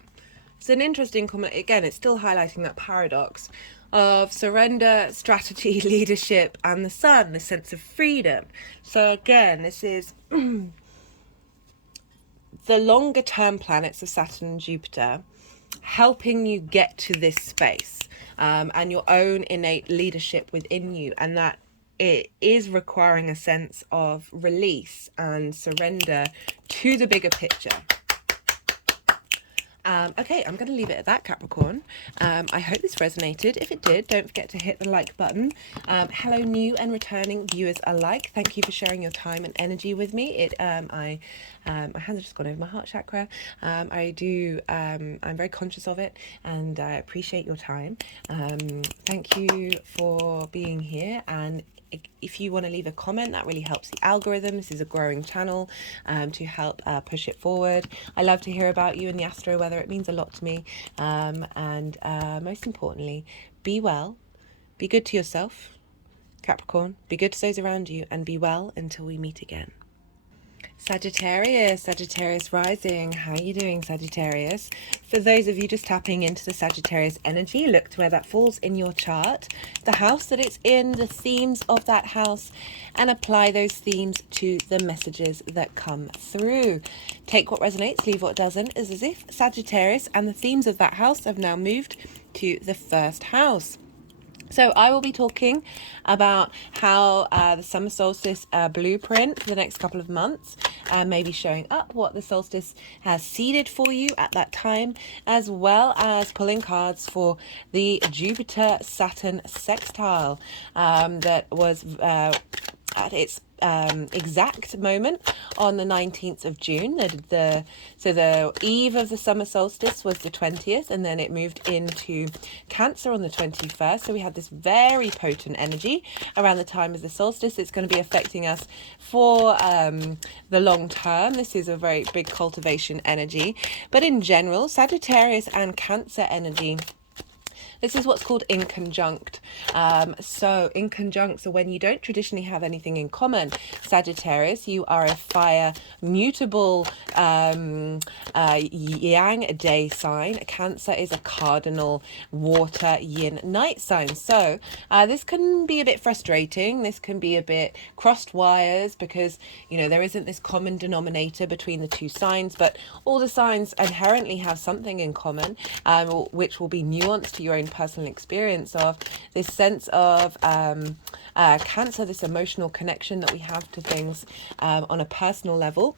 it's an interesting comment. Again, it's still highlighting that paradox of surrender, strategy, leadership, and the sun, the sense of freedom. So again, this is the longer term planets of Saturn and Jupiter helping you get to this space, and your own innate leadership within you, and that it is requiring a sense of release and surrender to the bigger picture. Okay, I'm going to leave it at that, Capricorn. I hope this resonated. If it did, don't forget to hit the like button. Hello, new and returning viewers alike. Thank you for sharing your time and energy with me. My hands have just gone over my heart chakra. I'm very conscious of it, and I appreciate your time. Thank you for being here, and if you want to leave a comment, that really helps the algorithm. This is a growing channel to help push it forward. I love to hear about you and the astro weather. It means a lot to me. And most importantly, be well, be good to yourself, Capricorn, be good to those around you, and be well until we meet again. Sagittarius rising. How are you doing, Sagittarius? For those of you just tapping into the Sagittarius energy, look to where that falls in your chart, the house that it's in, the themes of that house, and apply those themes to the messages that come through. Take what resonates, leave what doesn't, is as if Sagittarius and the themes of that house have now moved to the first house. So I will be talking about how the summer solstice blueprint for the next couple of months may be showing up, what the solstice has seeded for you at that time, as well as pulling cards for the Jupiter Saturn sextile that was at its exact moment on the 19th of June. So the eve of the summer solstice was the 20th, and then it moved into Cancer on the 21st. So we had this very potent energy around the time of the solstice. It's going to be affecting us for the long term. This is a very big cultivation energy, but in general, Sagittarius and Cancer energy, this is what's called in conjunct. So in conjunct, so when you don't traditionally have anything in common, Sagittarius, you are a fire mutable yang day sign. Cancer is a cardinal water yin night sign. So this can be a bit frustrating. This can be a bit crossed wires because, you know, there isn't this common denominator between the two signs, but all the signs inherently have something in common, which will be nuanced to your own personal experience of this sense of Cancer, this emotional connection that we have to things on a personal level.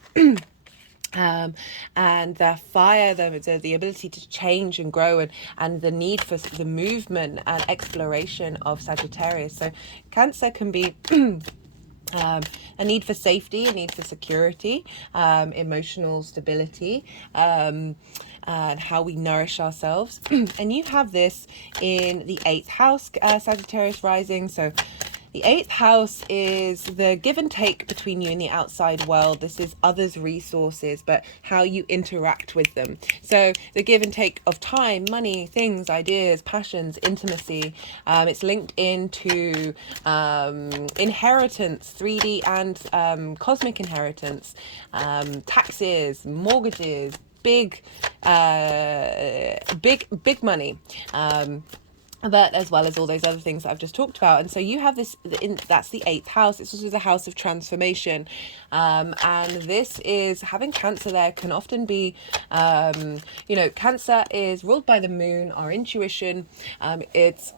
And the fire, the ability to change and grow, and the need for the movement and exploration of Sagittarius. So Cancer can be a need for safety, a need for security, emotional stability, and how we nourish ourselves. And you have this in the 8th house, Sagittarius rising. So the 8th house is the give and take between you and the outside world. This is others' resources, but how you interact with them. So the give and take of time, money, things, ideas, passions, intimacy. It's linked into inheritance, 3D and cosmic inheritance, taxes, mortgages, big money. But as well as all those other things that I've just talked about. And so you have this, that's the 8th house. It's also the house of transformation. And this is, having Cancer there can often be, you know, Cancer is ruled by the moon, our intuition. It's,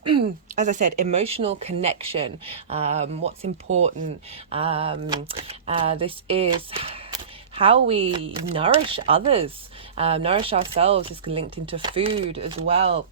as I said, emotional connection, what's important. This is how we nourish others, nourish ourselves. Is linked into food as well.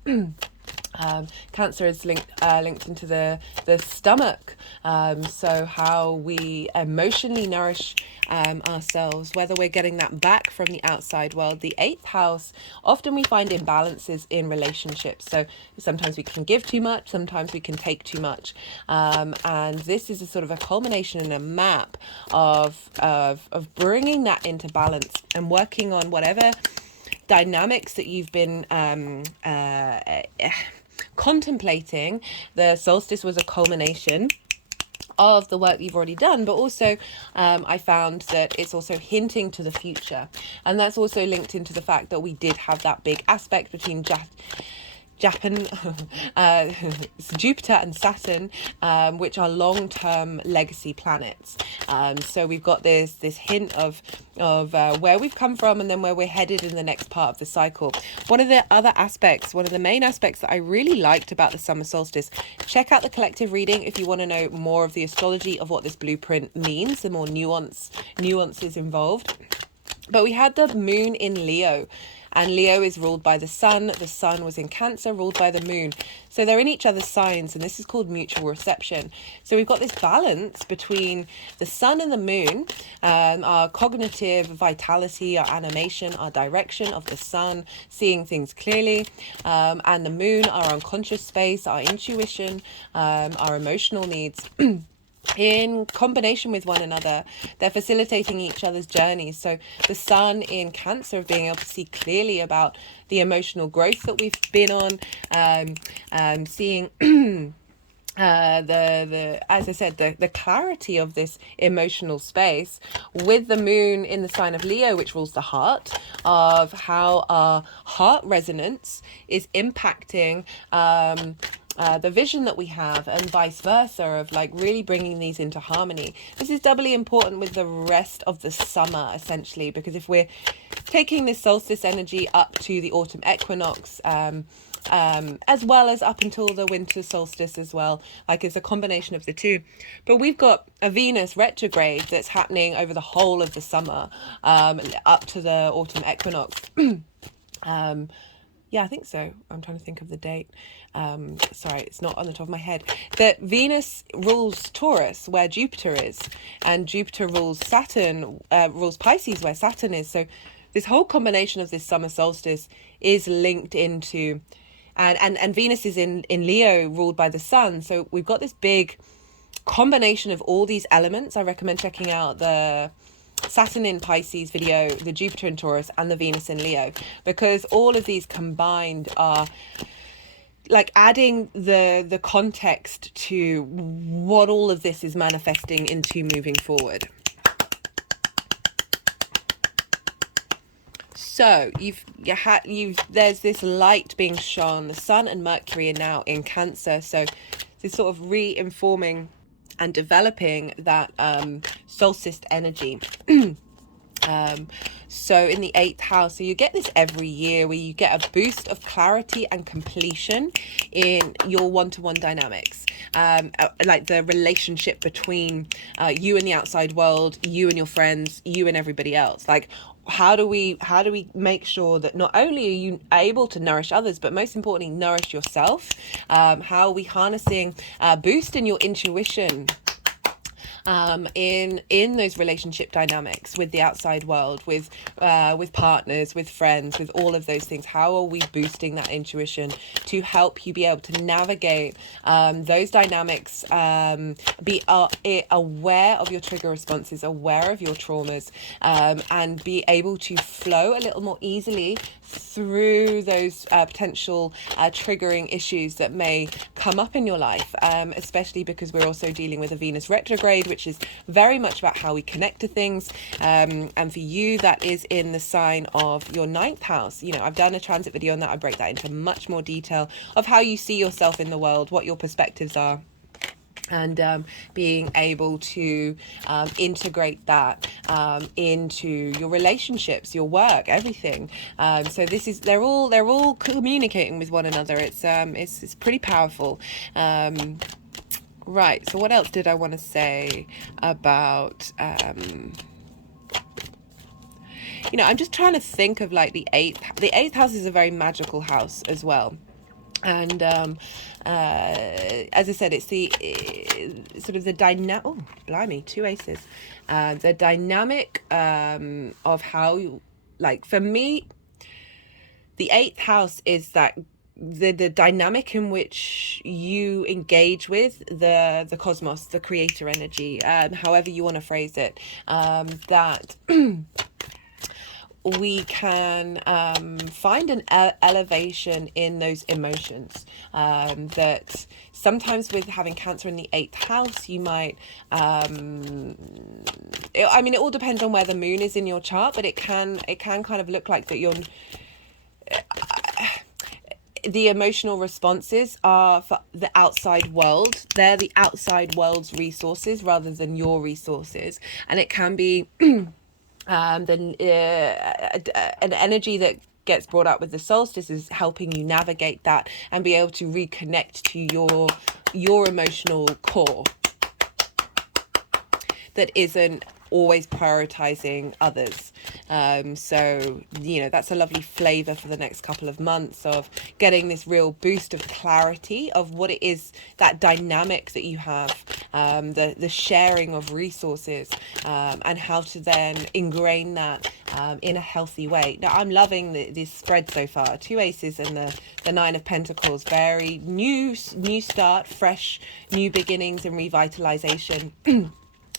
Cancer is linked into the stomach, so how we emotionally nourish ourselves, whether we're getting that back from the outside world. The 8th house, often we find imbalances in relationships, so sometimes we can give too much, sometimes we can take too much, and this is a sort of a culmination and a map of bringing that into balance and working on whatever dynamics that you've been contemplating. The solstice was a culmination of the work you've already done, but also I found that it's also hinting to the future, and that's also linked into the fact that we did have that big aspect between Jupiter and Saturn, which are long-term legacy planets. So we've got this hint of where we've come from and then where we're headed in the next part of the cycle. One of the main aspects that I really liked about the summer solstice, check out the collective reading if you want to know more of the astrology of what this blueprint means, the more nuances involved. But we had the moon in Leo, and Leo is ruled by the sun. The sun was in Cancer, ruled by the moon. So they're in each other's signs, and this is called mutual reception. So we've got this balance between the sun and the moon, our cognitive vitality, our animation, our direction of the sun, seeing things clearly, and the moon, our unconscious space, our intuition, our emotional needs. In combination with one another, they're facilitating each other's journeys. So the sun in Cancer, of being able to see clearly about the emotional growth that we've been on, seeing the as I said, the clarity of this emotional space with the moon in the sign of Leo, which rules the heart, of how our heart resonance is impacting the vision that we have, and vice versa, of like really bringing these into harmony. This is doubly important with the rest of the summer, essentially, because if we're taking this solstice energy up to the autumn equinox, as well as up until the winter solstice as well, like it's a combination of the two. But we've got a Venus retrograde that's happening over the whole of the summer, up to the autumn equinox. Yeah, I think so. I'm trying to think of the date. Sorry, it's not on the top of my head. That Venus rules Taurus, where Jupiter is, and Jupiter rules Saturn, rules Pisces, where Saturn is. So this whole combination of this summer solstice is linked into, and Venus is in Leo, ruled by the sun. So we've got this big combination of all these elements. I recommend checking out the Saturn in Pisces video, the Jupiter in Taurus, and the Venus in Leo, because all of these combined are like adding the context to what all of this is manifesting into moving forward. So there's this light being shone. The Sun and Mercury are now in Cancer, so this sort of re-informing and developing that solstice energy. So in the 8th house, so you get this every year where you get a boost of clarity and completion in your one-to-one dynamics, like the relationship between you and the outside world, you and your friends, you and everybody else. Like, how do we make sure that not only are you able to nourish others, but most importantly nourish yourself? How are we harnessing boosting your intuition in those relationship dynamics with the outside world, with partners, with friends, with all of those things? How are we boosting that intuition to help you be able to navigate those dynamics, be aware of your trigger responses, aware of your traumas, and be able to flow a little more easily through those potential triggering issues that may come up in your life, especially because we're also dealing with a Venus retrograde, which is very much about how we connect to things, and for you that is in the sign of your 9th house. You know, I've done a transit video on that. I break that into much more detail of how you see yourself in the world, what your perspectives are, and being able to integrate that into your relationships, your work, everything. So this is, they're all communicating with one another. It's pretty powerful. Right. So what else did I want to say about? You know, I'm just trying to think of like the 8th. The 8th house is a very magical house as well. And as I said, it's the sort of the dynamic. Oh, blimey, 2 aces. The dynamic of how, like, for me, the 8th house is that the dynamic in which you engage with the cosmos, the creator energy, however you want to phrase it, that we can find an elevation in those emotions, that sometimes with having Cancer in the 8th house, you might, I mean, it all depends on where the moon is in your chart, but it can kind of look like that you're, the emotional responses are for the outside world. They're the outside world's resources rather than your resources. And it can be an energy that gets brought up with the solstice is helping you navigate that and be able to reconnect to your emotional core that isn't always prioritizing others. So, you know, that's a lovely flavor for the next couple of months of getting this real boost of clarity of what it is, that dynamic that you have, the sharing of resources, and how to then ingrain that in a healthy way. Now, I'm loving this spread so far. 2 aces and the 9 of Pentacles. Very new start, fresh, new beginnings and revitalization.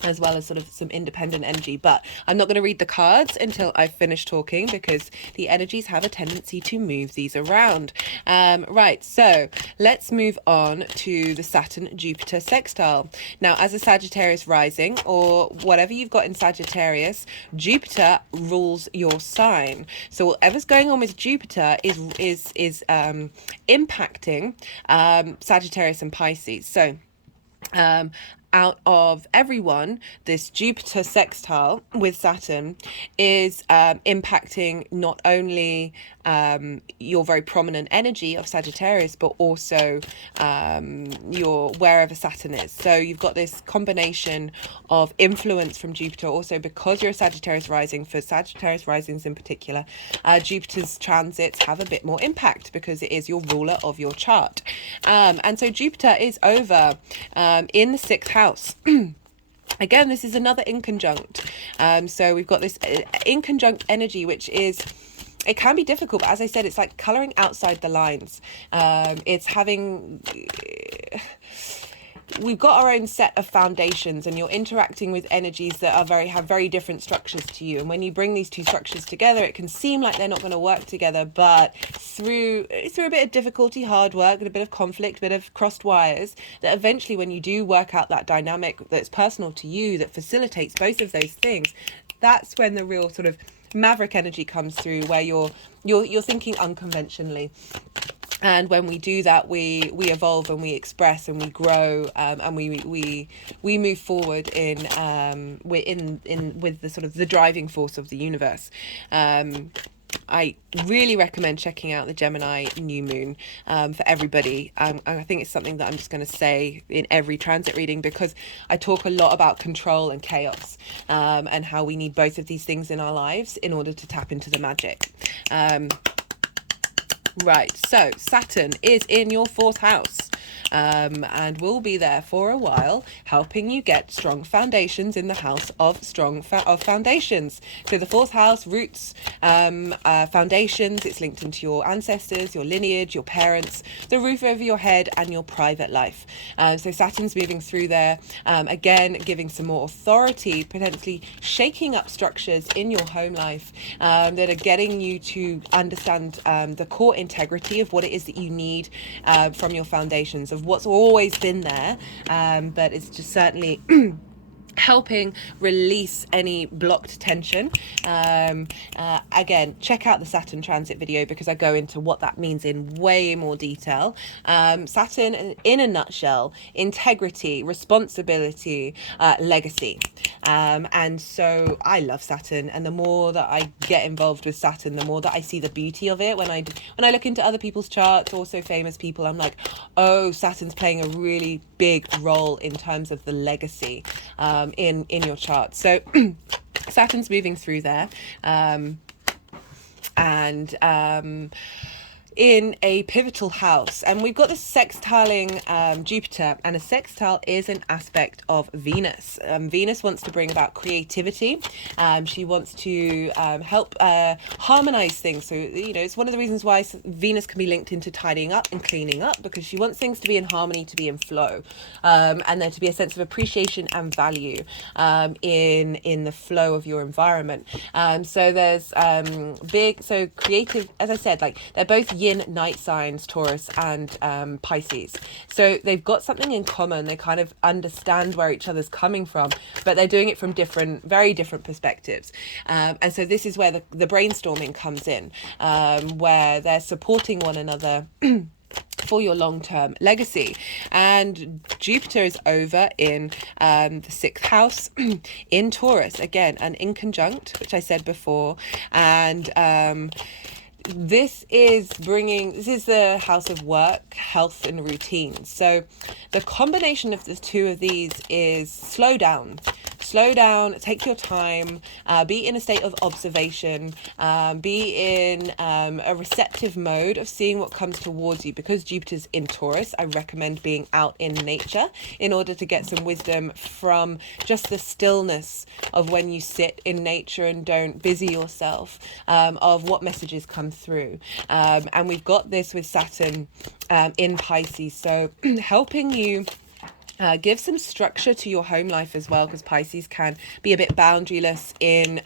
as well as sort of some independent energy. But I'm not going to read the cards until I've finished talking, because the energies have a tendency to move these around. Right, so let's move on to the Saturn-Jupiter sextile. Now, as a Sagittarius rising, or whatever you've got in Sagittarius, Jupiter rules your sign. So whatever's going on with Jupiter is impacting Sagittarius and Pisces. So out of everyone, this Jupiter sextile with Saturn is impacting not only your very prominent energy of Sagittarius, but also your wherever Saturn is. So you've got this combination of influence from Jupiter. Also, because you're a Sagittarius rising, for Sagittarius risings in particular, Jupiter's transits have a bit more impact because it is your ruler of your chart. And so Jupiter is over in the 6th house. Again, this is another inconjunct. So we've got this inconjunct energy, which is, it can be difficult, but as I said, it's like coloring outside the lines. It's having, we've got our own set of foundations, and you're interacting with energies that are have very different structures to you. And when you bring these two structures together, it can seem like they're not going to work together, but through a bit of difficulty, hard work, and a bit of conflict, a bit of crossed wires, that eventually when you do work out that dynamic that's personal to you, that facilitates both of those things, that's when the real sort of maverick energy comes through, where you're thinking unconventionally. And when we do that, we evolve and we express and we grow, and we move forward with the sort of the driving force of the universe. I really recommend checking out the Gemini new moon for everybody. I think it's something that I'm just going to say in every transit reading, because I talk a lot about control and chaos, and how we need both of these things in our lives in order to tap into the magic. Right, so Saturn is in your 4th house, and will be there for a while, helping you get strong foundations in the house of foundations. So the 4th house, roots, foundations, it's linked into your ancestors, your lineage, your parents, the roof over your head, and your private life. So Saturn's moving through there, again, giving some more authority, potentially shaking up structures in your home life that are getting you to understand the core integrity of what it is that you need from your foundations, of what's always been there, but it's just certainly helping release any blocked tension. Again, check out the Saturn transit video, because I go into what that means in way more detail. Saturn, in a nutshell: integrity, responsibility, legacy. And so I love Saturn, and the more that I get involved with Saturn, the more that I see the beauty of it. When I look into other people's charts, also famous people, I'm like, oh, Saturn's playing a really big role in terms of the legacy in your chart. So Saturn's moving through there, and in a pivotal house, and we've got this sextiling Jupiter, and a sextile is an aspect of Venus. Venus wants to bring about creativity. She wants to help harmonize things. So, you know, it's one of the reasons why Venus can be linked into tidying up and cleaning up, because she wants things to be in harmony, to be in flow, and there to be a sense of appreciation and value in the flow of your environment. So there's so creative, as I said, like they're both yin night signs, Taurus and Pisces. So they've got something in common. They kind of understand where each other's coming from, but they're doing it from very different perspectives. And so this is where the brainstorming comes in, where they're supporting one another for your long-term legacy. And Jupiter is over in the 6th house in Taurus, again an inconjunct, which I said before. And this is the house of work, health, and routine. So the combination of the two of these is slow down, take your time, be in a state of observation, be in a receptive mode of seeing what comes towards you. Because Jupiter's in Taurus, I recommend being out in nature in order to get some wisdom from just the stillness of when you sit in nature and don't busy yourself, of what messages come through. And we've got this with Saturn in Pisces, so helping you Give some structure to your home life as well, because Pisces can be a bit boundaryless in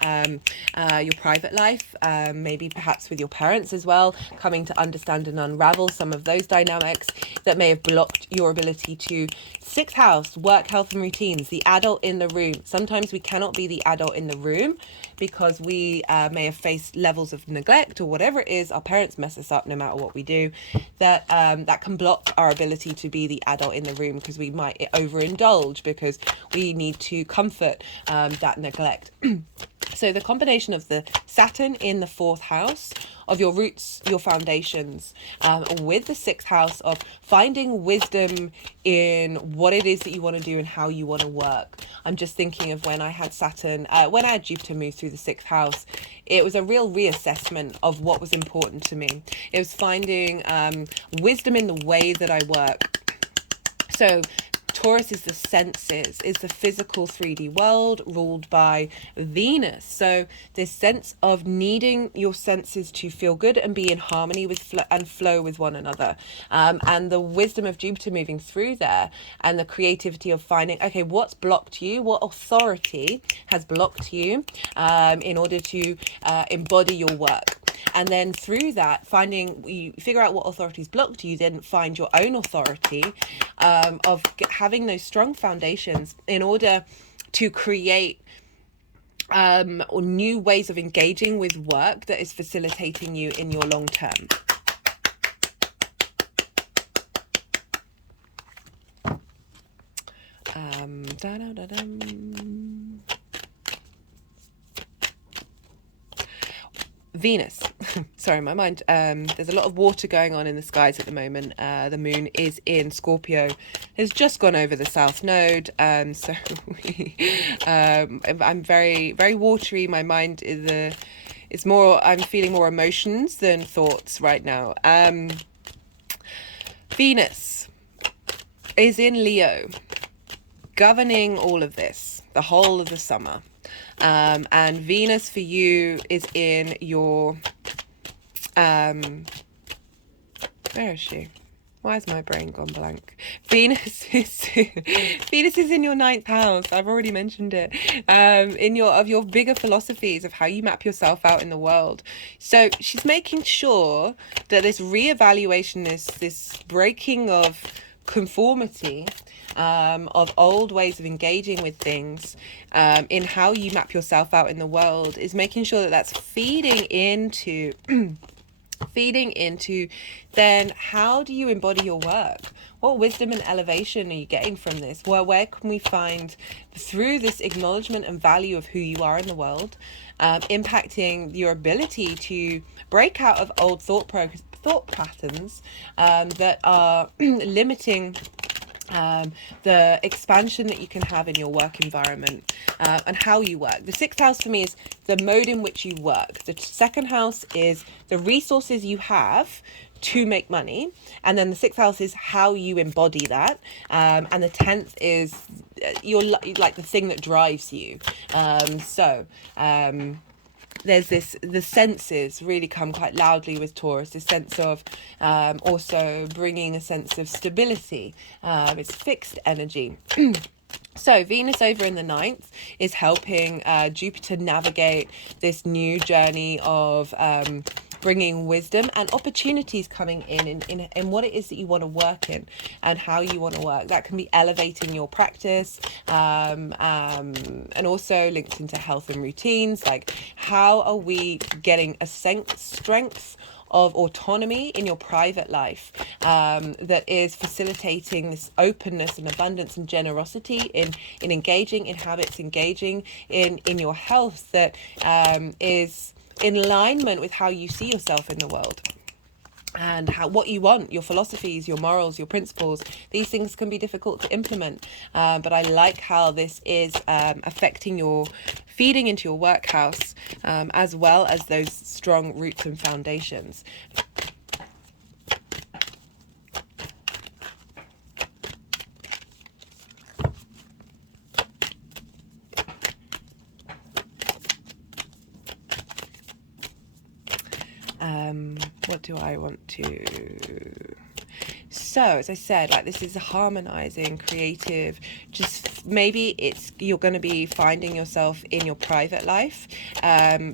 your private life, maybe perhaps with your parents as well, coming to understand and unravel some of those dynamics that may have blocked your ability to. Sixth house, work, health and routines, the adult in the room. Sometimes we cannot be the adult in the room because we may have faced levels of neglect or whatever it is. Our parents mess us up no matter what we do. That can block our ability to be the adult in the room, because we might overindulge because we need to comfort that neglect. So the combination of the Saturn in the fourth house of your roots, your foundations, with the sixth house of finding wisdom in what it is that you want to do and how you want to work. I'm just thinking of when I had Saturn, when I had Jupiter move through the sixth house, it was a real reassessment of what was important to me. It was finding wisdom in the way that I work. So Taurus is the senses, is the physical 3D world ruled by Venus. So this sense of needing your senses to feel good and be in harmony with and flow with one another. And the wisdom of Jupiter moving through there, and the creativity of finding, okay, what's blocked you? What authority has blocked you in order to embody your work? And then through that, you figure out what authorities blocked you, then find your own authority of having those strong foundations in order to create new ways of engaging with work that is facilitating you in your long term. Venus. Sorry, my mind. There's a lot of water going on in the skies at the moment. The moon is in Scorpio, has just gone over the south node. So I'm very, very watery. My mind is it's more. I'm feeling more emotions than thoughts right now. Venus is in Leo, governing all of this, the whole of the summer. And Venus for you is in your, where is she? Why has my brain gone blank? Venus is in your ninth house. I've already mentioned it. In your bigger philosophies of how you map yourself out in the world. So she's making sure that this reevaluation, this breaking of conformity, of old ways of engaging with things, in how you map yourself out in the world, is making sure that that's feeding into then how do you embody your work? What wisdom and elevation are you getting from this? Where can we find, through this acknowledgement and value of who you are in the world, impacting your ability to break out of old thought patterns that are limiting the expansion that you can have in your work environment, and how you work. The sixth house for me is the mode in which you work. The second house is the resources you have to make money, and then the sixth house is how you embody that, and the 10th is your like the thing that drives you. There's the senses really come quite loudly with Taurus, this sense of also bringing a sense of stability. It's fixed energy. So Venus over in the ninth is helping Jupiter navigate this new journey of bringing wisdom and opportunities coming in what it is that you want to work in and how you want to work. That can be elevating your practice, and also linked into health and routines, like how are we getting a strength of autonomy in your private life, that is facilitating this openness and abundance and generosity in engaging in habits, engaging in your health, that is in alignment with how you see yourself in the world, and what you want, your philosophies, your morals, your principles. These things can be difficult to implement, but I like how this is affecting feeding into your workhouse, as well as those strong roots and foundations. What do I want to... So as I said, like, this is a harmonizing, creative, just maybe you're going to be finding yourself in your private life,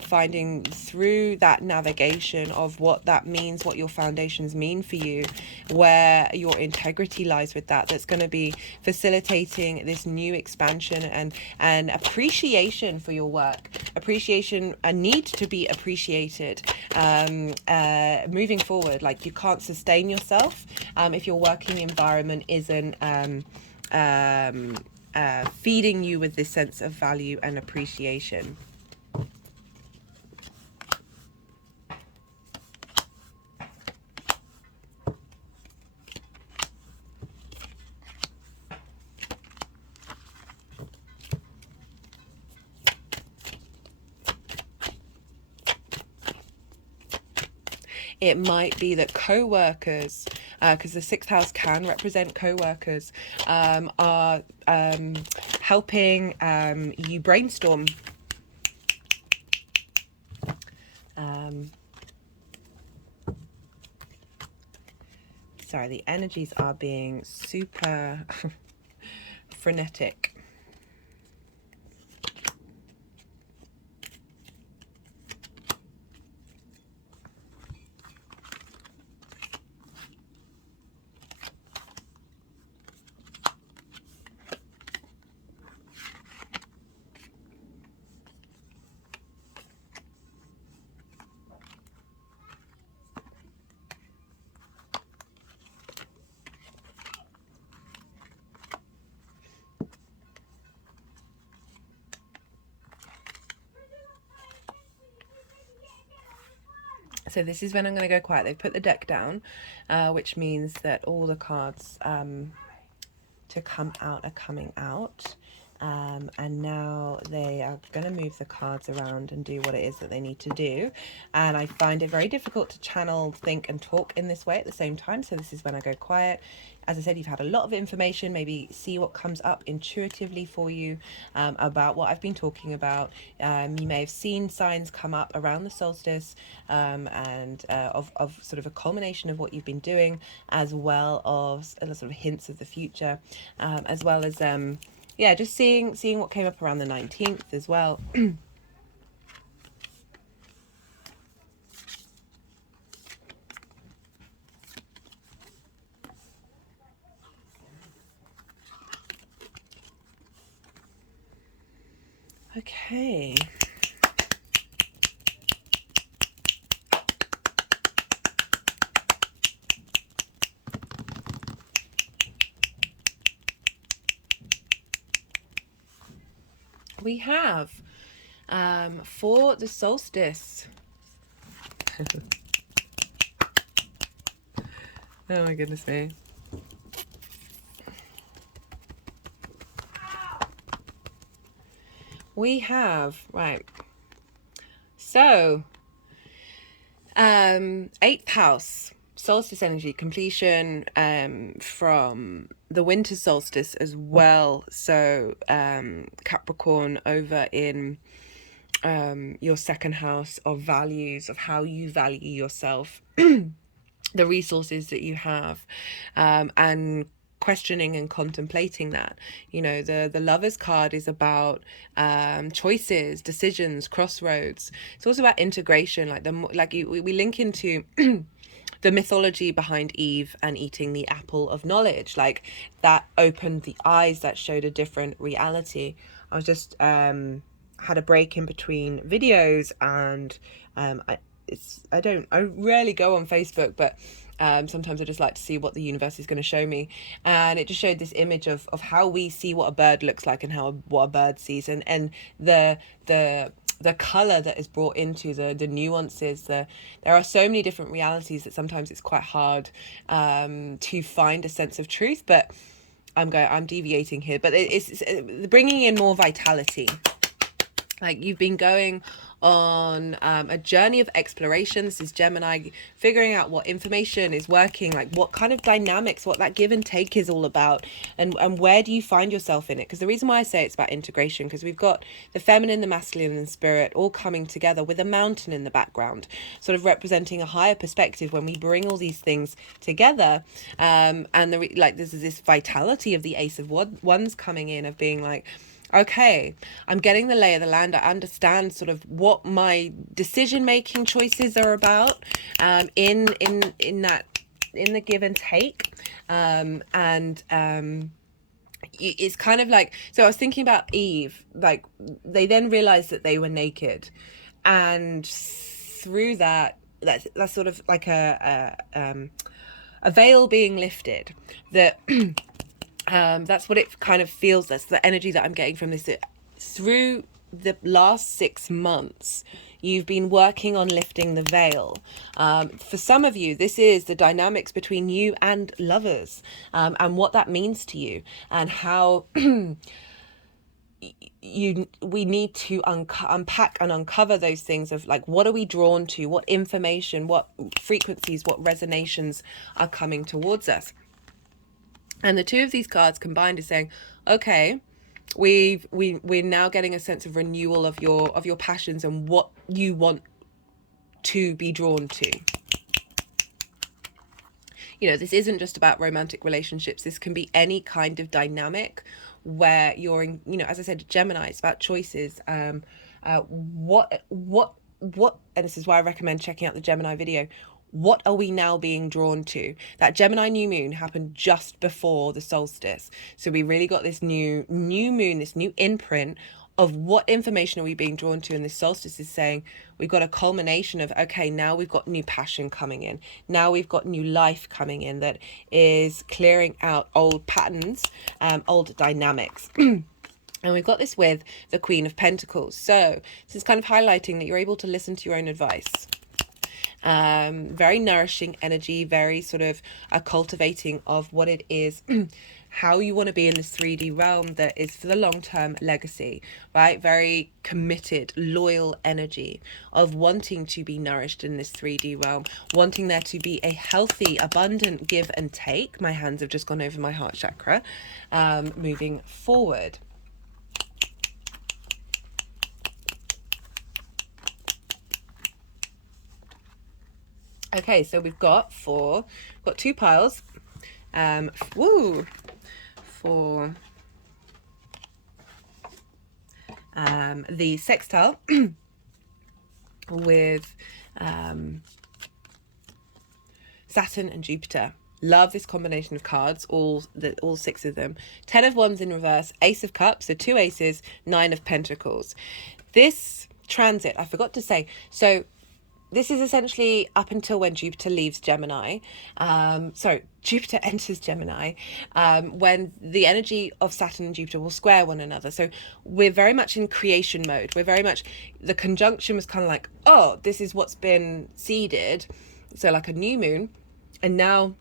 finding through that navigation of what that means, what your foundations mean for you, where your integrity lies with that. That's going to be facilitating this new expansion and appreciation for your work, appreciation, a need to be appreciated, moving forward. Like, you can't sustain yourself if your working environment isn't feeding you with this sense of value and appreciation. It might be that co-workers, because the sixth house can represent co-workers, are helping you brainstorm. Sorry, the energies are being super frenetic. So this is when I'm going to go quiet. They've put the deck down, which means that all the cards to come out are coming out. And now they are going to move the cards around and do what it is that they need to do. And I find it very difficult to channel, think and talk in this way at the same time. So this is when I go quiet. As I said, you've had a lot of information. Maybe see what comes up intuitively for you about what I've been talking about. You may have seen signs come up around the solstice and of sort of a culmination of what you've been doing, as well as sort of hints of the future, as well as yeah, just seeing what came up around the 19th as well. Okay. We have for the solstice. Oh my goodness me. We have, right, so 8th house, solstice energy, completion from the winter solstice as well. So Capricorn over in your second house of values, of how you value yourself, the resources that you have, and questioning and contemplating that. You know, the Lovers card is about choices, decisions, crossroads. It's also about integration, we link into the mythology behind Eve and eating the apple of knowledge. Like, that opened the eyes, that showed a different reality. I was just had a break in between videos, and I rarely go on Facebook, but sometimes I just like to see what the universe is going to show me, and it just showed this image of how we see what a bird looks like and what a bird sees, and the color that is brought into the nuances. There are so many different realities that sometimes it's quite hard to find a sense of truth. But I'm deviating here, but it's bringing in more vitality. Like you've been going on a journey of exploration. This is Gemini, figuring out what information is working, like what kind of dynamics, what that give and take is all about, and where do you find yourself in it. Because the reason why I say it's about integration, because we've got the feminine, the masculine, and the spirit all coming together with a mountain in the background, sort of representing a higher perspective when we bring all these things together. And like this is this vitality of the Ace of Wands coming in, of being like, okay, I'm getting the lay of the land. I understand sort of what my decision-making choices are about, in the give and take, it's kind of like, so I was thinking about Eve, like they then realized that they were naked, and through that's sort of like a veil being lifted, that that's what it kind of feels. That's the energy that I'm getting from this. Through the last 6 months, you've been working on lifting the veil. For some of you, this is the dynamics between you and lovers, and what that means to you, and how we need to unpack and uncover those things of like, what are we drawn to, what information, what frequencies, what resonations are coming towards us. And the two of these cards combined is saying, okay, we're now getting a sense of renewal of your passions and what you want to be drawn to. You know, this isn't just about romantic relationships. This can be any kind of dynamic where you're in, you know, as I said, Gemini, it's about choices. What, and this is why I recommend checking out the Gemini video. What are we now being drawn to? That Gemini new moon happened just before the solstice. So we really got this new moon, this new imprint of what information are we being drawn to. And this solstice is saying we've got a culmination of, okay, now we've got new passion coming in. Now we've got new life coming in that is clearing out old patterns, old dynamics. And we've got this with the Queen of Pentacles. So this is kind of highlighting that you're able to listen to your own advice. Very nourishing energy, very sort of a cultivating of what it is, how you want to be in this 3D realm that is for the long-term legacy, right? Very committed, loyal energy of wanting to be nourished in this 3D realm, wanting there to be a healthy, abundant give and take. My hands have just gone over my heart chakra, moving forward. Okay, so we've got two piles, for the sextile with Saturn and Jupiter. Love this combination of cards, all 6 of them. 10 of Wands in reverse, Ace of Cups, so 2 aces, 9 of Pentacles. This transit, I forgot to say, so this is essentially up until when Jupiter leaves Gemini. Jupiter enters Gemini, when the energy of Saturn and Jupiter will square one another. So we're very much in creation mode. We're very much, the conjunction was kind of like, oh, this is what's been seeded. So like a new moon. And now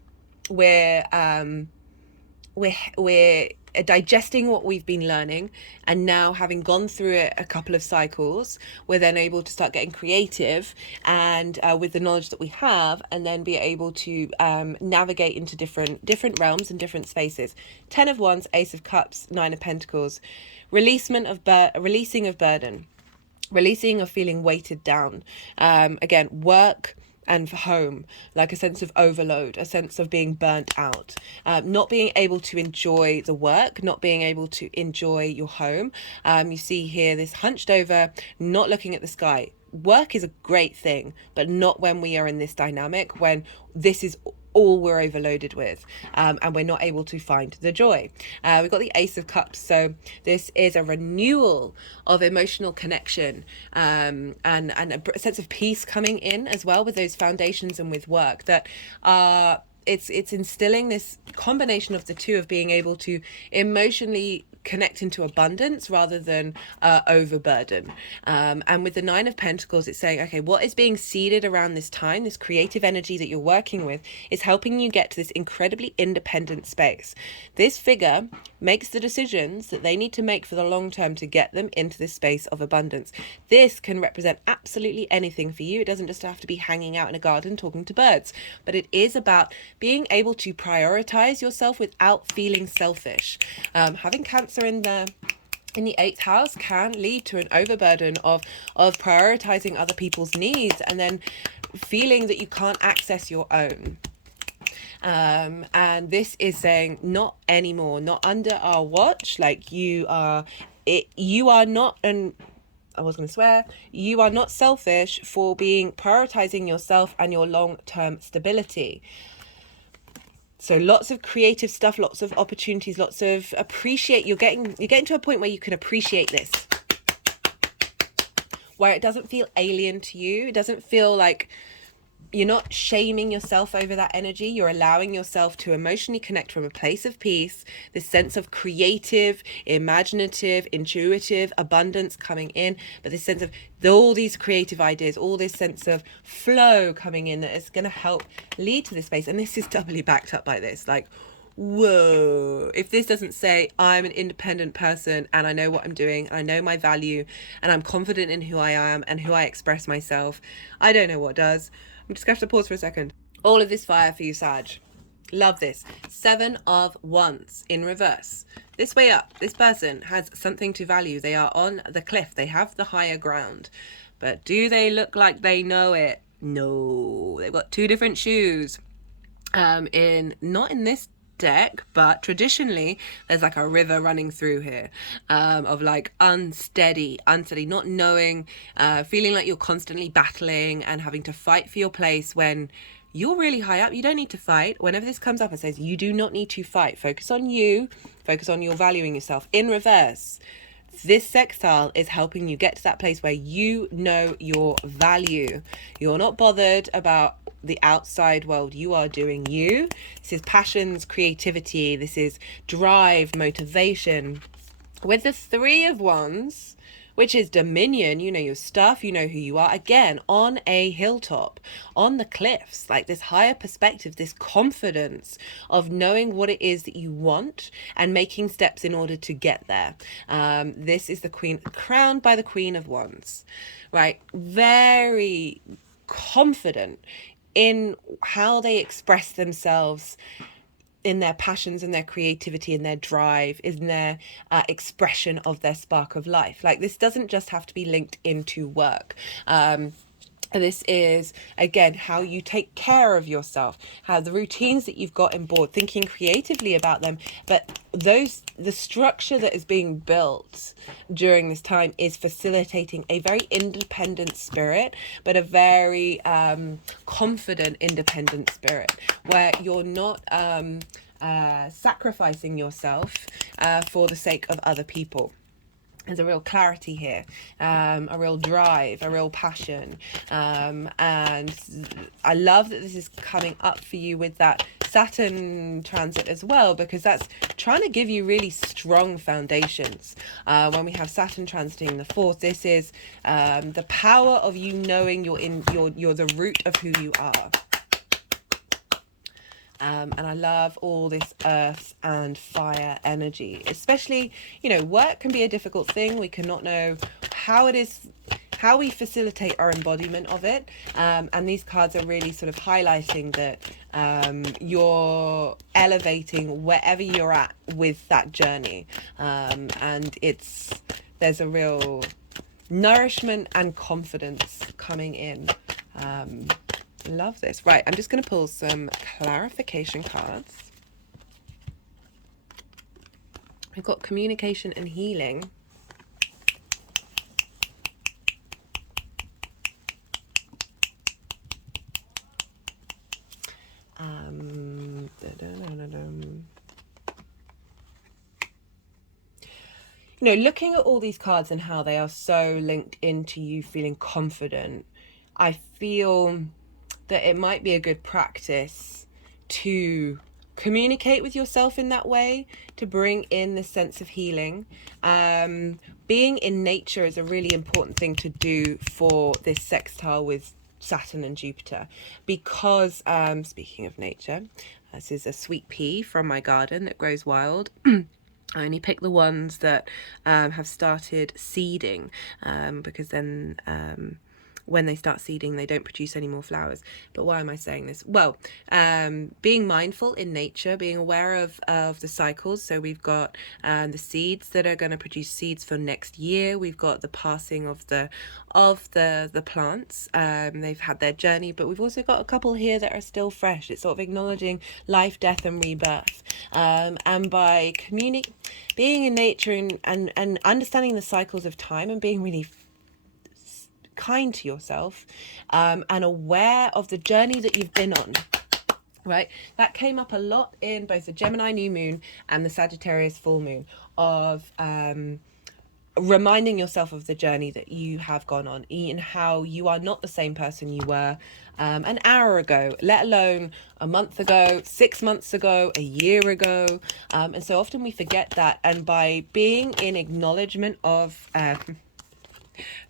we're digesting what we've been learning, and now having gone through it a couple of cycles, we're then able to start getting creative and with the knowledge that we have, and then be able to navigate into different realms and different spaces. 10 of Wands, Ace of Cups, 9 of Pentacles. Releasing of burden, releasing of feeling weighted down. Again, work and for home, like a sense of overload, a sense of being burnt out, not being able to enjoy the work, not being able to enjoy your home. You see here this hunched over, not looking at the sky. Work is a great thing, but not when we are in this dynamic, when this is all we're overloaded with, and we're not able to find the joy. We've got the Ace of Cups, so this is a renewal of emotional connection, and a sense of peace coming in as well with those foundations and with work that are it's instilling this combination of the two, of being able to emotionally connect into abundance rather than overburden. And with the Nine of Pentacles, it's saying, okay, what is being seeded around this time, this creative energy that you're working with, is helping you get to this incredibly independent space. This figure makes the decisions that they need to make for the long term to get them into this space of abundance. This can represent absolutely anything for you. It doesn't just have to be hanging out in a garden talking to birds, but it is about being able to prioritize yourself without feeling selfish. Having Cancer in the 8th house can lead to an overburden of prioritizing other people's needs, and then feeling that you can't access your own. And this is saying, not anymore, not under our watch. Like, you are not, and I was going to swear, you are not selfish for prioritizing yourself and your long-term stability. So lots of creative stuff, lots of opportunities, lots of you're getting to a point where you can appreciate this, where it doesn't feel alien to you. It doesn't feel like you're not shaming yourself over that energy. You're allowing yourself to emotionally connect from a place of peace, this sense of creative, imaginative, intuitive abundance coming in, but this sense of all these creative ideas, all this sense of flow coming in that is going to help lead to this space. And this is doubly backed up by this. Like, whoa, if this doesn't say I'm an independent person and I know what I'm doing and I know my value and I'm confident in who I am and who I express myself, I don't know what does. I'm just going to have to pause for a second. All of this fire for you, Sag. Love this. 7 of Wands in reverse. This way up, this person has something to value. They are on the cliff. They have the higher ground. But do they look like they know it? No. They've got 2 different shoes. Not in this deck, but traditionally there's like a river running through here, of like unsteady, not knowing, feeling like you're constantly battling and having to fight for your place when you're really high up. You don't need to fight. Whenever this comes up, it says you do not need to fight. Focus on you, focus on your valuing yourself. In reverse, this sextile is helping you get to that place where you know your value. You're not bothered about the outside world. You are doing you. This is passions, creativity. This is drive, motivation. With the 3 of Wands, which is dominion, you know your stuff, you know who you are. Again, on a hilltop, on the cliffs, like this higher perspective, this confidence of knowing what it is that you want and making steps in order to get there. This is the Queen, crowned by the Queen of Wands, right? Very confident in how they express themselves, in their passions and their creativity and their drive, in their expression of their spark of life. Like, this doesn't just have to be linked into work. This is, again, how you take care of yourself, how the routines that you've got on board, thinking creatively about them. But the structure that is being built during this time is facilitating a very independent spirit, but a very confident independent spirit, where you're not sacrificing yourself for the sake of other people. There's a real clarity here, a real drive, a real passion. And I love that this is coming up for you with that Saturn transit as well, because that's trying to give you really strong foundations. When we have Saturn transiting the 4th, this is the power of you knowing you're the root of who you are. And I love all this earth and fire energy, especially, work can be a difficult thing. We cannot know how we facilitate our embodiment of it. And these cards are really sort of highlighting that you're elevating wherever you're at with that journey. And there's a real nourishment and confidence coming in. Love this. Right, I'm just going to pull some clarification cards. We've got communication and healing. Looking at all these cards and how they are so linked into you feeling confident, I feel that it might be a good practice to communicate with yourself in that way, to bring in this sense of healing. Being in nature is a really important thing to do for this sextile with Saturn and Jupiter, because speaking of nature, this is a sweet pea from my garden that grows wild. I only pick the ones that have started seeding, because then when they start seeding, they don't produce any more flowers. But why am I saying this? Well, being mindful in nature, being aware of the cycles. So we've got the seeds that are going to produce seeds for next year. We've got the passing of the plants. They've had their journey, but we've also got a couple here that are still fresh. It's sort of acknowledging life, death, and rebirth. And by being in nature and understanding the cycles of time and being really kind to yourself, and aware of the journey that you've been on, right? That came up a lot in both the Gemini new moon and the Sagittarius full moon, of reminding yourself of the journey that you have gone on, and how you are not the same person you were an hour ago, let alone a month ago, 6 months ago, a year ago. And so often we forget that. And by being in acknowledgement of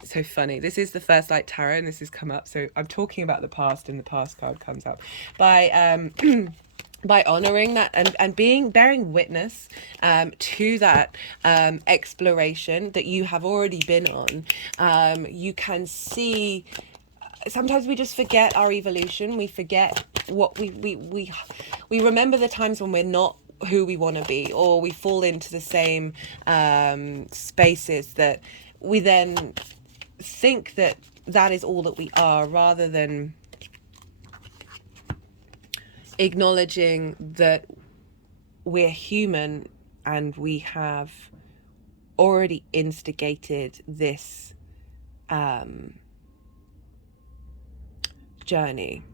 so funny, this is the first light tarot and this has come up, so I'm talking about the past and the past card comes up. By by honoring that and bearing witness to that exploration that you have already been on, you can see, sometimes we just forget our evolution. We forget what we remember the times when we're not who we want to be, or we fall into the same spaces that we then think that that is all that we are, rather than acknowledging that we're human and we have already instigated this journey.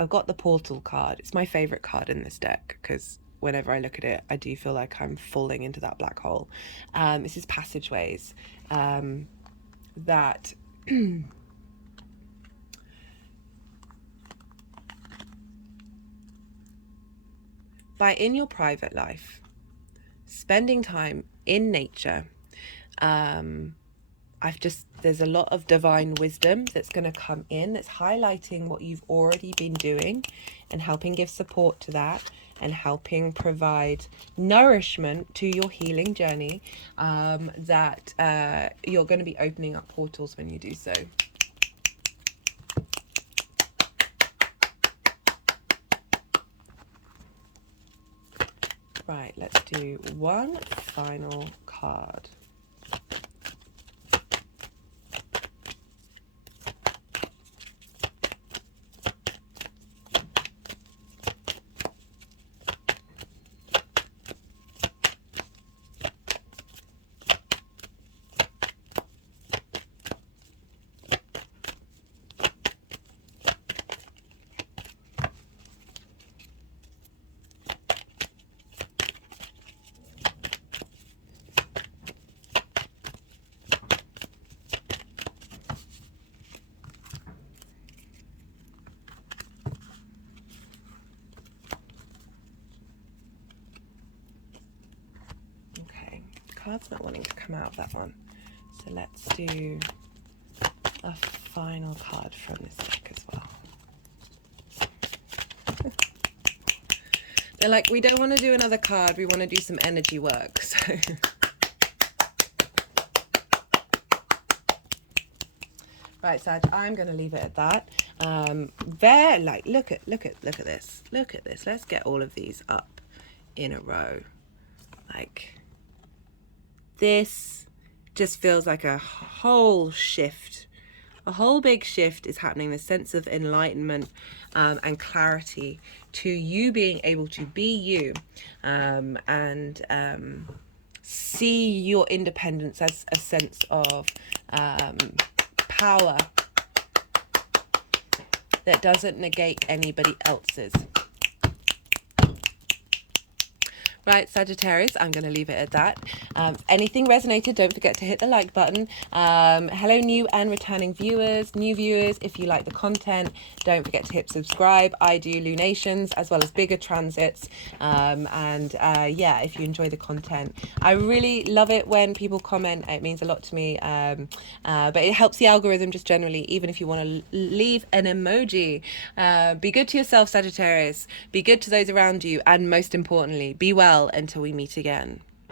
I've got the portal card. It's my favorite card in this deck because whenever I look at it, I do feel like I'm falling into that black hole. This is passageways that by in your private life, spending time in nature, there's a lot of divine wisdom that's going to come in, that's highlighting what you've already been doing and helping give support to that, and helping provide nourishment to your healing journey, that you're going to be opening up portals when you do so. Right, let's do one final card. Card's not wanting to come out of that one, so let's do a final card from this deck as well. They're like, we don't want to do another card, we want to do some energy work. So right, Sag, I'm going to leave it at that. Look at this. Look at this. Let's get all of these up in a row. Like, this just feels like a whole shift. A whole big shift is happening. The sense of enlightenment and clarity to you being able to be you, and see your independence as a sense of power that doesn't negate anybody else's. Right, Sagittarius, I'm going to leave it at that. If anything resonated, don't forget to hit the like button. Hello, new and returning viewers, new viewers. If you like the content, don't forget to hit subscribe. I do lunations as well as bigger transits. Yeah, if you enjoy the content, I really love it when people comment. It means a lot to me. But it helps the algorithm just generally, even if you want to leave an emoji. Be good to yourself, Sagittarius. Be good to those around you. And most importantly, be well until we meet again.